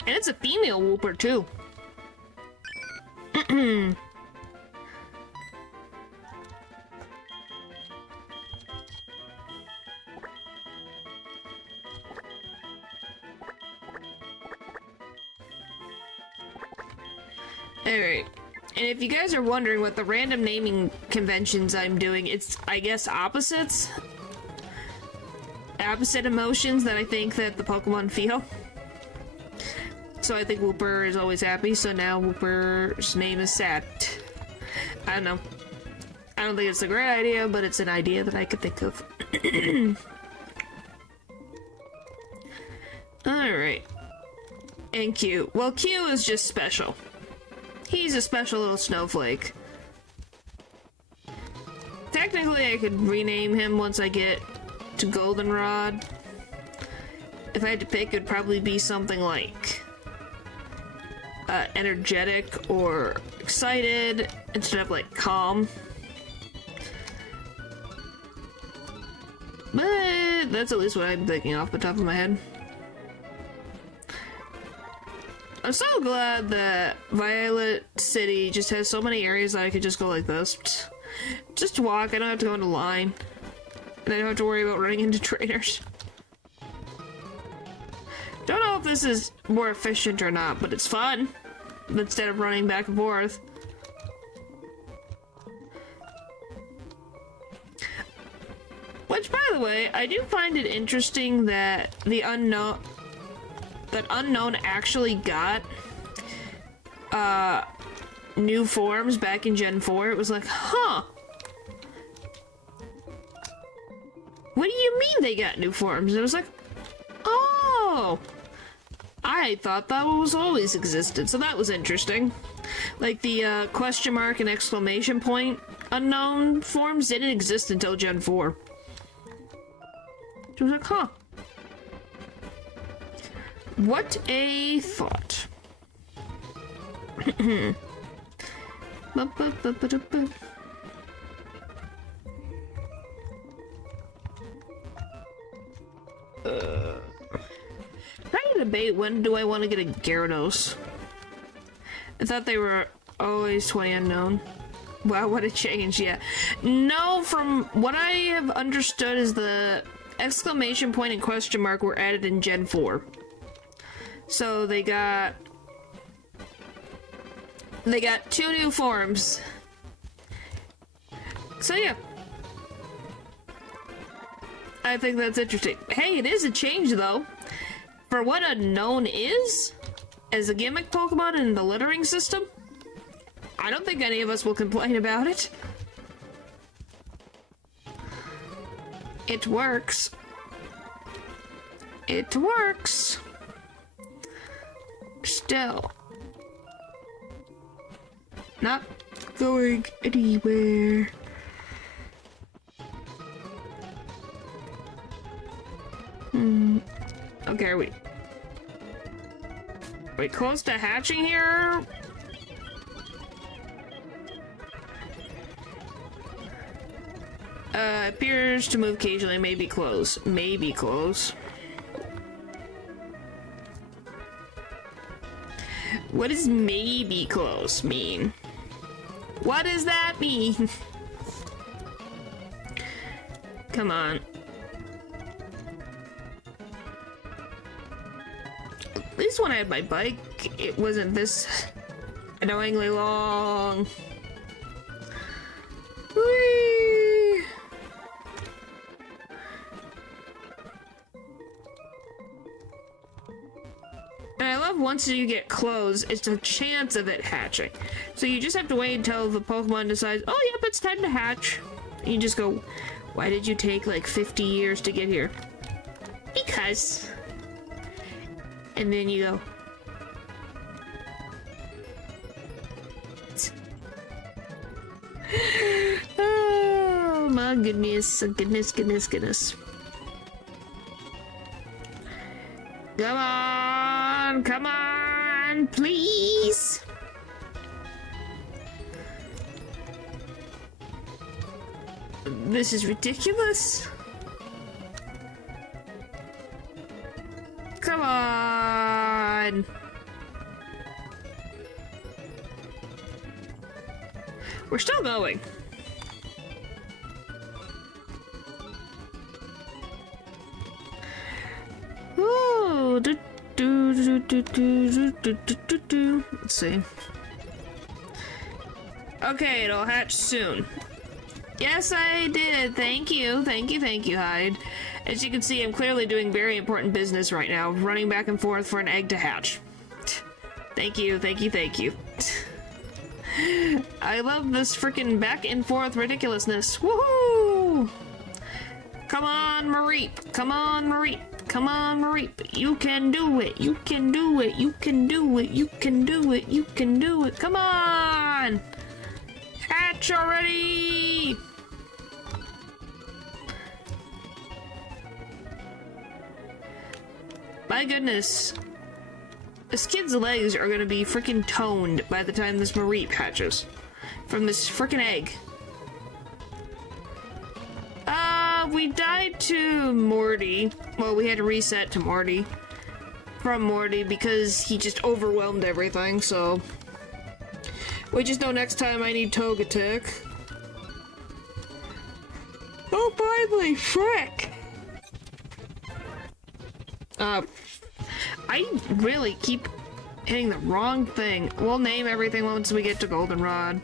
And it's a female Wooper, too. Alright. And if you guys are wondering what the random naming conventions I'm doing, it's, I guess, opposites. Opposite emotions that I think that the Pokemon feel. So I think Wooper is always happy, so now Wooper's name is sad. I don't know. I don't think it's a great idea, but it's an idea that I could think of. Alright. And Q. Well, Q is just special. He's a special little snowflake. Technically, I could rename him once I get to Goldenrod. If I had to pick, it'd probably be something like energetic or excited instead of like calm. But that's at least what I'm thinking off the top of my head. I'm so glad that Violet City just has so many areas that I could just go like this. Just walk, I don't have to go into line. And I don't have to worry about running into trainers. Don't know if this is more efficient or not, but it's fun. Instead of running back and forth. Which, by the way, I do find it interesting that the Unknown actually got new forms back in Gen 4. It was like, huh. What do you mean they got new forms? And it was like, oh, I thought that was always existed, so that was interesting. Like the question mark and exclamation point unknown forms didn't exist until Gen 4. It was like, huh. What a thought. debate when do I want to get a Gyarados. I thought they were always 20 unknown. Wow, what a change, yeah. No, from what I have understood is the exclamation point and question mark were added in Gen 4. So they got 2 new forms. So yeah. I think that's interesting. Hey, it is a change though. For what unknown is, as a gimmick Pokemon in the littering system, I don't think any of us will complain about it. It works. It works. Still. Not going anywhere. Okay, are we close to hatching here? Appears to move occasionally, maybe close. Maybe close. What does maybe close mean? What does that mean? Come on. At least when I had my bike, it wasn't this annoyingly long. Whee! And I love once you get close, it's a chance of it hatching. So you just have to wait until the Pokemon decides, oh yep, it's time to hatch. And you just go, why did you take like 50 years to get here? Because. And then you go. Oh my goodness, goodness. Come on, please. This is ridiculous. Come on. We're still going. Ooh, let's see. Okay, it'll hatch soon. Yes, I did. Thank you, Hyde. As you can see, I'm clearly doing very important business right now, running back and forth for an egg to hatch. Thank you. I love this freaking back and forth ridiculousness. Woohoo! Come on, Mareep. You can do it. Come on! Hatch already! My goodness. This kid's legs are gonna be freaking toned by the time this Mareep hatches. From this freaking egg. We died to Morty. Well, we had to reset to Morty. From Morty because he just overwhelmed everything, so... We just know next time I need Togetic. Oh, finally, frick! I really keep hitting the wrong thing. We'll name everything once we get to Goldenrod.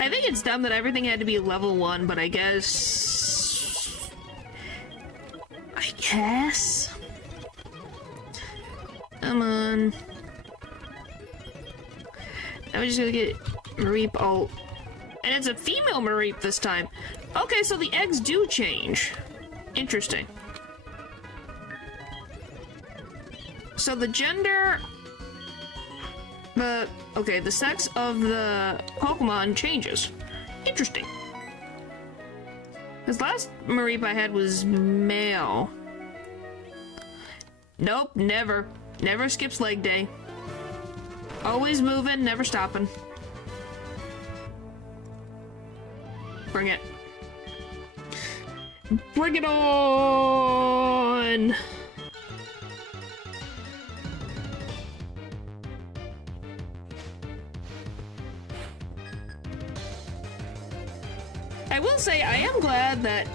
I think it's dumb that everything had to be level 1, but I guess... Come on. I'm just gonna get Mareep ult. And it's a female Mareep this time. Okay, so the eggs do change. Interesting. So the gender... the sex of the Pokemon changes. Interesting. This last Mareep I had was male. Nope, never. Never skips leg day. Always moving, never stopping. Bring it. Bring it on! I will say, I am glad that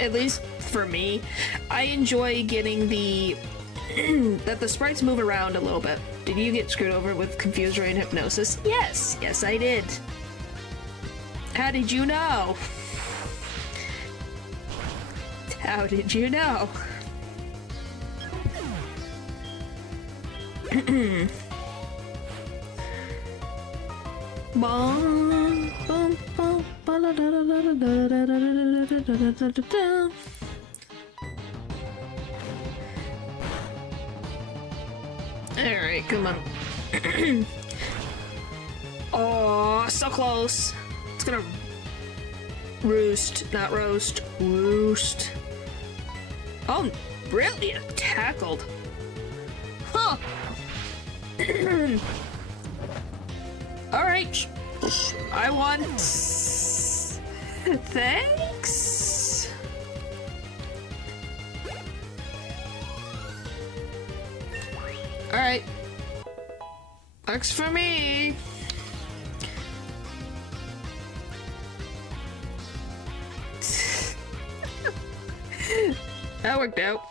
at least for me, I enjoy getting the that the sprites move around a little bit. Did you get screwed over with Confuse Ray and Hypnosis? Yes! Yes, I did. How did you know? How did you know? Alright, come on. Oh, so close. It's gonna roost, not roast. Roost. Oh, really? It tackled. Huh. Alright. I won. Thanks. Alright. Works for me. That worked out.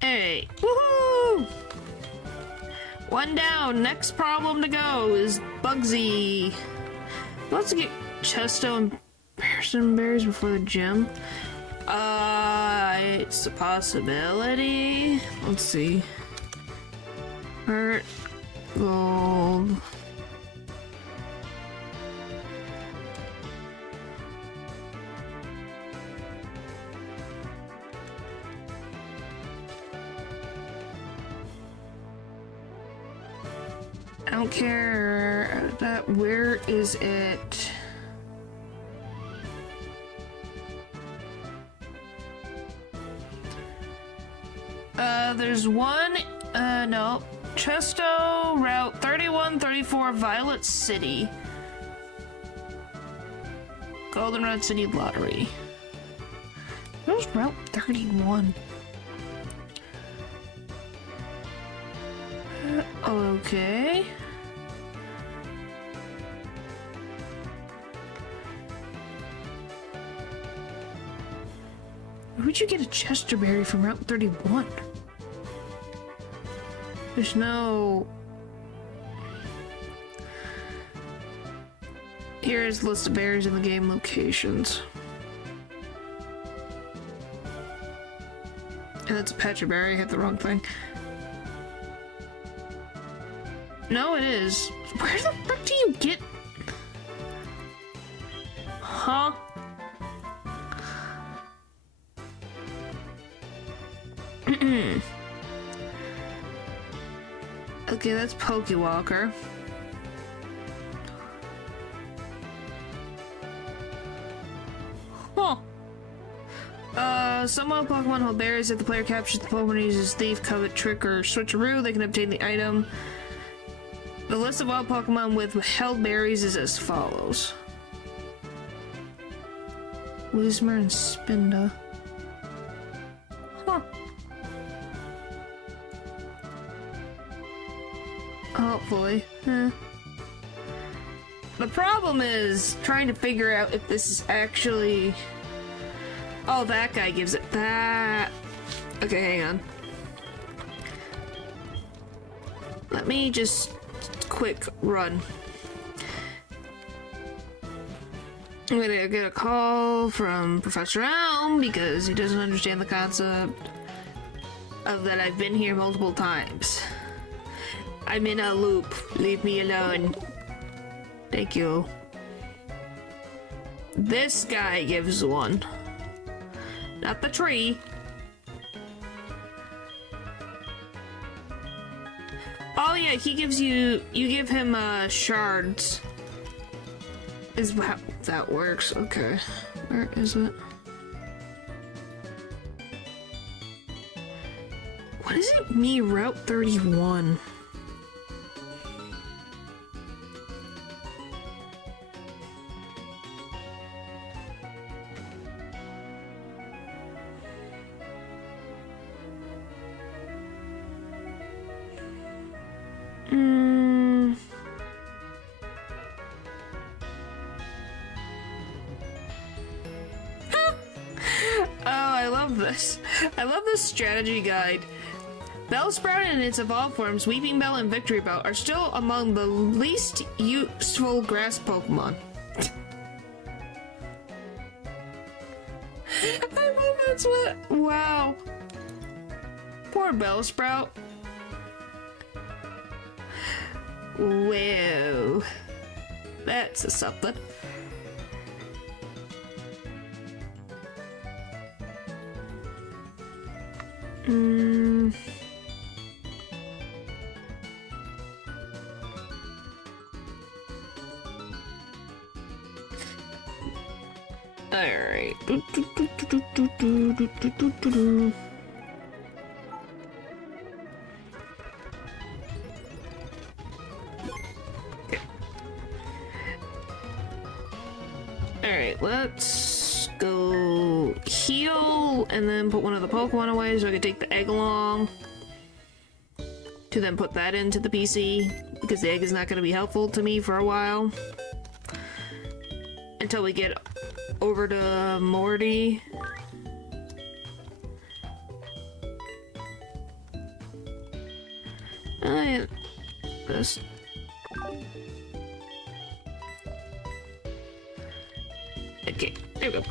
Hey. Woohoo! One down. Next problem to go is Bugsy. Let's get Chesto and Pearson berries before the gym. It's a possibility. Let's see. HeartGold. I don't care that. Where is it? There's one, no. Chesto, Route 3134, Violet City. Goldenrod City Lottery. Where's Route 31? Okay. Where'd you get a Chesterberry from Route 31? There's no... Here's a list of berries in the game locations. And that's a Patcher Berry, I hit the wrong thing. No, it is. Where the frick do you get... Huh? Okay, that's Pokewalker. Huh. Some wild Pokemon hold berries. If the player captures the Pokemon uses Thief, Covet, Trick, or Switcheroo, they can obtain the item. The list of wild Pokemon with held berries is as follows. Whismur and Spinda. Huh. Hopefully. The problem is trying to figure out if this is actually... Oh, that guy gives it that. Okay, hang on. Let me just quick run. I'm gonna get a call from Professor Elm because he doesn't understand the concept of that I've been here multiple times. I'm in a loop. Leave me alone. Thank you. This guy gives one. Not the tree. Oh yeah, he gives you give him shards. Is how that works. Okay. Where is it? What is it? Me, Route 31. love this. I love this strategy guide. Bellsprout and its evolved forms, Weeping Bell and Victory Bell, are still among the least useful grass Pokemon. I love that's what. Wow. Poor Bellsprout. Whoa. That's a something. Alright. Alright, let's go heal and then put one of the Pokemon away so I can take the egg along. To then put that into the PC because the egg is not going to be helpful to me for a while. Until we get over to Morty. This. Okay, there we go.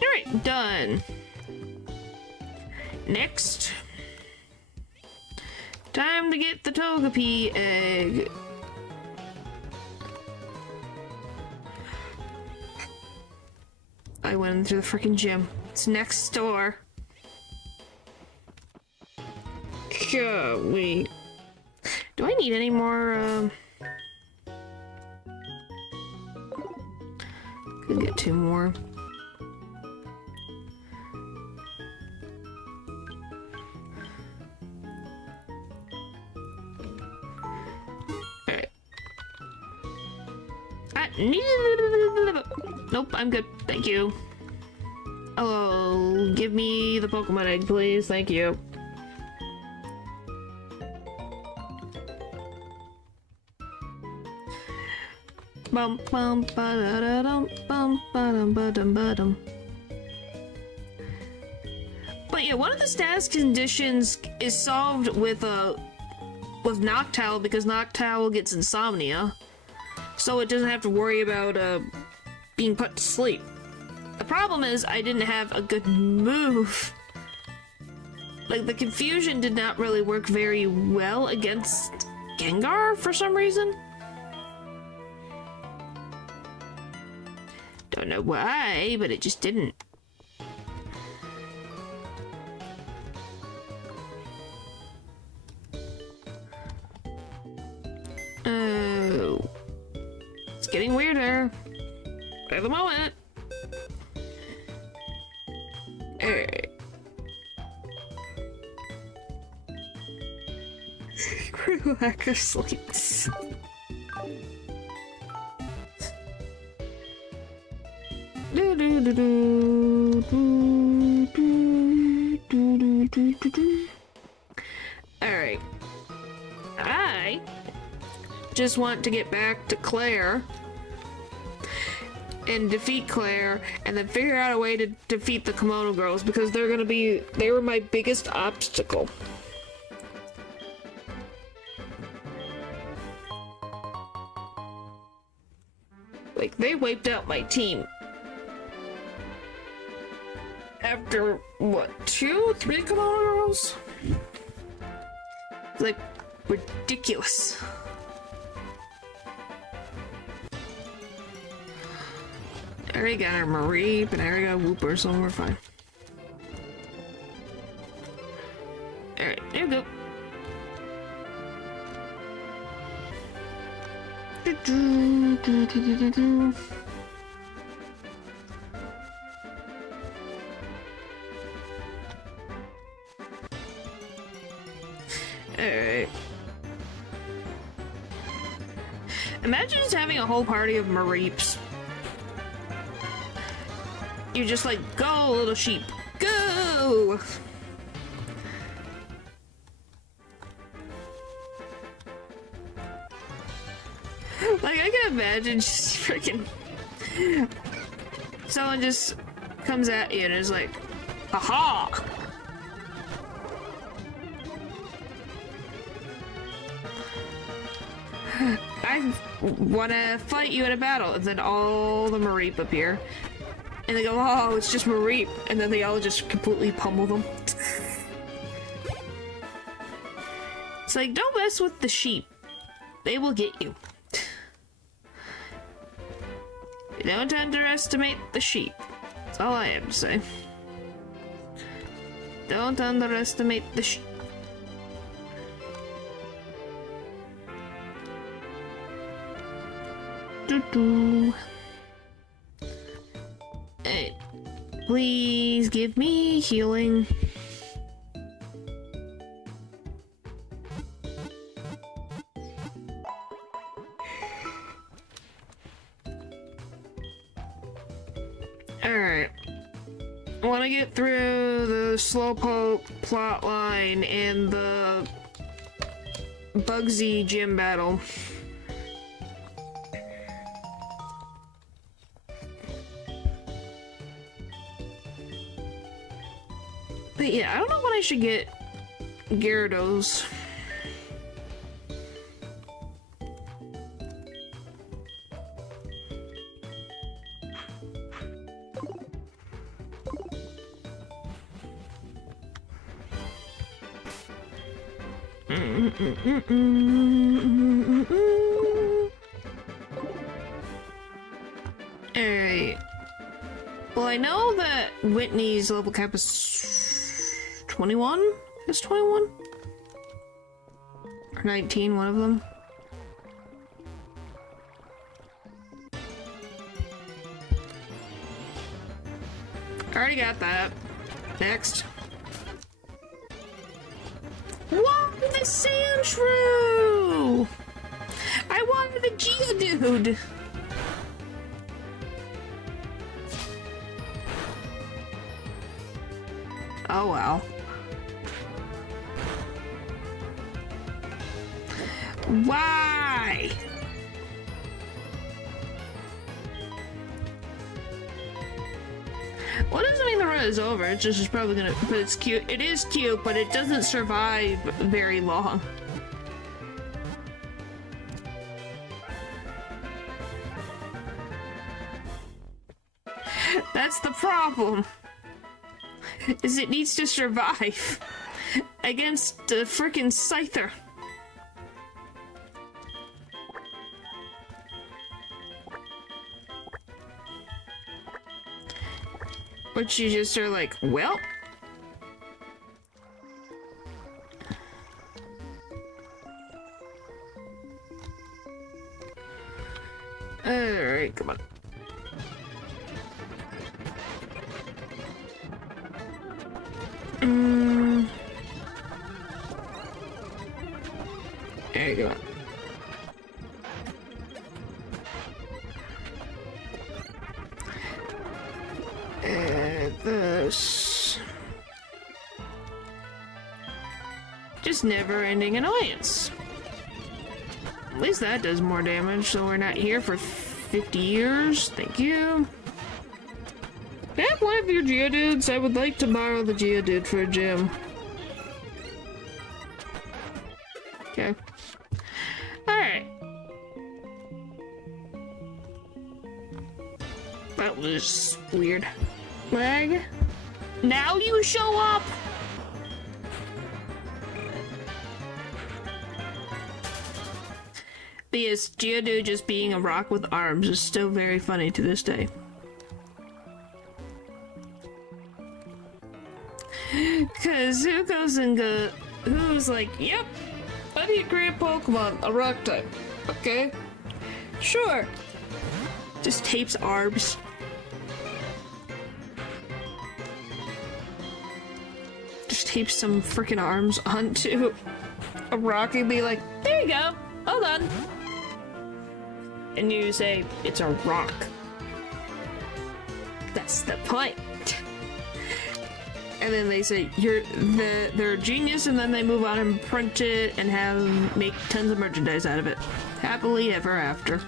Alright, done. Next. Time to get the Togepi egg. I went into the freaking gym. It's next door. Wait. Do I need any more, Could get 2 more. Alright. Nope, I'm good. Thank you. Oh, give me the Pokemon egg, please. Thank you. Bum bum ba da da dum bum ba dum ba dum ba dum. But yeah, one of the status conditions is solved with Noctowl because Noctowl gets insomnia, so it doesn't have to worry about being put to sleep. The problem is I didn't have a good move. Like, the confusion did not really work very well against Gengar for some reason. Don't know why, but it just didn't. Oh. It's getting weirder. At the moment. Alright. Relax sleeps. Alright. I just want to get back to Claire and defeat Claire and then figure out a way to defeat the Kimono girls because they were my biggest obstacle. Like, they wiped out my team. After, what, 2, 3 Kimono girls? It's like, ridiculous. I already got our Mareep, and I already got a Wooper, so we're fine. Alright, there we go. Alright. Imagine just having a whole party of Mareeps. You're just like, go, little sheep, go! Like, I can imagine just freaking... Someone just comes at you and is like, aha! I want to fight you in a battle, and then all the Mareep appear. And they go, oh, it's just Mareep, and then they all just completely pummel them. It's like, don't mess with the sheep. They will get you. Don't underestimate the sheep. That's all I have to say. Don't underestimate the sheep. Doo-doo. Hey, please give me healing. Alright. I want to get through the Slowpoke plotline and the Bugsy gym battle. But yeah, I don't know when I should get Gyarados. Alright. Well, I know that Whitney's level cap is 21? Is 21? Or 19, one of them. Already got that. Next. Whoa, the Sandshrew! I wanted a Geodude! Oh well. Why? Well, it doesn't mean the run is over. It's just probably gonna. But it's cute. It is cute, but it doesn't survive very long. That's the problem. Is it needs to survive against the frickin' Scyther. Which you just are like, well. Alright, come on. There you go. This. Just never-ending annoyance. At least that does more damage, so we're not here for 50 years. Thank you. Can I have one of your Geodudes? I would like to borrow the Geodude for a gym. Okay. Alright. That was weird. Lag? Now you show up! Because Geodude just being a rock with arms is still very funny to this day. Cause who goes and who's like, yep, I need to create a Pokemon, a rock type. Okay? Sure. Just tapes arms. Just tapes some freaking arms onto a rock and be like, there you go, all done. And you say, it's a rock. That's the point. and then they say they're a genius, and then they move on and print it and make tons of merchandise out of it. Happily ever after.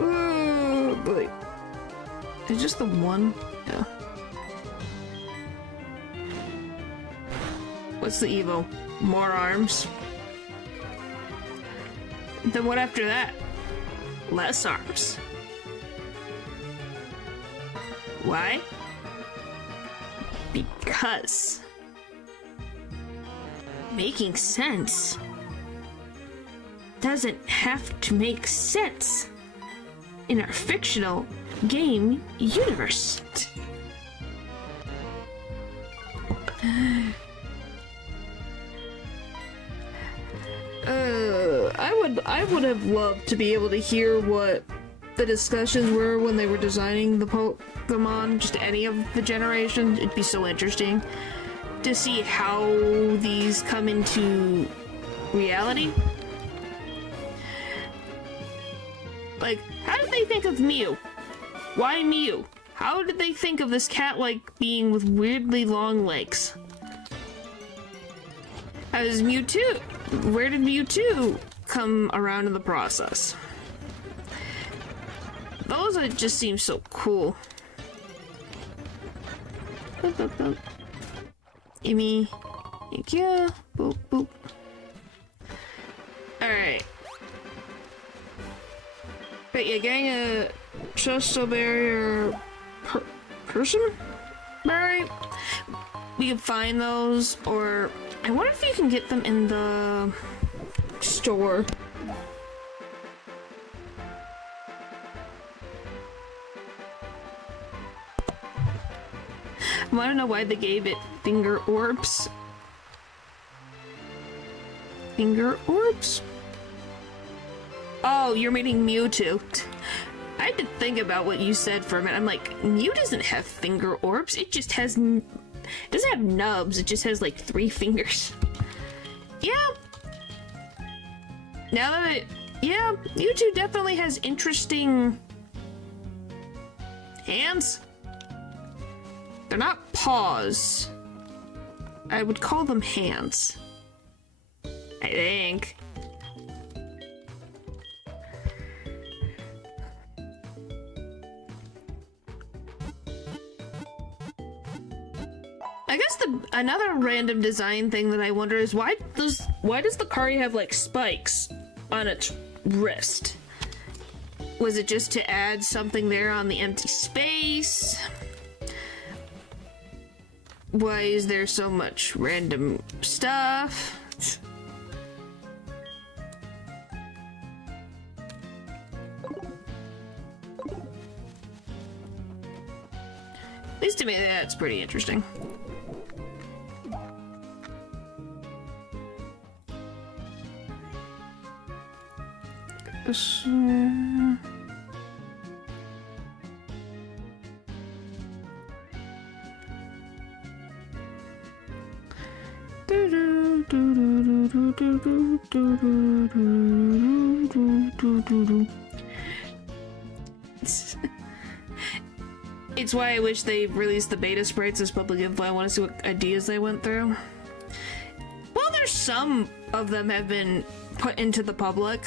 Oh boy. It's just the one? Yeah. What's the Evo? More arms? Then what after that? Less arms. Why? Because making sense doesn't have to make sense in our fictional game universe. I would have loved to be able to hear what the discussions were when they were designing the Pokémon, just any of the generations. It'd be so interesting to see how these come into reality. Like, how did they think of Mew? Why Mew? How did they think of this cat-like being with weirdly long legs? How does Mewtwo? Where did Mewtwo come around in the process? Those just seem so cool. Boop, boop, boop. Gimme. Thank you. Boop, boop. Alright. But yeah, getting a Chesto Berry or Person Berry, we can find those, or I wonder if you can get them in the store. I want to know why they gave it finger orbs. Finger orbs? Oh, you're meaning Mewtwo. I had to think about what you said for a minute. I'm like, Mew doesn't have finger orbs. It just has... It doesn't have nubs. It just has like 3 fingers. Yeah. Now that yeah, Mewtwo definitely has interesting hands. They're not paws. I would call them hands. I think. I guess another random design thing that I wonder is why does the Kari have like spikes on its wrist? Was it just to add something there on the empty space? Why is there so much random stuff? At least to me, that's pretty interesting. It's why I wish they released the beta sprites as public info. I want to see what ideas they went through. Well, there's some of them have been put into the public.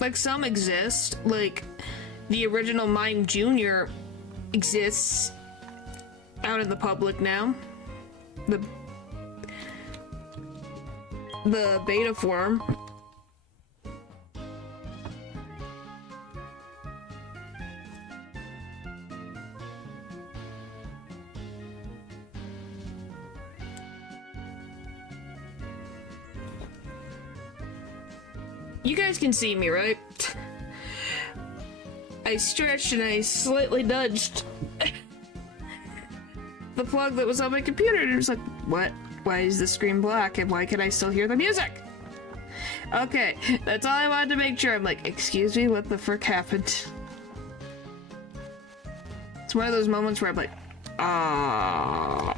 Like, some exist. Like, the original Mime Jr. exists out in the public now. The beta form. You guys can see me, right? I stretched and I slightly nudged the plug that was on my computer, and it was like, what? Why is the screen black, and why can I still hear the music? Okay, that's all I wanted to make sure. I'm like, excuse me, what the frick happened? It's one of those moments where I'm like, ah.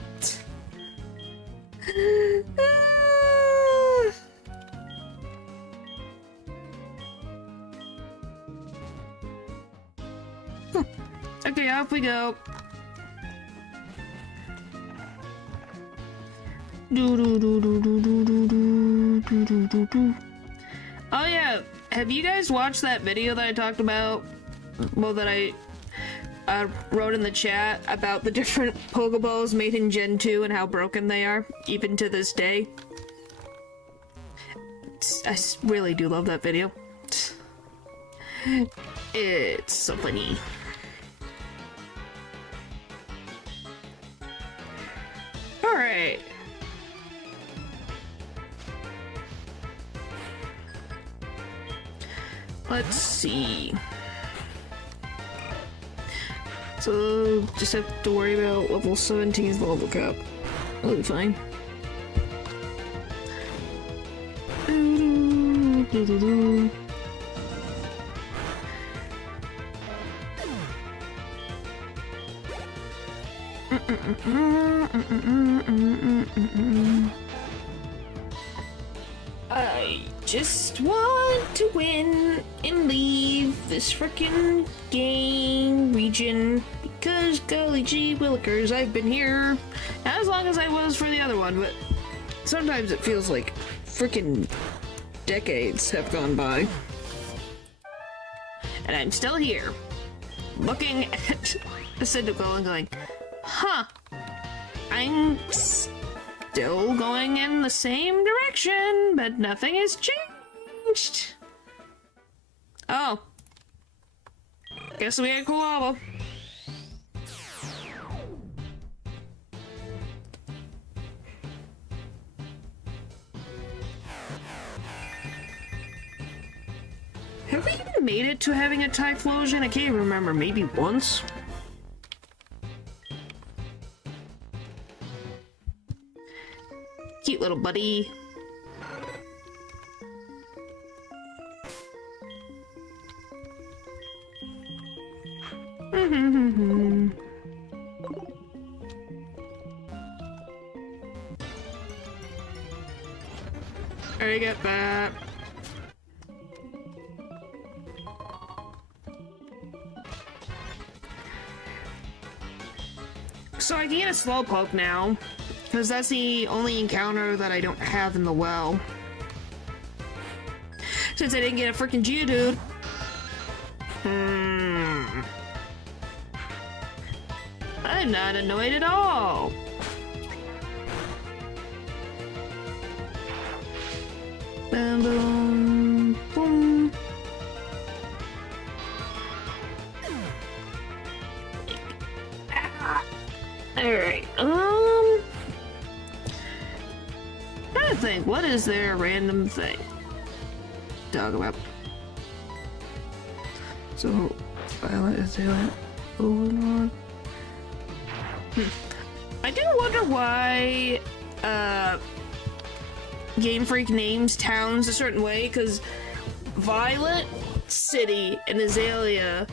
Alrighty, off we go. Oh yeah, have you guys watched that video that I talked about? Well, that I wrote in the chat about the different Pokeballs made in Gen 2 and how broken they are, even to this day. I really do love that video. It's so funny. Alright. Let's see. So, just have to worry about level 17's level cap. That'll be fine. I just want to win and leave this frickin' game region because golly gee willikers, I've been here not as long as I was for the other one, but sometimes it feels like frickin' decades have gone by. And I'm still here, looking at the Cyndaquil and going, huh, I'm still going in the same direction, but nothing has changed. Oh. Guess we had Koala. Have we even made it to having a Typhlosion? I can't remember. Maybe once? Cute little buddy. I get that. So I can get a Slowpoke now, because that's the only encounter that I don't have in the well. Since I didn't get a freaking Geodude. I'm not annoyed at all. Boom, boom, boom. Alright, trying to think, what is their random thing to talk about? So, Violet is Violet. Overlord. I do wonder why, Game Freak names towns a certain way, because Violet City and Azalea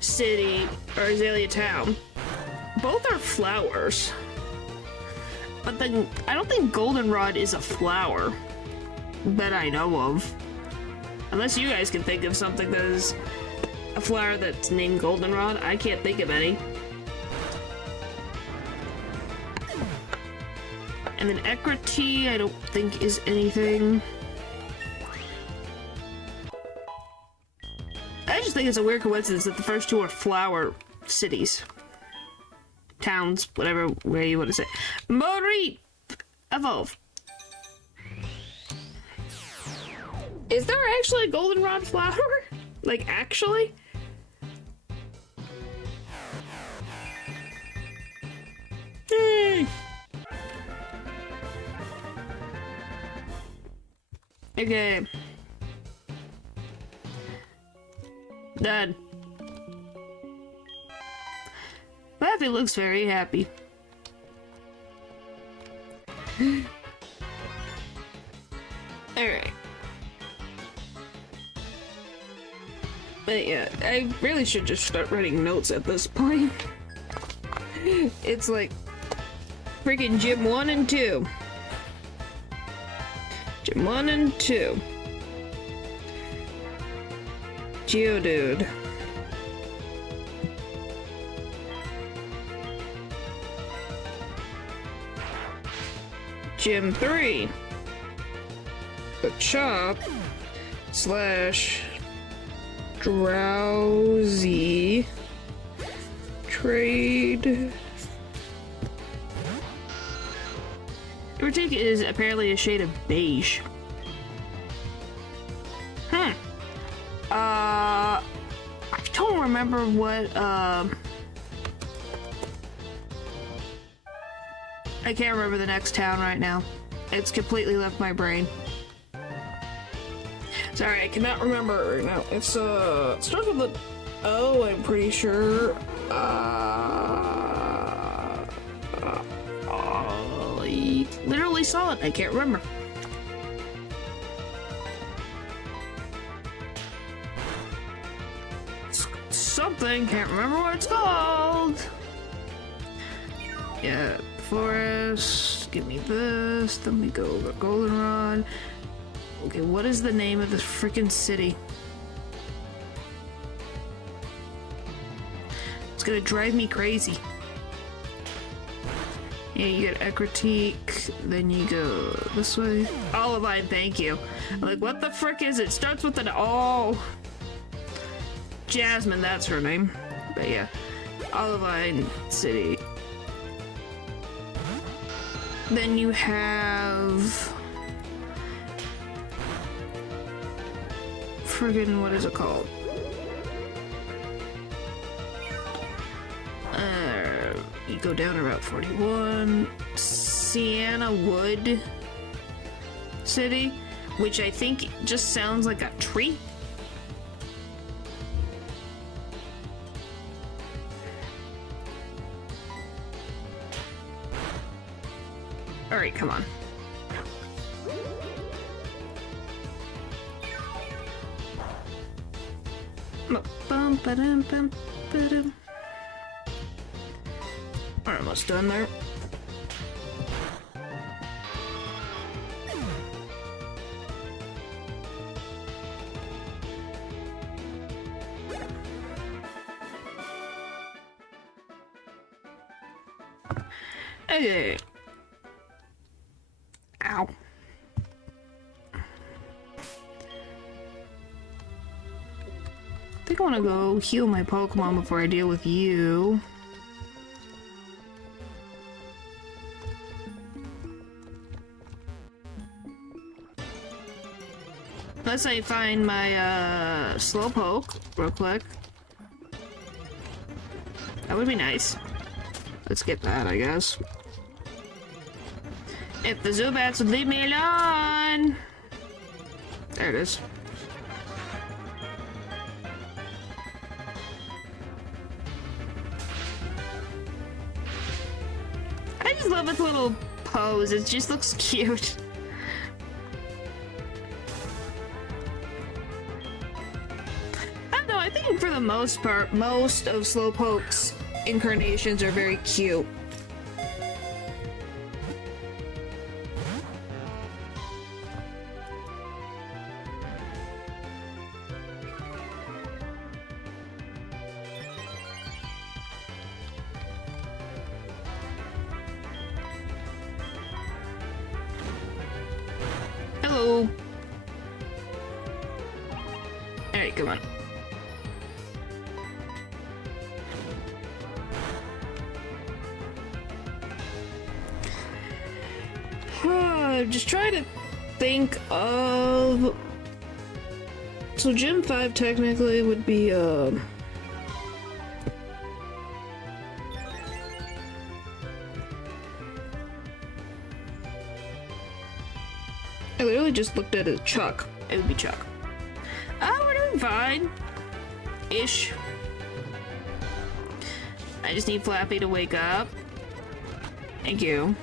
City, or Azalea Town, both are flowers. But then, I don't think Goldenrod is a flower that I know of. Unless you guys can think of something that is a flower that's named Goldenrod. I can't think of any. And then Equity, I don't think is anything. I just think it's a weird coincidence that the first two are flower cities. Towns, whatever way you want to say. Mori! Evolve. Is there actually a goldenrod flower? Like, actually? Yay! Okay. Done. Laffy looks very happy. Alright. But yeah, I really should just start writing notes at this point. It's like freaking Gym 1 and 2. Gym 1 and 2. Geodude. Gym 3. Machop slash drowsy trade. Overtake is apparently a shade of beige. I don't remember what, I can't remember the next town right now. It's completely left my brain. Sorry, I cannot remember right now. It's, it starts with an O, I'm pretty sure. I literally saw it. I can't remember. It's something. Can't remember what it's called. Yeah, forest. Give me this. Then we go over goldenrod. Okay, what is the name of this freaking city? It's gonna drive me crazy. Yeah, you get Ecritique, then you go this way. Olivine, thank you. I'm like, what the frick is it? Starts with an O. Jasmine, that's her name. But yeah, Olivine City. Then you have... friggin' what is it called? You go down to Route 41, Sienna Wood City, which I think just sounds like a tree. Alright, come on. Bum, ba-dum, bum, ba-dum. We're almost done there. Okay. Ow. I think I want to go heal my Pokemon before I deal with you. Unless I find my, Slowpoke real quick. That would be nice. Let's get that, I guess. If the Zubats would leave me alone! There it is. I just love its little pose. It just looks cute. I think for the most part, most of Slowpoke's incarnations are very cute. Hello. Alright, come on. I'm just trying to think of... So Gym 5 technically would be, I literally just looked at it. Chuck. It would be Chuck. Oh, we're doing fine. Ish. I just need Flappy to wake up. Thank you.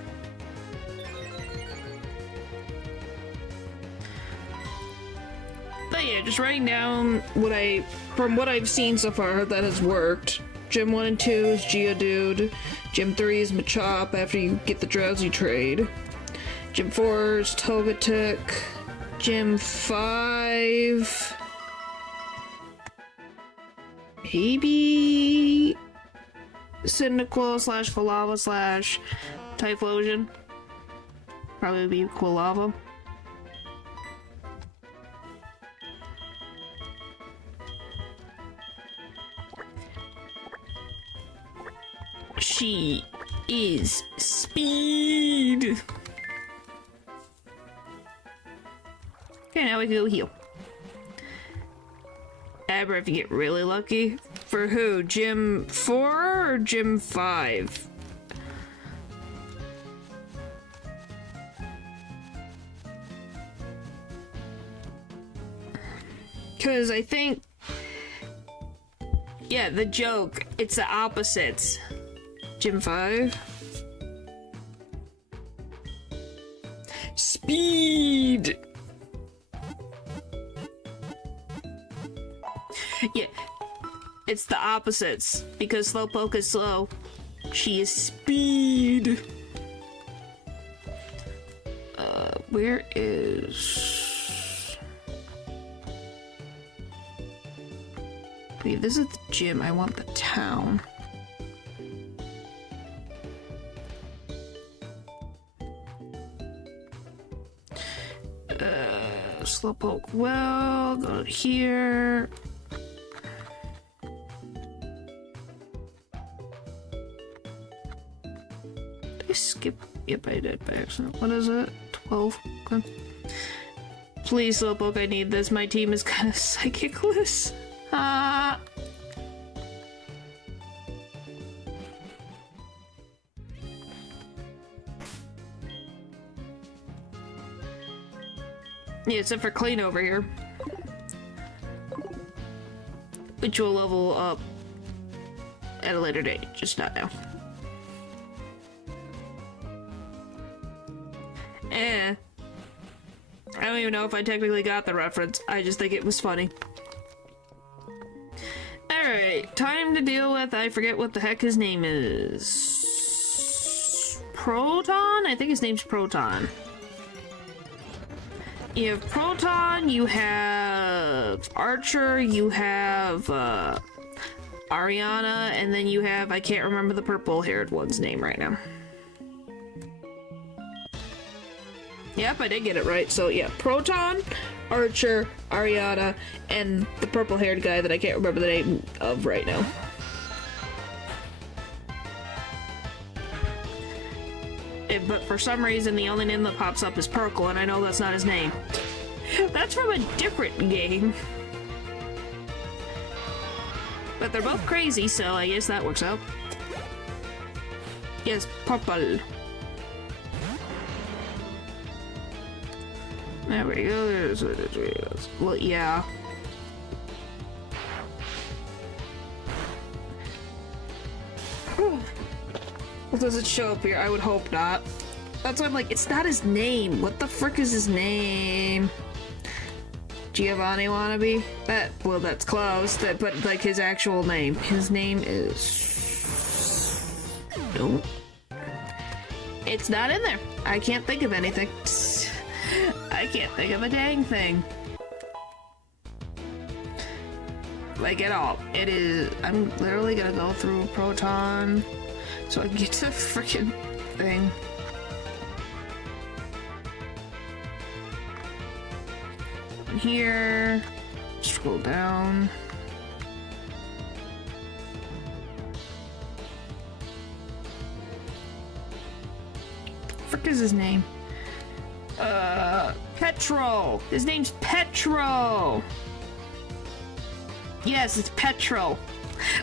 But yeah, just writing down from what I've seen so far that has worked. Gym 1 and 2 is Geodude. Gym 3 is Machop after you get the Drowsy trade. Gym 4 is Togetic. Gym 5... maybe... Cyndaquil slash Falava slash Typhlosion. Probably be cool lava. She is speed. Okay, now we can go heal. Ever if you get really lucky. For who? Gym 4 or Gym 5? Because I think... Yeah, the joke. It's the opposites. Gym 5. Speed! Yeah, it's the opposites. Because Slowpoke is slow. She is speed. Where is... Wait, this is the gym. I want the town. Slowpoke well, go to here. Did I skip? Yep, I did by accident. What is it? 12. Okay. Please, Slowpoke, I need this. My team is kind of psychicless. Ah. Yeah, except for Clean over here. Which will level up at a later date, just not now. I don't even know if I technically got the reference. I just think it was funny. Alright, time to deal with, I forget what the heck his name is. Proton? I think his name's Proton. You have Proton, you have Archer, you have Ariana, and then you have, I can't remember the purple-haired one's name right now. Yep, I did get it right. So yeah, Proton, Archer, Ariana, and the purple-haired guy that I can't remember the name of right now. But for some reason, the only name that pops up is Purkle, and I know that's not his name. That's from a different game. But they're both crazy, so I guess that works out. Yes, Purple. There we go, there's what it is. Well, yeah. Well, does it show up here? I would hope not. That's why I'm like, it's not his name. What the frick is his name? Giovanni Wannabe? Well, that's close. But, like, his actual name. His name is... Nope. It's not in there. I can't think of anything. I can't think of a dang thing. Like, at all. It is... I'm literally gonna go through Proton so I can get to the freaking thing. Here. Scroll down. What the frick is his name? Petrol! His name's Petrol! Yes, it's Petrol.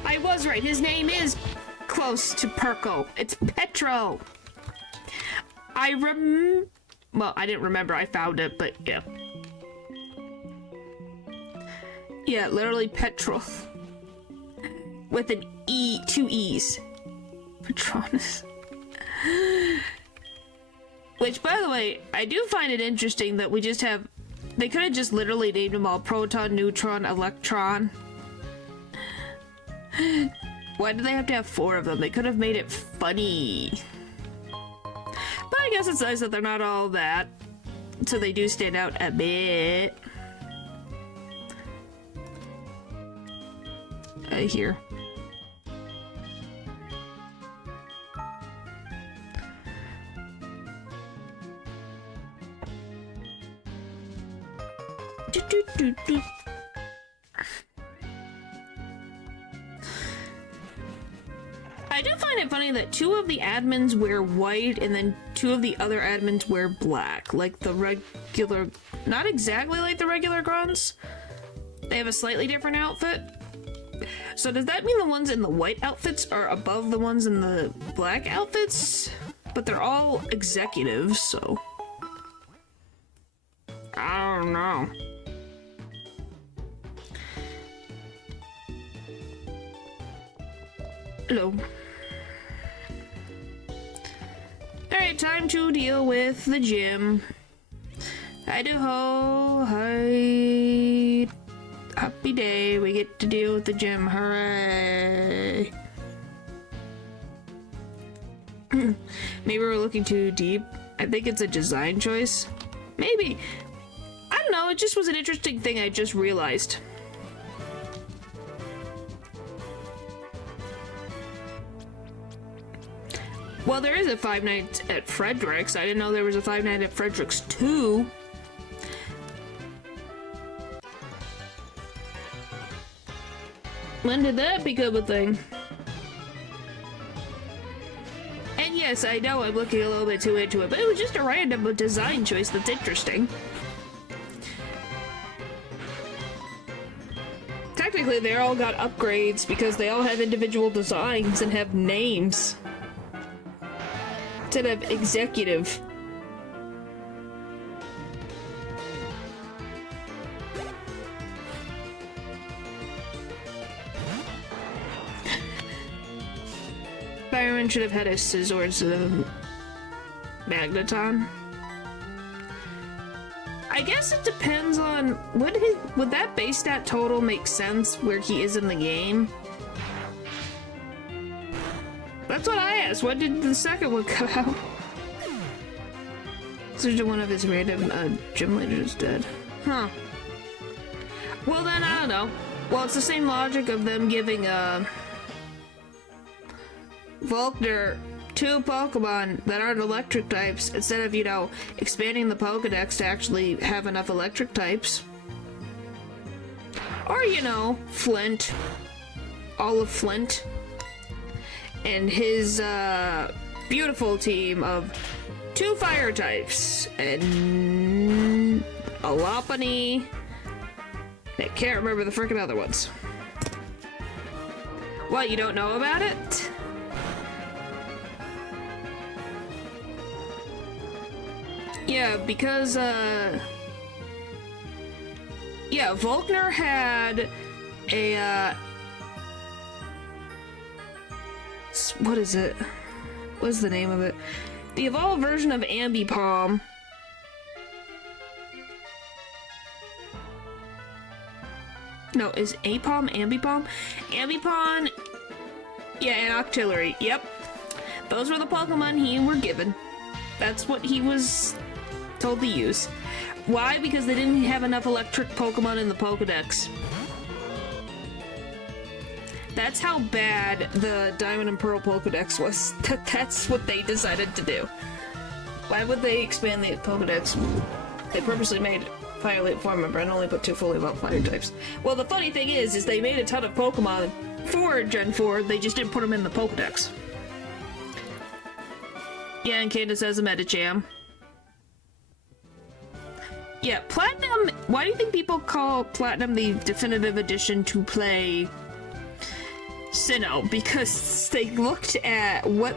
I was right, his name is close to Purkle. It's Petrol! Well, I didn't remember, I found it, but yeah. Yeah, literally Petrol. With an E, 2 E's. Patronus. Which, by the way, I do find it interesting that we just have... They could have just literally named them all Proton, Neutron, Electron. Why do they have to have 4 of them? They could have made it funny. But I guess it's nice that they're not all that. So they do stand out a bit. Here. Do, do, do, do. I do find it funny that 2 of the admins wear white and then 2 of the other admins wear black. Like the regular... Not exactly like the regular grunts. They have a slightly different outfit. So does that mean the ones in the white outfits are above the ones in the black outfits? But they're all executives, so... I don't know. Hello. Alright, time to deal with the gym. Idaho, hi. Happy day, we get to deal with the gym, hooray. Maybe we're looking too deep. I think it's a design choice. Maybe. I don't know, it just was an interesting thing I just realized. Well, there is a Five Nights at Frederick's. I didn't know there was a Five Nights at Frederick's 2. When did that become a thing? And yes, I know I'm looking a little bit too into it, but it was just a random design choice that's interesting. Technically, they all got upgrades because they all have individual designs and have names. Instead of executive. Fireman should have had a scissor instead of a magneton. I guess it depends on would that base stat total make sense where he is in the game? That's what I asked. When did the second one come out? So one of his random gym leaders dead. Huh. Well then, I don't know. Well, it's the same logic of them giving Volkner 2 Pokemon that aren't electric types instead of, you know, expanding the Pokedex to actually have enough electric types. Or, you know, Flint. All of Flint. And his beautiful team of 2 fire types and a Lopunny. I can't remember the frickin' other ones. What, you don't know about it? Yeah, because yeah, Volkner had a what is it? What's the name of it? The evolved version of Ambipom. No, is Apom Ambipom? Ambipom, yeah, and Octillery. Yep, those were the Pokemon he were given. That's what he was told to use. Why? Because they didn't have enough electric Pokemon in the Pokedex. That's how bad the Diamond and Pearl Pokedex was. That's what they decided to do. Why would they expand the Pokedex? They purposely made Fire Elite Four member and only put 2 fully evolved fire types. Well, the funny thing is they made a ton of Pokemon for Gen 4, they just didn't put them in the Pokedex. Yeah, and Candace has a Medicham. Yeah, Platinum, why do you think people call Platinum the definitive edition to play Sinnoh? Because they looked at what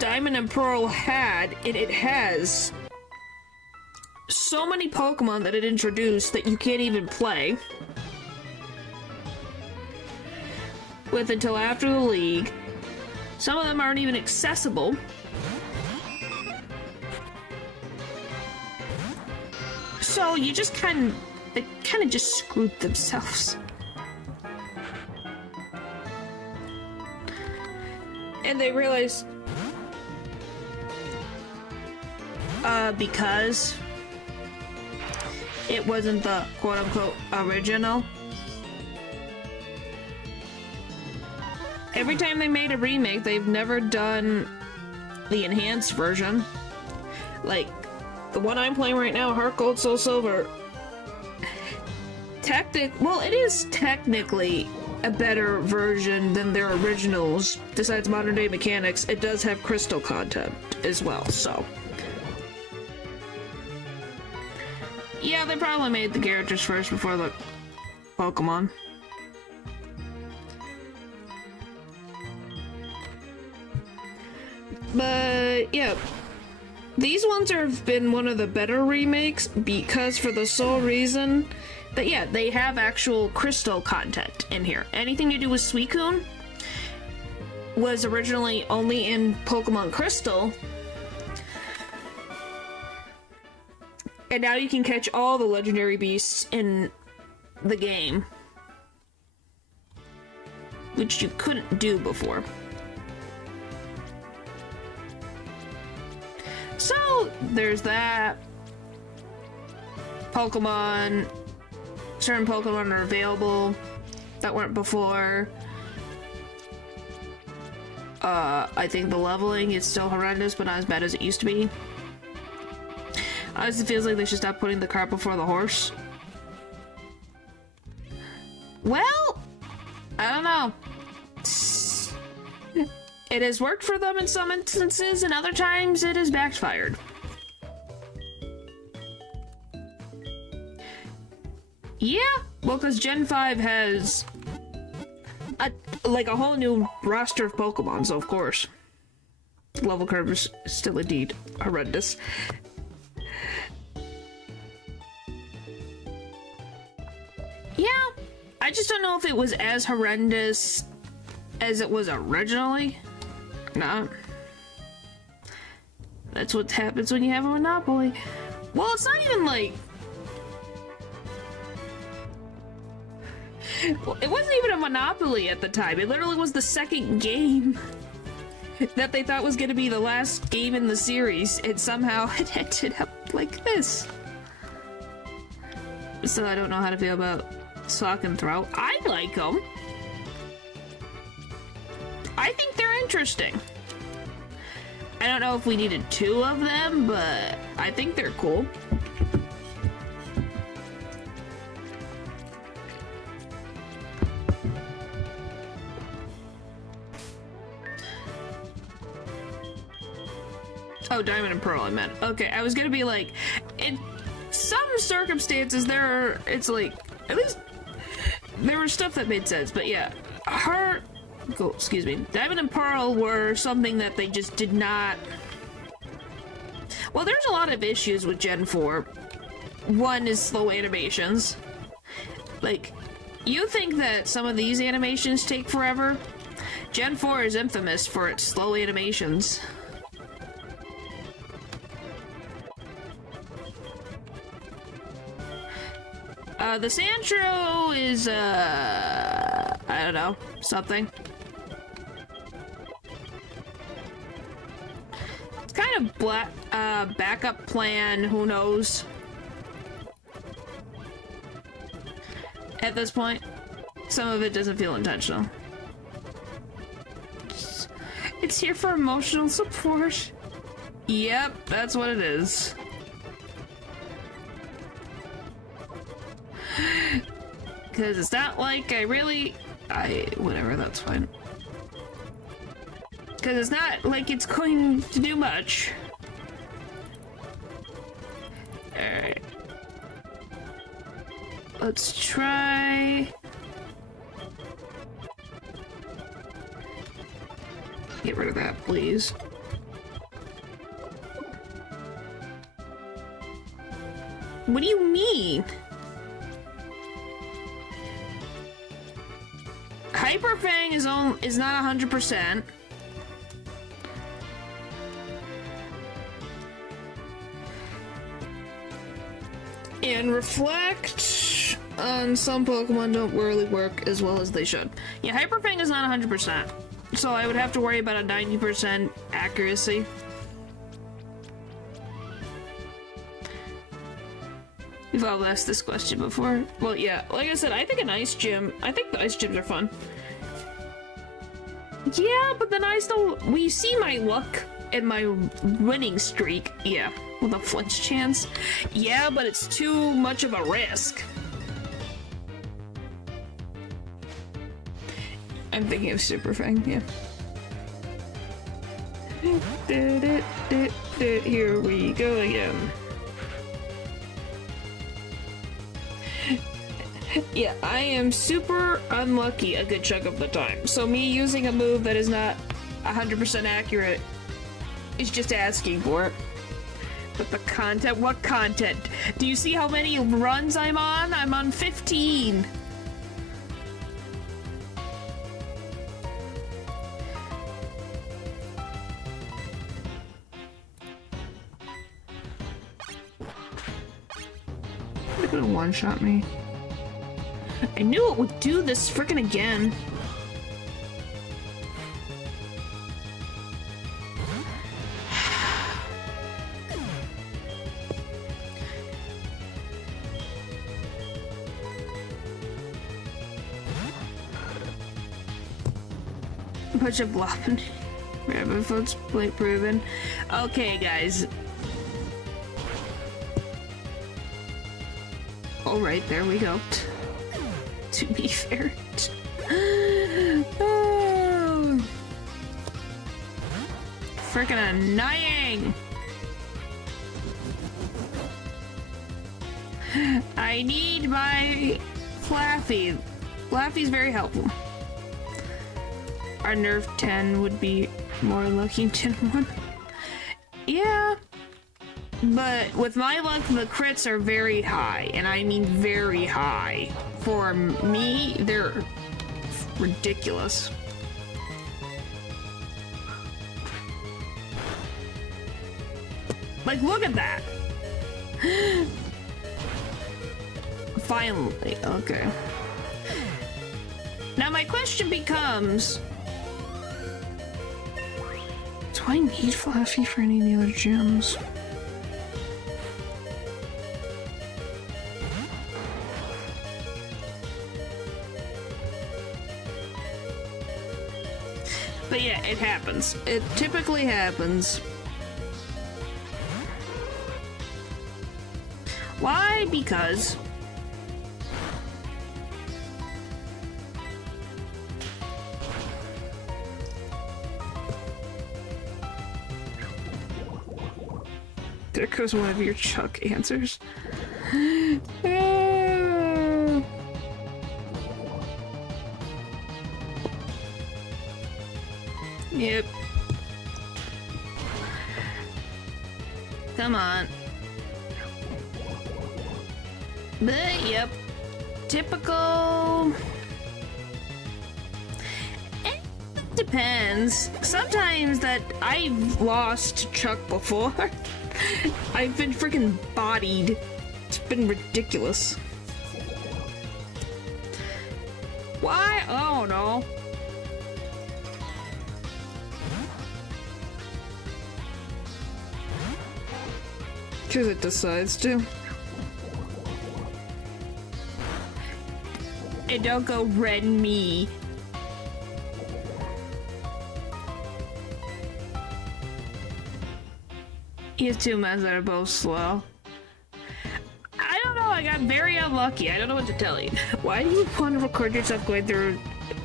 Diamond and Pearl had, and it has so many Pokemon that it introduced that you can't even play with until after the League. Some of them aren't even accessible. So you just they kind of just screwed themselves. And they realized, because it wasn't the quote-unquote original. Every time they made a remake, they've never done the enhanced version. Like, the one I'm playing right now, HeartGold, Soul Silver, well, it is technically a better version than their originals. Besides modern day mechanics, it does have crystal content as well, so. Yeah, they probably made the characters first before the Pokemon. But, yeah. These ones have been one of the better remakes because for the sole reason that, yeah, they have actual crystal content in here. Anything to do with Suicune was originally only in Pokemon Crystal. And now you can catch all the legendary beasts in the game, which you couldn't do before. So, there's that. Pokemon. Certain Pokemon are available that weren't before. I think the leveling is still horrendous, but not as bad as it used to be. Honestly, it feels like they should stop putting the cart before the horse. Well, I don't know. It has worked for them in some instances, and other times it has backfired. Yeah, well, because Gen 5 has a whole new roster of Pokemon, so of course. Level curve is still indeed horrendous. Yeah, I just don't know if it was as horrendous as it was originally. No. That's what happens when you have a monopoly. Well, it's not even like... Well, it wasn't even a monopoly at the time. It literally was the second game that they thought was going to be the last game in the series, and somehow it ended up like this. So I don't know how to feel about Sock and Throw. I like them. I think they're interesting. I don't know if we needed 2 of them, but I think they're cool. Oh, Diamond and Pearl, I meant. Okay, I was gonna be like, in some circumstances, it's like, at least, there was stuff that made sense, but yeah, Diamond and Pearl were something that they just did not... Well, there's a lot of issues with Gen 4. One is slow animations. Like, you think that some of these animations take forever? Gen 4 is infamous for its slow animations. The Sandshrew is, I don't know, something. It's kind of backup plan, who knows? At this point, some of it doesn't feel intentional. It's here for emotional support. Yep, that's what it is. Because it's not like whatever, that's fine. Because it's not like it's going to do much. Alright. Let's try... Get rid of that, please. What do you mean? Hyper Fang is not 100%. And Reflect on some Pokemon don't really work as well as they should. Yeah, Hyper Fang is not 100%. So I would have to worry about a 90% accuracy. We've all asked this question before. Well, yeah, like I said, I think the ice gyms are fun. Yeah, but then we see my luck in my winning streak. Yeah, with a flinch chance. Yeah, but it's too much of a risk. I'm thinking of Super Fang, yeah. Here we go again. Yeah, I am super unlucky a good chunk of the time. So me using a move that is not 100% accurate is just asking for it. But the content, what content? Do you see how many runs I'm on? I'm on 15. They're gonna one-shot me. I knew it would do this frickin' again. Bunch of flopping. Rabbit foot's plate proven. Okay, guys. Alright, there we go. To be fair. Oh. Freaking annoying! I need my Flaffy. Flaffy's very helpful. Our Nerf 10 would be more lucky than 1. Yeah. But with my luck, the crits are very high, and I mean very high. For me, they're ridiculous. Like, look at that! Finally, okay. Now my question becomes... do I need Fluffy for any of the other gems? But yeah, it happens. It typically happens. Why? Because... there goes one of your Chuck answers. Yep. Come on. But, yep. Typical... it depends. Sometimes that I've lost Chuck before. I've been freaking bodied. It's been ridiculous. Why? Oh no. Because it decides to. And don't go red me. He has 2 mans that are both slow. I don't know, I got very unlucky. I don't know what to tell you. Why do you want to record yourself going through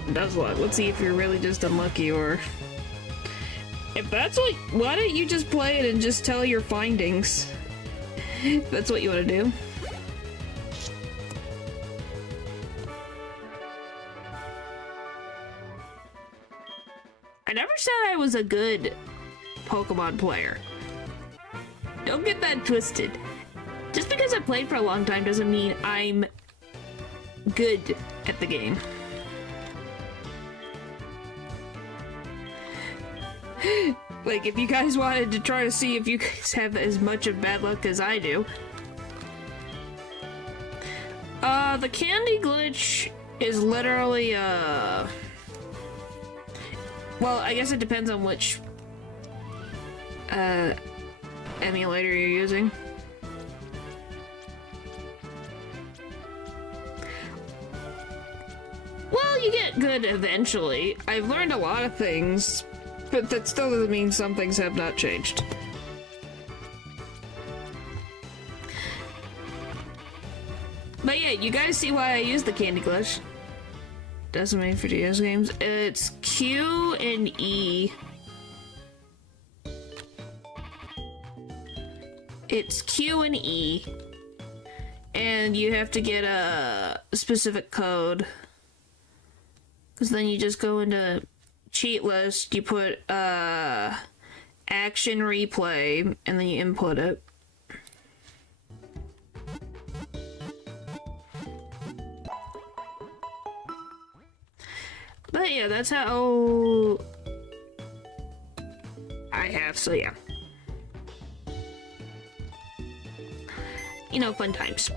Nuzlocke? Let's see if you're really just unlucky or... if that's what... why don't you just play it and just tell your findings? That's what you want to do. I never said I was a good Pokemon player. Don't get that twisted. Just because I played for a long time doesn't mean I'm good at the game. Like, if you guys wanted to try to see if you guys have as much of bad luck as I do. The candy glitch is literally, well, I guess it depends on which, emulator you're using. Well, you get good eventually. I've learned a lot of things But that still doesn't mean some things have not changed. But yeah, you guys see why I use the Candy Glitch. Doesn't mean for DS games. It's Q and E. It's Q and E. And you have to get a specific code. Because then you just go into cheat list, you put action replay, and then you input it. But yeah, that's how I have, so yeah. You know, fun times.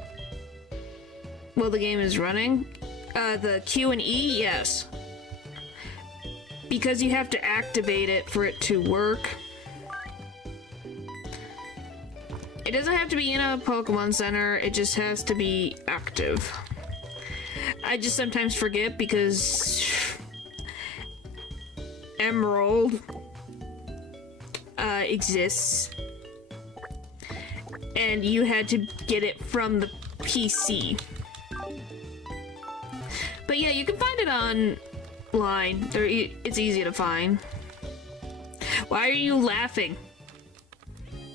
Well, the game is running. The Q and E, yes. Because you have to activate it for it to work. It doesn't have to be in a Pokemon Center, it just has to be active. I just sometimes forget because Emerald exists. And you had to get it from the PC. But yeah, you can find it online. It's easy to find. Why are you laughing?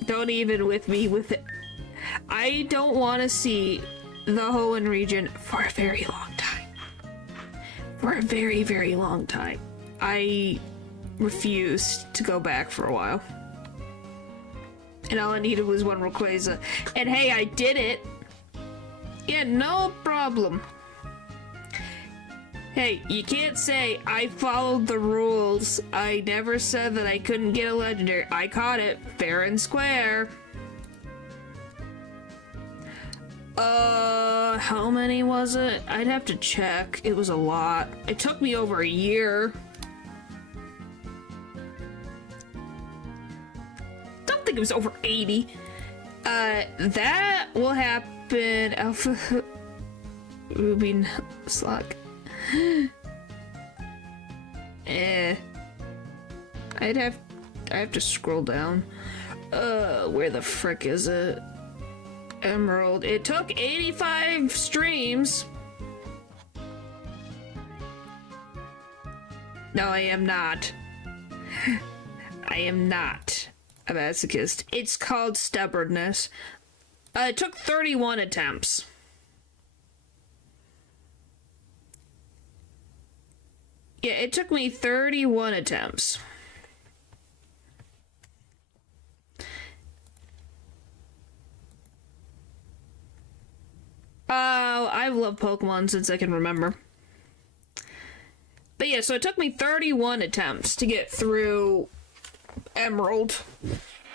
Don't even with me with it. I don't want to see the Hoenn region for a very long time. For a very, very long time. I refuse to go back for a while. And all I needed was one Rayquaza. And hey, I did it! Yeah, no problem. Hey, you can't say I followed the rules. I never said that I couldn't get a legendary. I caught it fair and square. How many was it? I'd have to check. It was a lot. It took me over a year. Don't think it was over 80. That will happen. Alpha Ruby Nuzlocke. I have to scroll down. Where the frick is it? Emerald. It took 85 streams. No, I am not. I am not a masochist. It's called stubbornness. It took 31 attempts. Yeah, it took me 31 attempts. I've loved Pokemon since I can remember. But yeah, so it took me 31 attempts to get through Emerald,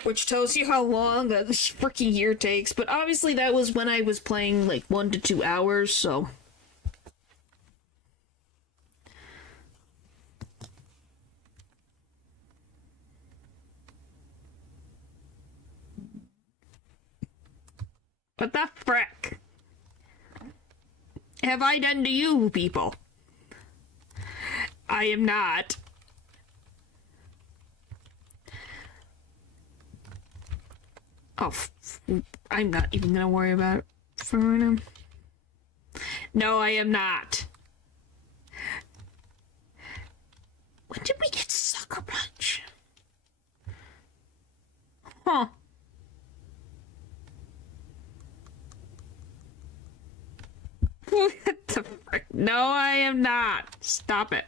which tells you how long a freaking year takes. But obviously that was when I was playing like 1 to 2 hours, so... What the frick have I done to you people? I am not. Oh, I'm not even gonna worry about it for right now. No, I am not. When did we get Sucker Punch? Huh. What the frick? No, I am not. Stop it.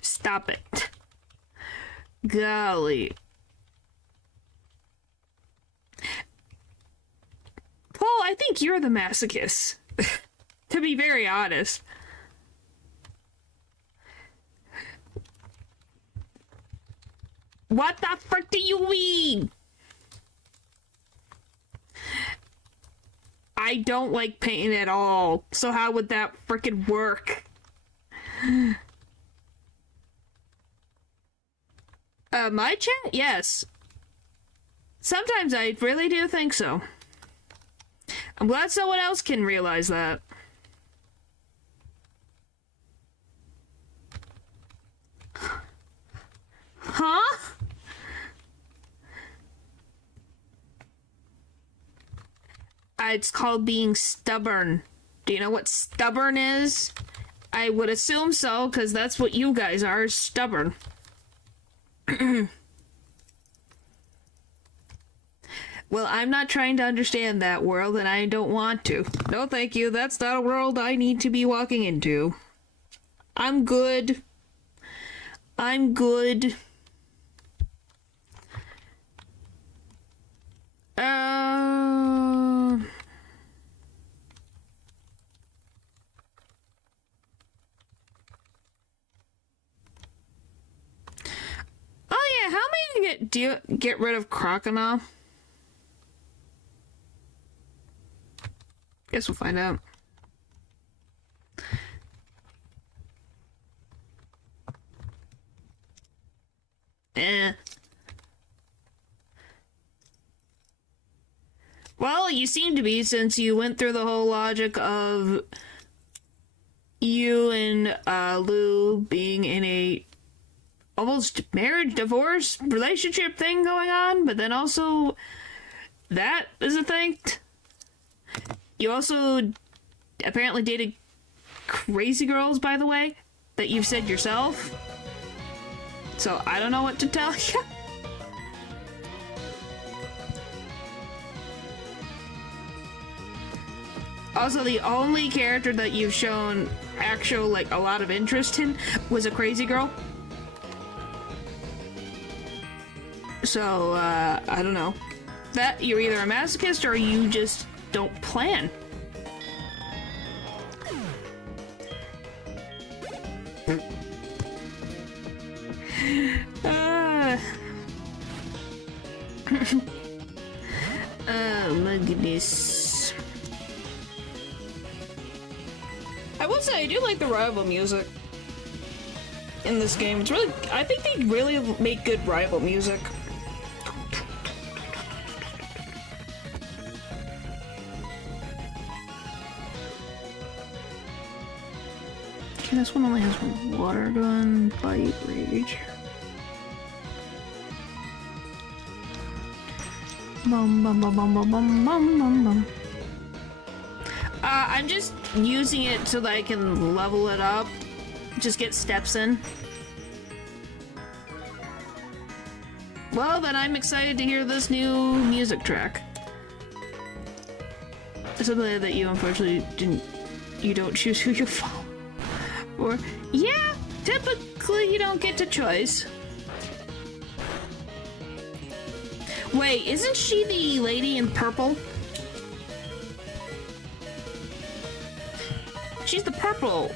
Stop it. Golly. Paul, I think you're the masochist. To be very honest. What the frick do you mean? I don't like pain at all, so how would that frickin' work? My chat? Yes. Sometimes I really do think so. I'm glad someone else can realize that. Huh? It's called being stubborn. Do you know what stubborn is? I would assume so, because that's what you guys are, stubborn. Well, I'm not trying to understand that world, and I don't want to. No, thank you. That's not a world I need to be walking into. I'm good. I'm good. Oh yeah, how many do you get rid of Crocodile? Guess we'll find out. Well, you seem to be, since you went through the whole logic of you and Lou being in a almost marriage, divorce, relationship thing going on, but then also that is a thing. You also apparently dated crazy girls, by the way, that you've said yourself. So I don't know what to tell you. Also, the only character that you've shown actual, like, a lot of interest in was a crazy girl. So, I don't know. That you're either a masochist or you just don't plan. Oh my goodness. I will say I do like the rival music in this game. It's really, I think they really make good rival music. Okay, this one only has water gun, bite, rage. Bum bum bum bum bum bum bum bum bum. I'm just using it so that I can level it up. Just get steps in. Well, then I'm excited to hear this new music track. Something that you unfortunately you don't choose who you follow. Or, yeah, typically you don't get to choice. Wait, isn't she the lady in purple? She's the purple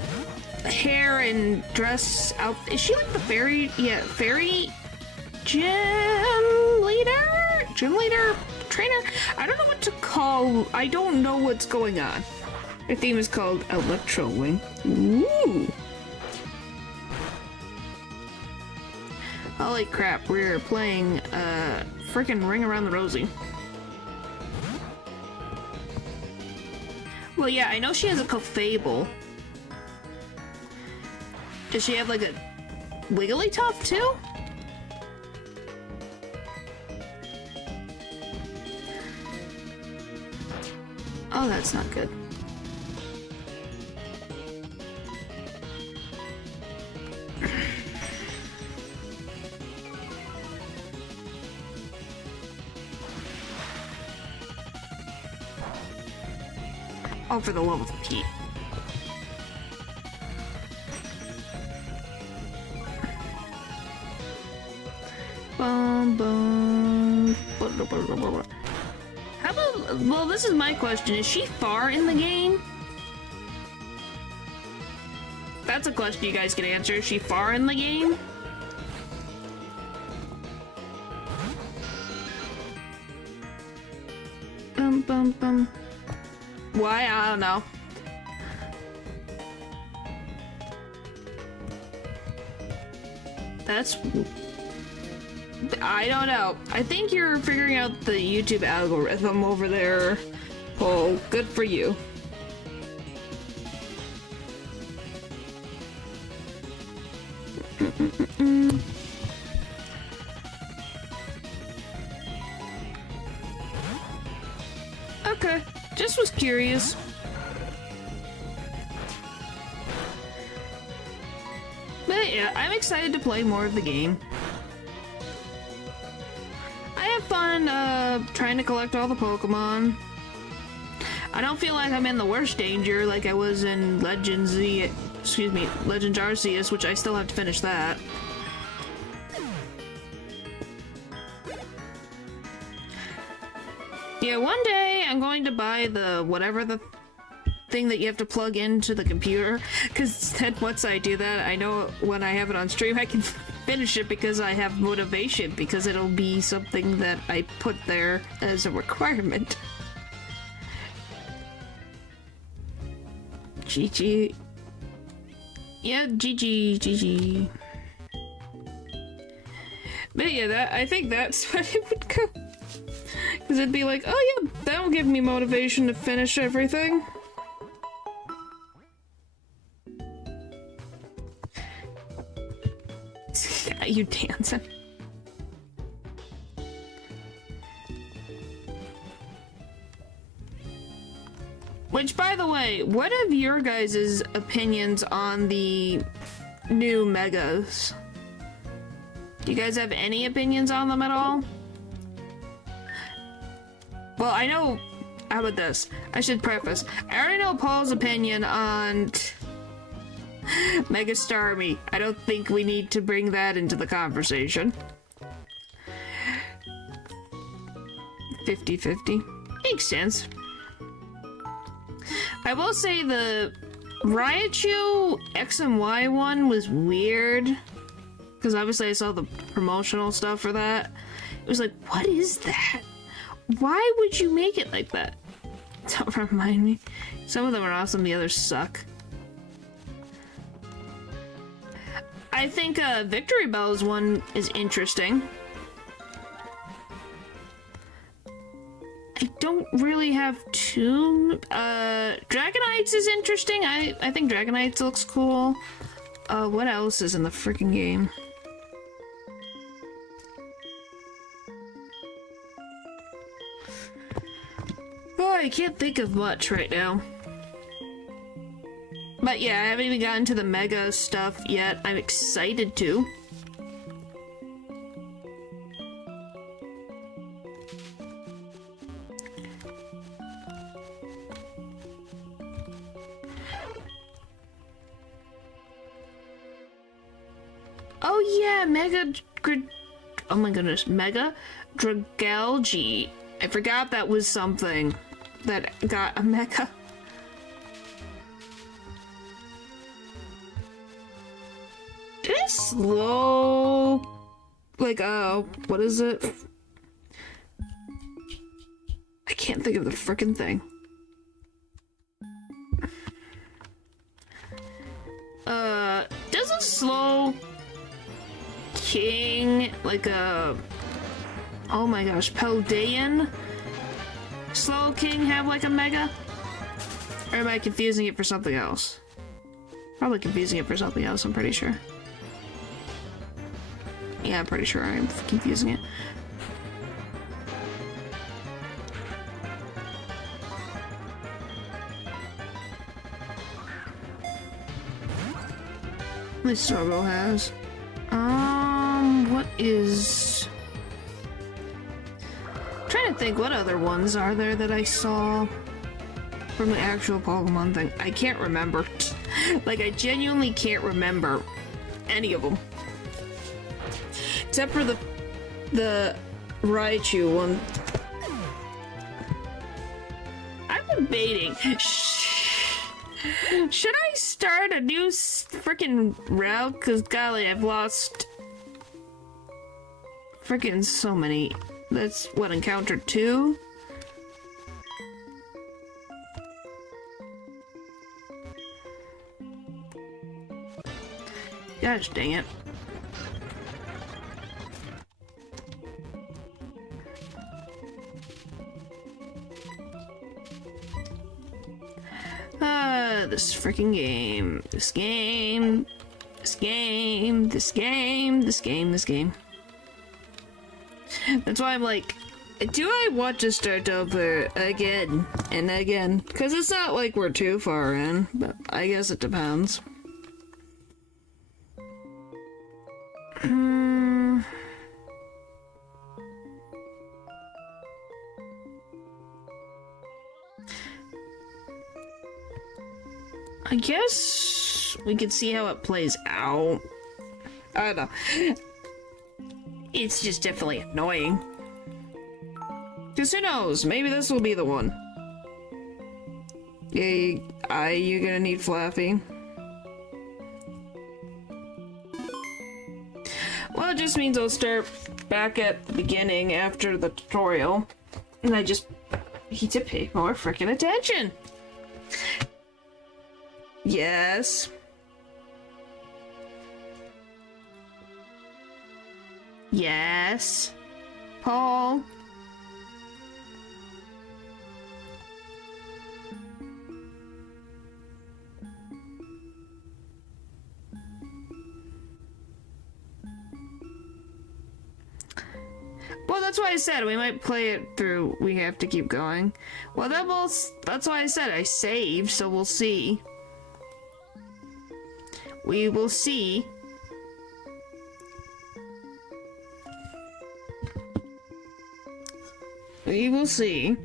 hair and dress out. Is she like the fairy? Yeah, fairy gym leader? Gym leader? Trainer? I don't know what to call. I don't know what's going on. Her theme is called Electro Wing. Ooh. Holy crap, we're playing freaking Ring Around the Rosie. Well, yeah, I know she has a Clefable. Does she have like a Wigglytuff too? Oh, that's not good. Oh, for the love of Pete. Bum, bum. How about, well, this is my question. Is she far in the game? That's a question you guys can answer. Is she far in the game? Bum, bum, bum. Why? I don't know. That's... I don't know. I think you're figuring out the YouTube algorithm over there. Oh, good for you. Just was curious. But yeah, I'm excited to play more of the game. I have fun trying to collect all the Pokémon. I don't feel like I'm in the worst danger like I was in Legends Arceus, which I still have to finish that. Yeah, one day I'm going to buy the whatever the thing that you have to plug into the computer, because then once I do that, I know when I have it on stream I can finish it because I have motivation, because it'll be something that I put there as a requirement. GG. Yeah, GG. But yeah, I think that's what it would go. Because it'd be like, oh yeah, that'll give me motivation to finish everything. Yeah, you dancing. Which, by the way, what are your guys' opinions on the new Megas? Do you guys have any opinions on them at all? Well, I know... How about this? I should preface. I already know Paul's opinion on Mega Starmie. I don't think we need to bring that into the conversation. 50-50. Makes sense. I will say the Raichu X and Y one was weird. Because obviously I saw the promotional stuff for that. It was like, what is that? Why would you make it like that? Don't remind me. Some of them are awesome, the others suck. I think Victory Bell's one is interesting. I don't really have too... Dragonites is interesting. I think Dragonites looks cool. What else is in the freaking game? Oh, I can't think of much right now. But yeah, I haven't even gotten to the Mega stuff yet. I'm excited to. Oh yeah, oh my goodness, Mega Dragalge. I forgot that was something that got a Mega. Did it slow? Like, what is it? I can't think of the frickin' thing. Doesn't slow King, like oh my gosh, Paldean Slow King have like a Mega? Or am I confusing it for something else? Probably confusing it for something else, I'm pretty sure. Yeah, I'm pretty sure I'm confusing it. This Sorbo has. What is... I'm trying to think, what other ones are there that I saw from the actual Pokemon thing? I can't remember. Like, I genuinely can't remember any of them. Except for the Raichu one. I'm debating. Should I start a new freaking route? Because, golly, I've lost freaking so many. That's what, encounter 2? Gosh dang it. This freaking game. This game. This game. This game. This game. This game. That's why I'm like, Do I want to start over again and again? Because it's not like we're too far in, but I guess it depends. I guess we can see how it plays out. I don't know. It's just definitely annoying. Because who knows? Maybe this will be the one. Yeah, you're gonna need Flaffy. Well, it just means I'll start back at the beginning after the tutorial. And I just need to pay more frickin' attention. Yes. Yes. Paul. Well, that's why I said we might play it through. We have to keep going. Well, that's why I said I saved, so we'll see. We will see. We will see.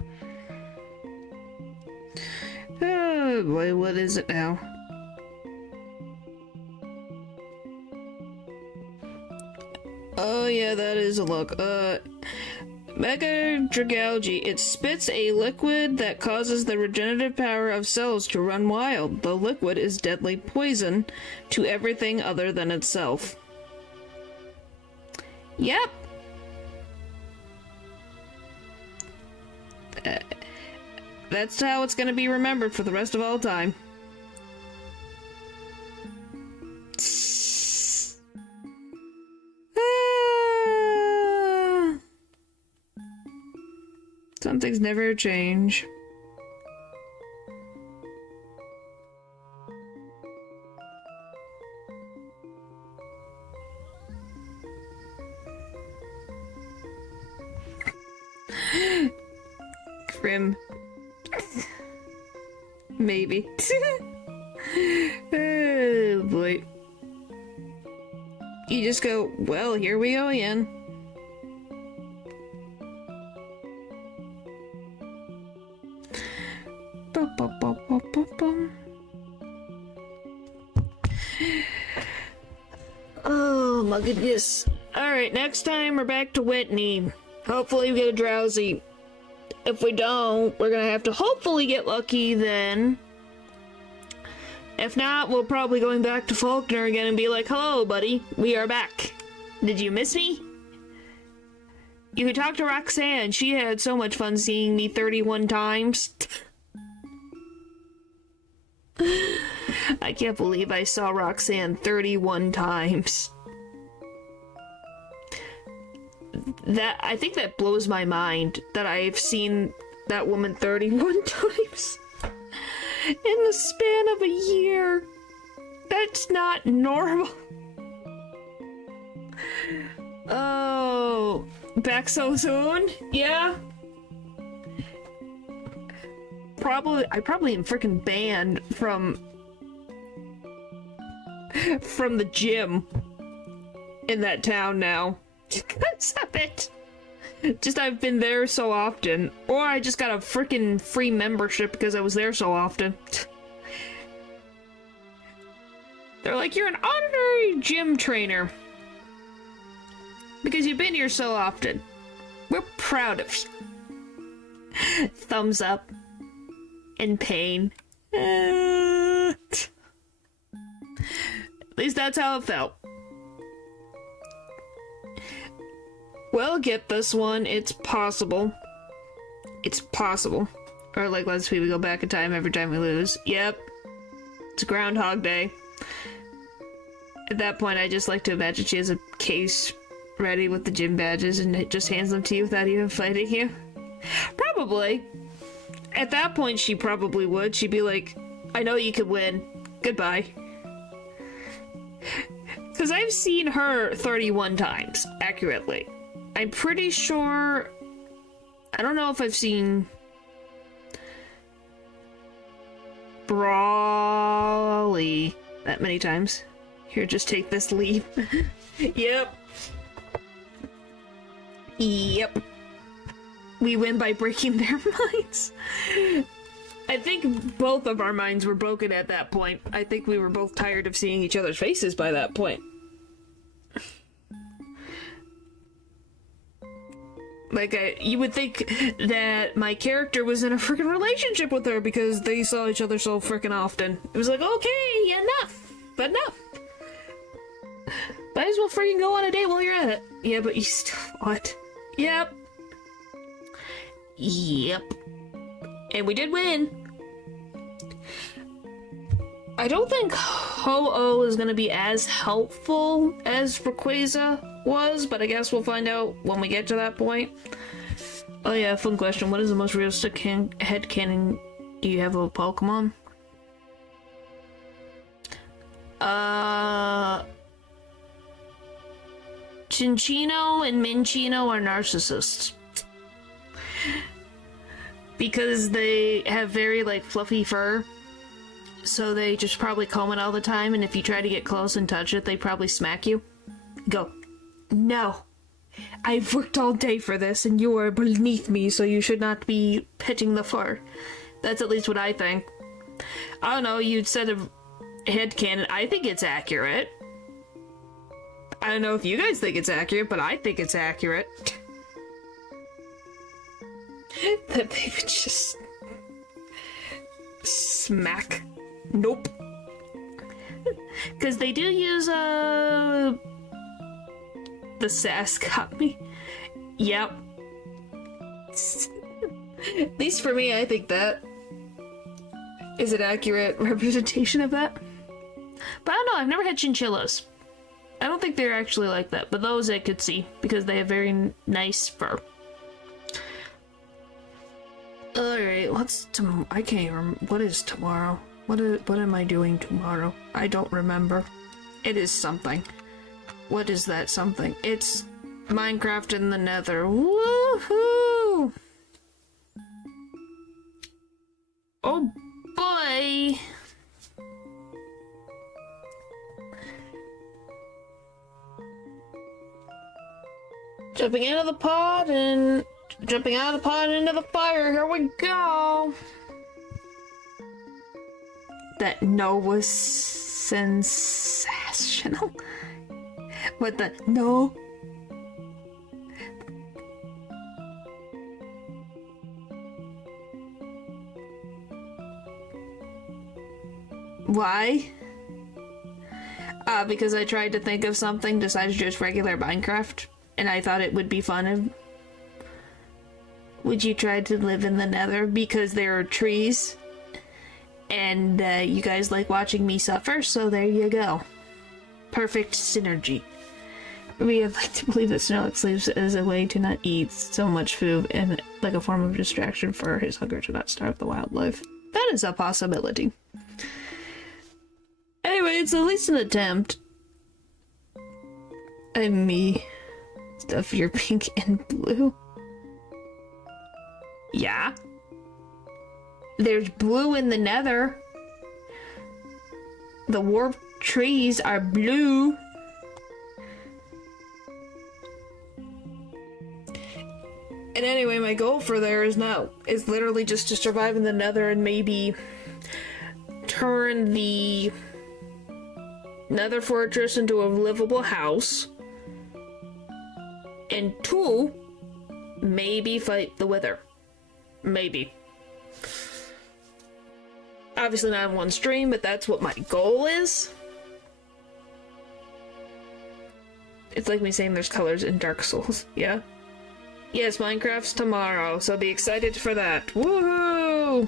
Oh boy, what is it now? Oh yeah, that is a look. Mega Dragalge. It spits a liquid that causes the regenerative power of cells to run wild. The liquid is deadly poison to everything other than itself. Yep. That's how it's gonna be remembered for the rest of all time. Some things never change. Grim. Maybe. Oh boy. You just go, well, here we go again. Oh my goodness. Alright, next time we're back to Whitney. Hopefully we get a Drowsy. If we don't, we're gonna have to hopefully get lucky then. If not, we'll probably going back to Faulkner again and be like, hello buddy, we are back. Did you miss me? You could talk to Roxanne. She had so much fun seeing me 31 times. I can't believe I saw Roxanne 31 times. I think that blows my mind that I've seen that woman 31 times in the span of a year. That's not normal. Oh, back so soon? Yeah. I probably am freaking banned from the gym in that town now. Because of it. Just I've been there so often. Or I just got a freaking free membership because I was there so often. They're like, you're an honorary gym trainer. Because you've been here so often. We're proud of you. Thumbs up. In pain. At least that's how it felt. Well, get this one. It's possible. It's possible. Or like, let's say we go back in time every time we lose. Yep. It's Groundhog Day. At that point, I just like to imagine she has a case ready with the gym badges and it just hands them to you without even fighting you. Probably. At that point, she probably would. She'd be like, I know you could win. Goodbye. Because I've seen her 31 times, accurately. I'm pretty sure I don't know if I've seen Brawly that many times. Here, just take this leaf. Yep. Yep. We win by breaking their minds. I think both of our minds were broken at that point. I think we were both tired of seeing each other's faces by that point. Like, you would think that my character was in a freaking relationship with her because they saw each other so freaking often. It was like, okay, enough. Enough. Might as well freaking go on a date while you're at it. Yeah, but you still... What? Yep. Yep. And we did win. I don't think Ho-Oh is going to be as helpful as Rayquaza was, but I guess we'll find out when we get to that point. Oh yeah, fun question. What is the most realistic headcanon do you have of a Pokemon? Cinccino and Minccino are narcissists. Because they have very, like, fluffy fur. So they just probably comb it all the time, and if you try to get close and touch it, they probably smack you. Go. No. I've worked all day for this, and you are beneath me, so you should not be petting the fur. That's at least what I think. I don't know, you said a headcanon. I think it's accurate. I don't know if you guys think it's accurate, but I think it's accurate. That they would just... smack. Nope. Because they do use, the sass got me. Yep. At least for me, I think that is an accurate representation of that. But I don't know, I've never had chinchillas. I don't think they're actually like that, but those I could see, because they have very nice fur. Alright, I can't even remember. What is tomorrow? What am I doing tomorrow? I don't remember. It is something. What is that something? It's Minecraft in the Nether. Woohoo! Oh boy! Jumping out of the pod and jumping out of the pod into the fire. Here we go. That no was sensational. What the no? Why? Because I tried to think of something besides just regular Minecraft. And I thought it would be fun. Would you try to live in the Nether? Because there are trees. And you guys like watching me suffer, so there you go. Perfect synergy. We would like to believe that Snorlax sleeps as a way to not eat so much food and like a form of distraction for his hunger to not starve the wildlife. That is a possibility. Anyway, it's at least an attempt. And me. Stuff your pink and blue. Yeah. There's blue in the Nether. The warped trees are blue. And anyway, my goal for there is literally just to survive in the Nether and maybe turn the Nether Fortress into a livable house. And 2, maybe fight the Wither. Maybe. Obviously not in one stream, but that's what my goal is. It's like me saying there's colors in Dark Souls, yeah? Yes, Minecraft's tomorrow, so be excited for that. Woohoo!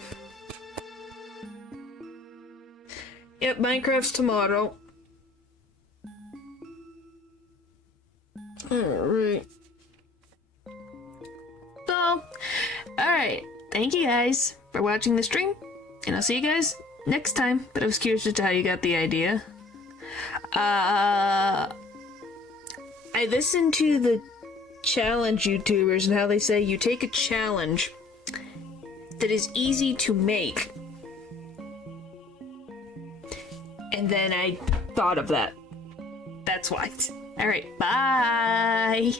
Yep, Minecraft's tomorrow. Alright. So, alright. Thank you guys for watching the stream. And I'll see you guys next time. But I was curious as to how you got the idea. I listened to the challenge YouTubers and how they say you take a challenge that is easy to make. And then I thought of that. That's why. Alright, bye!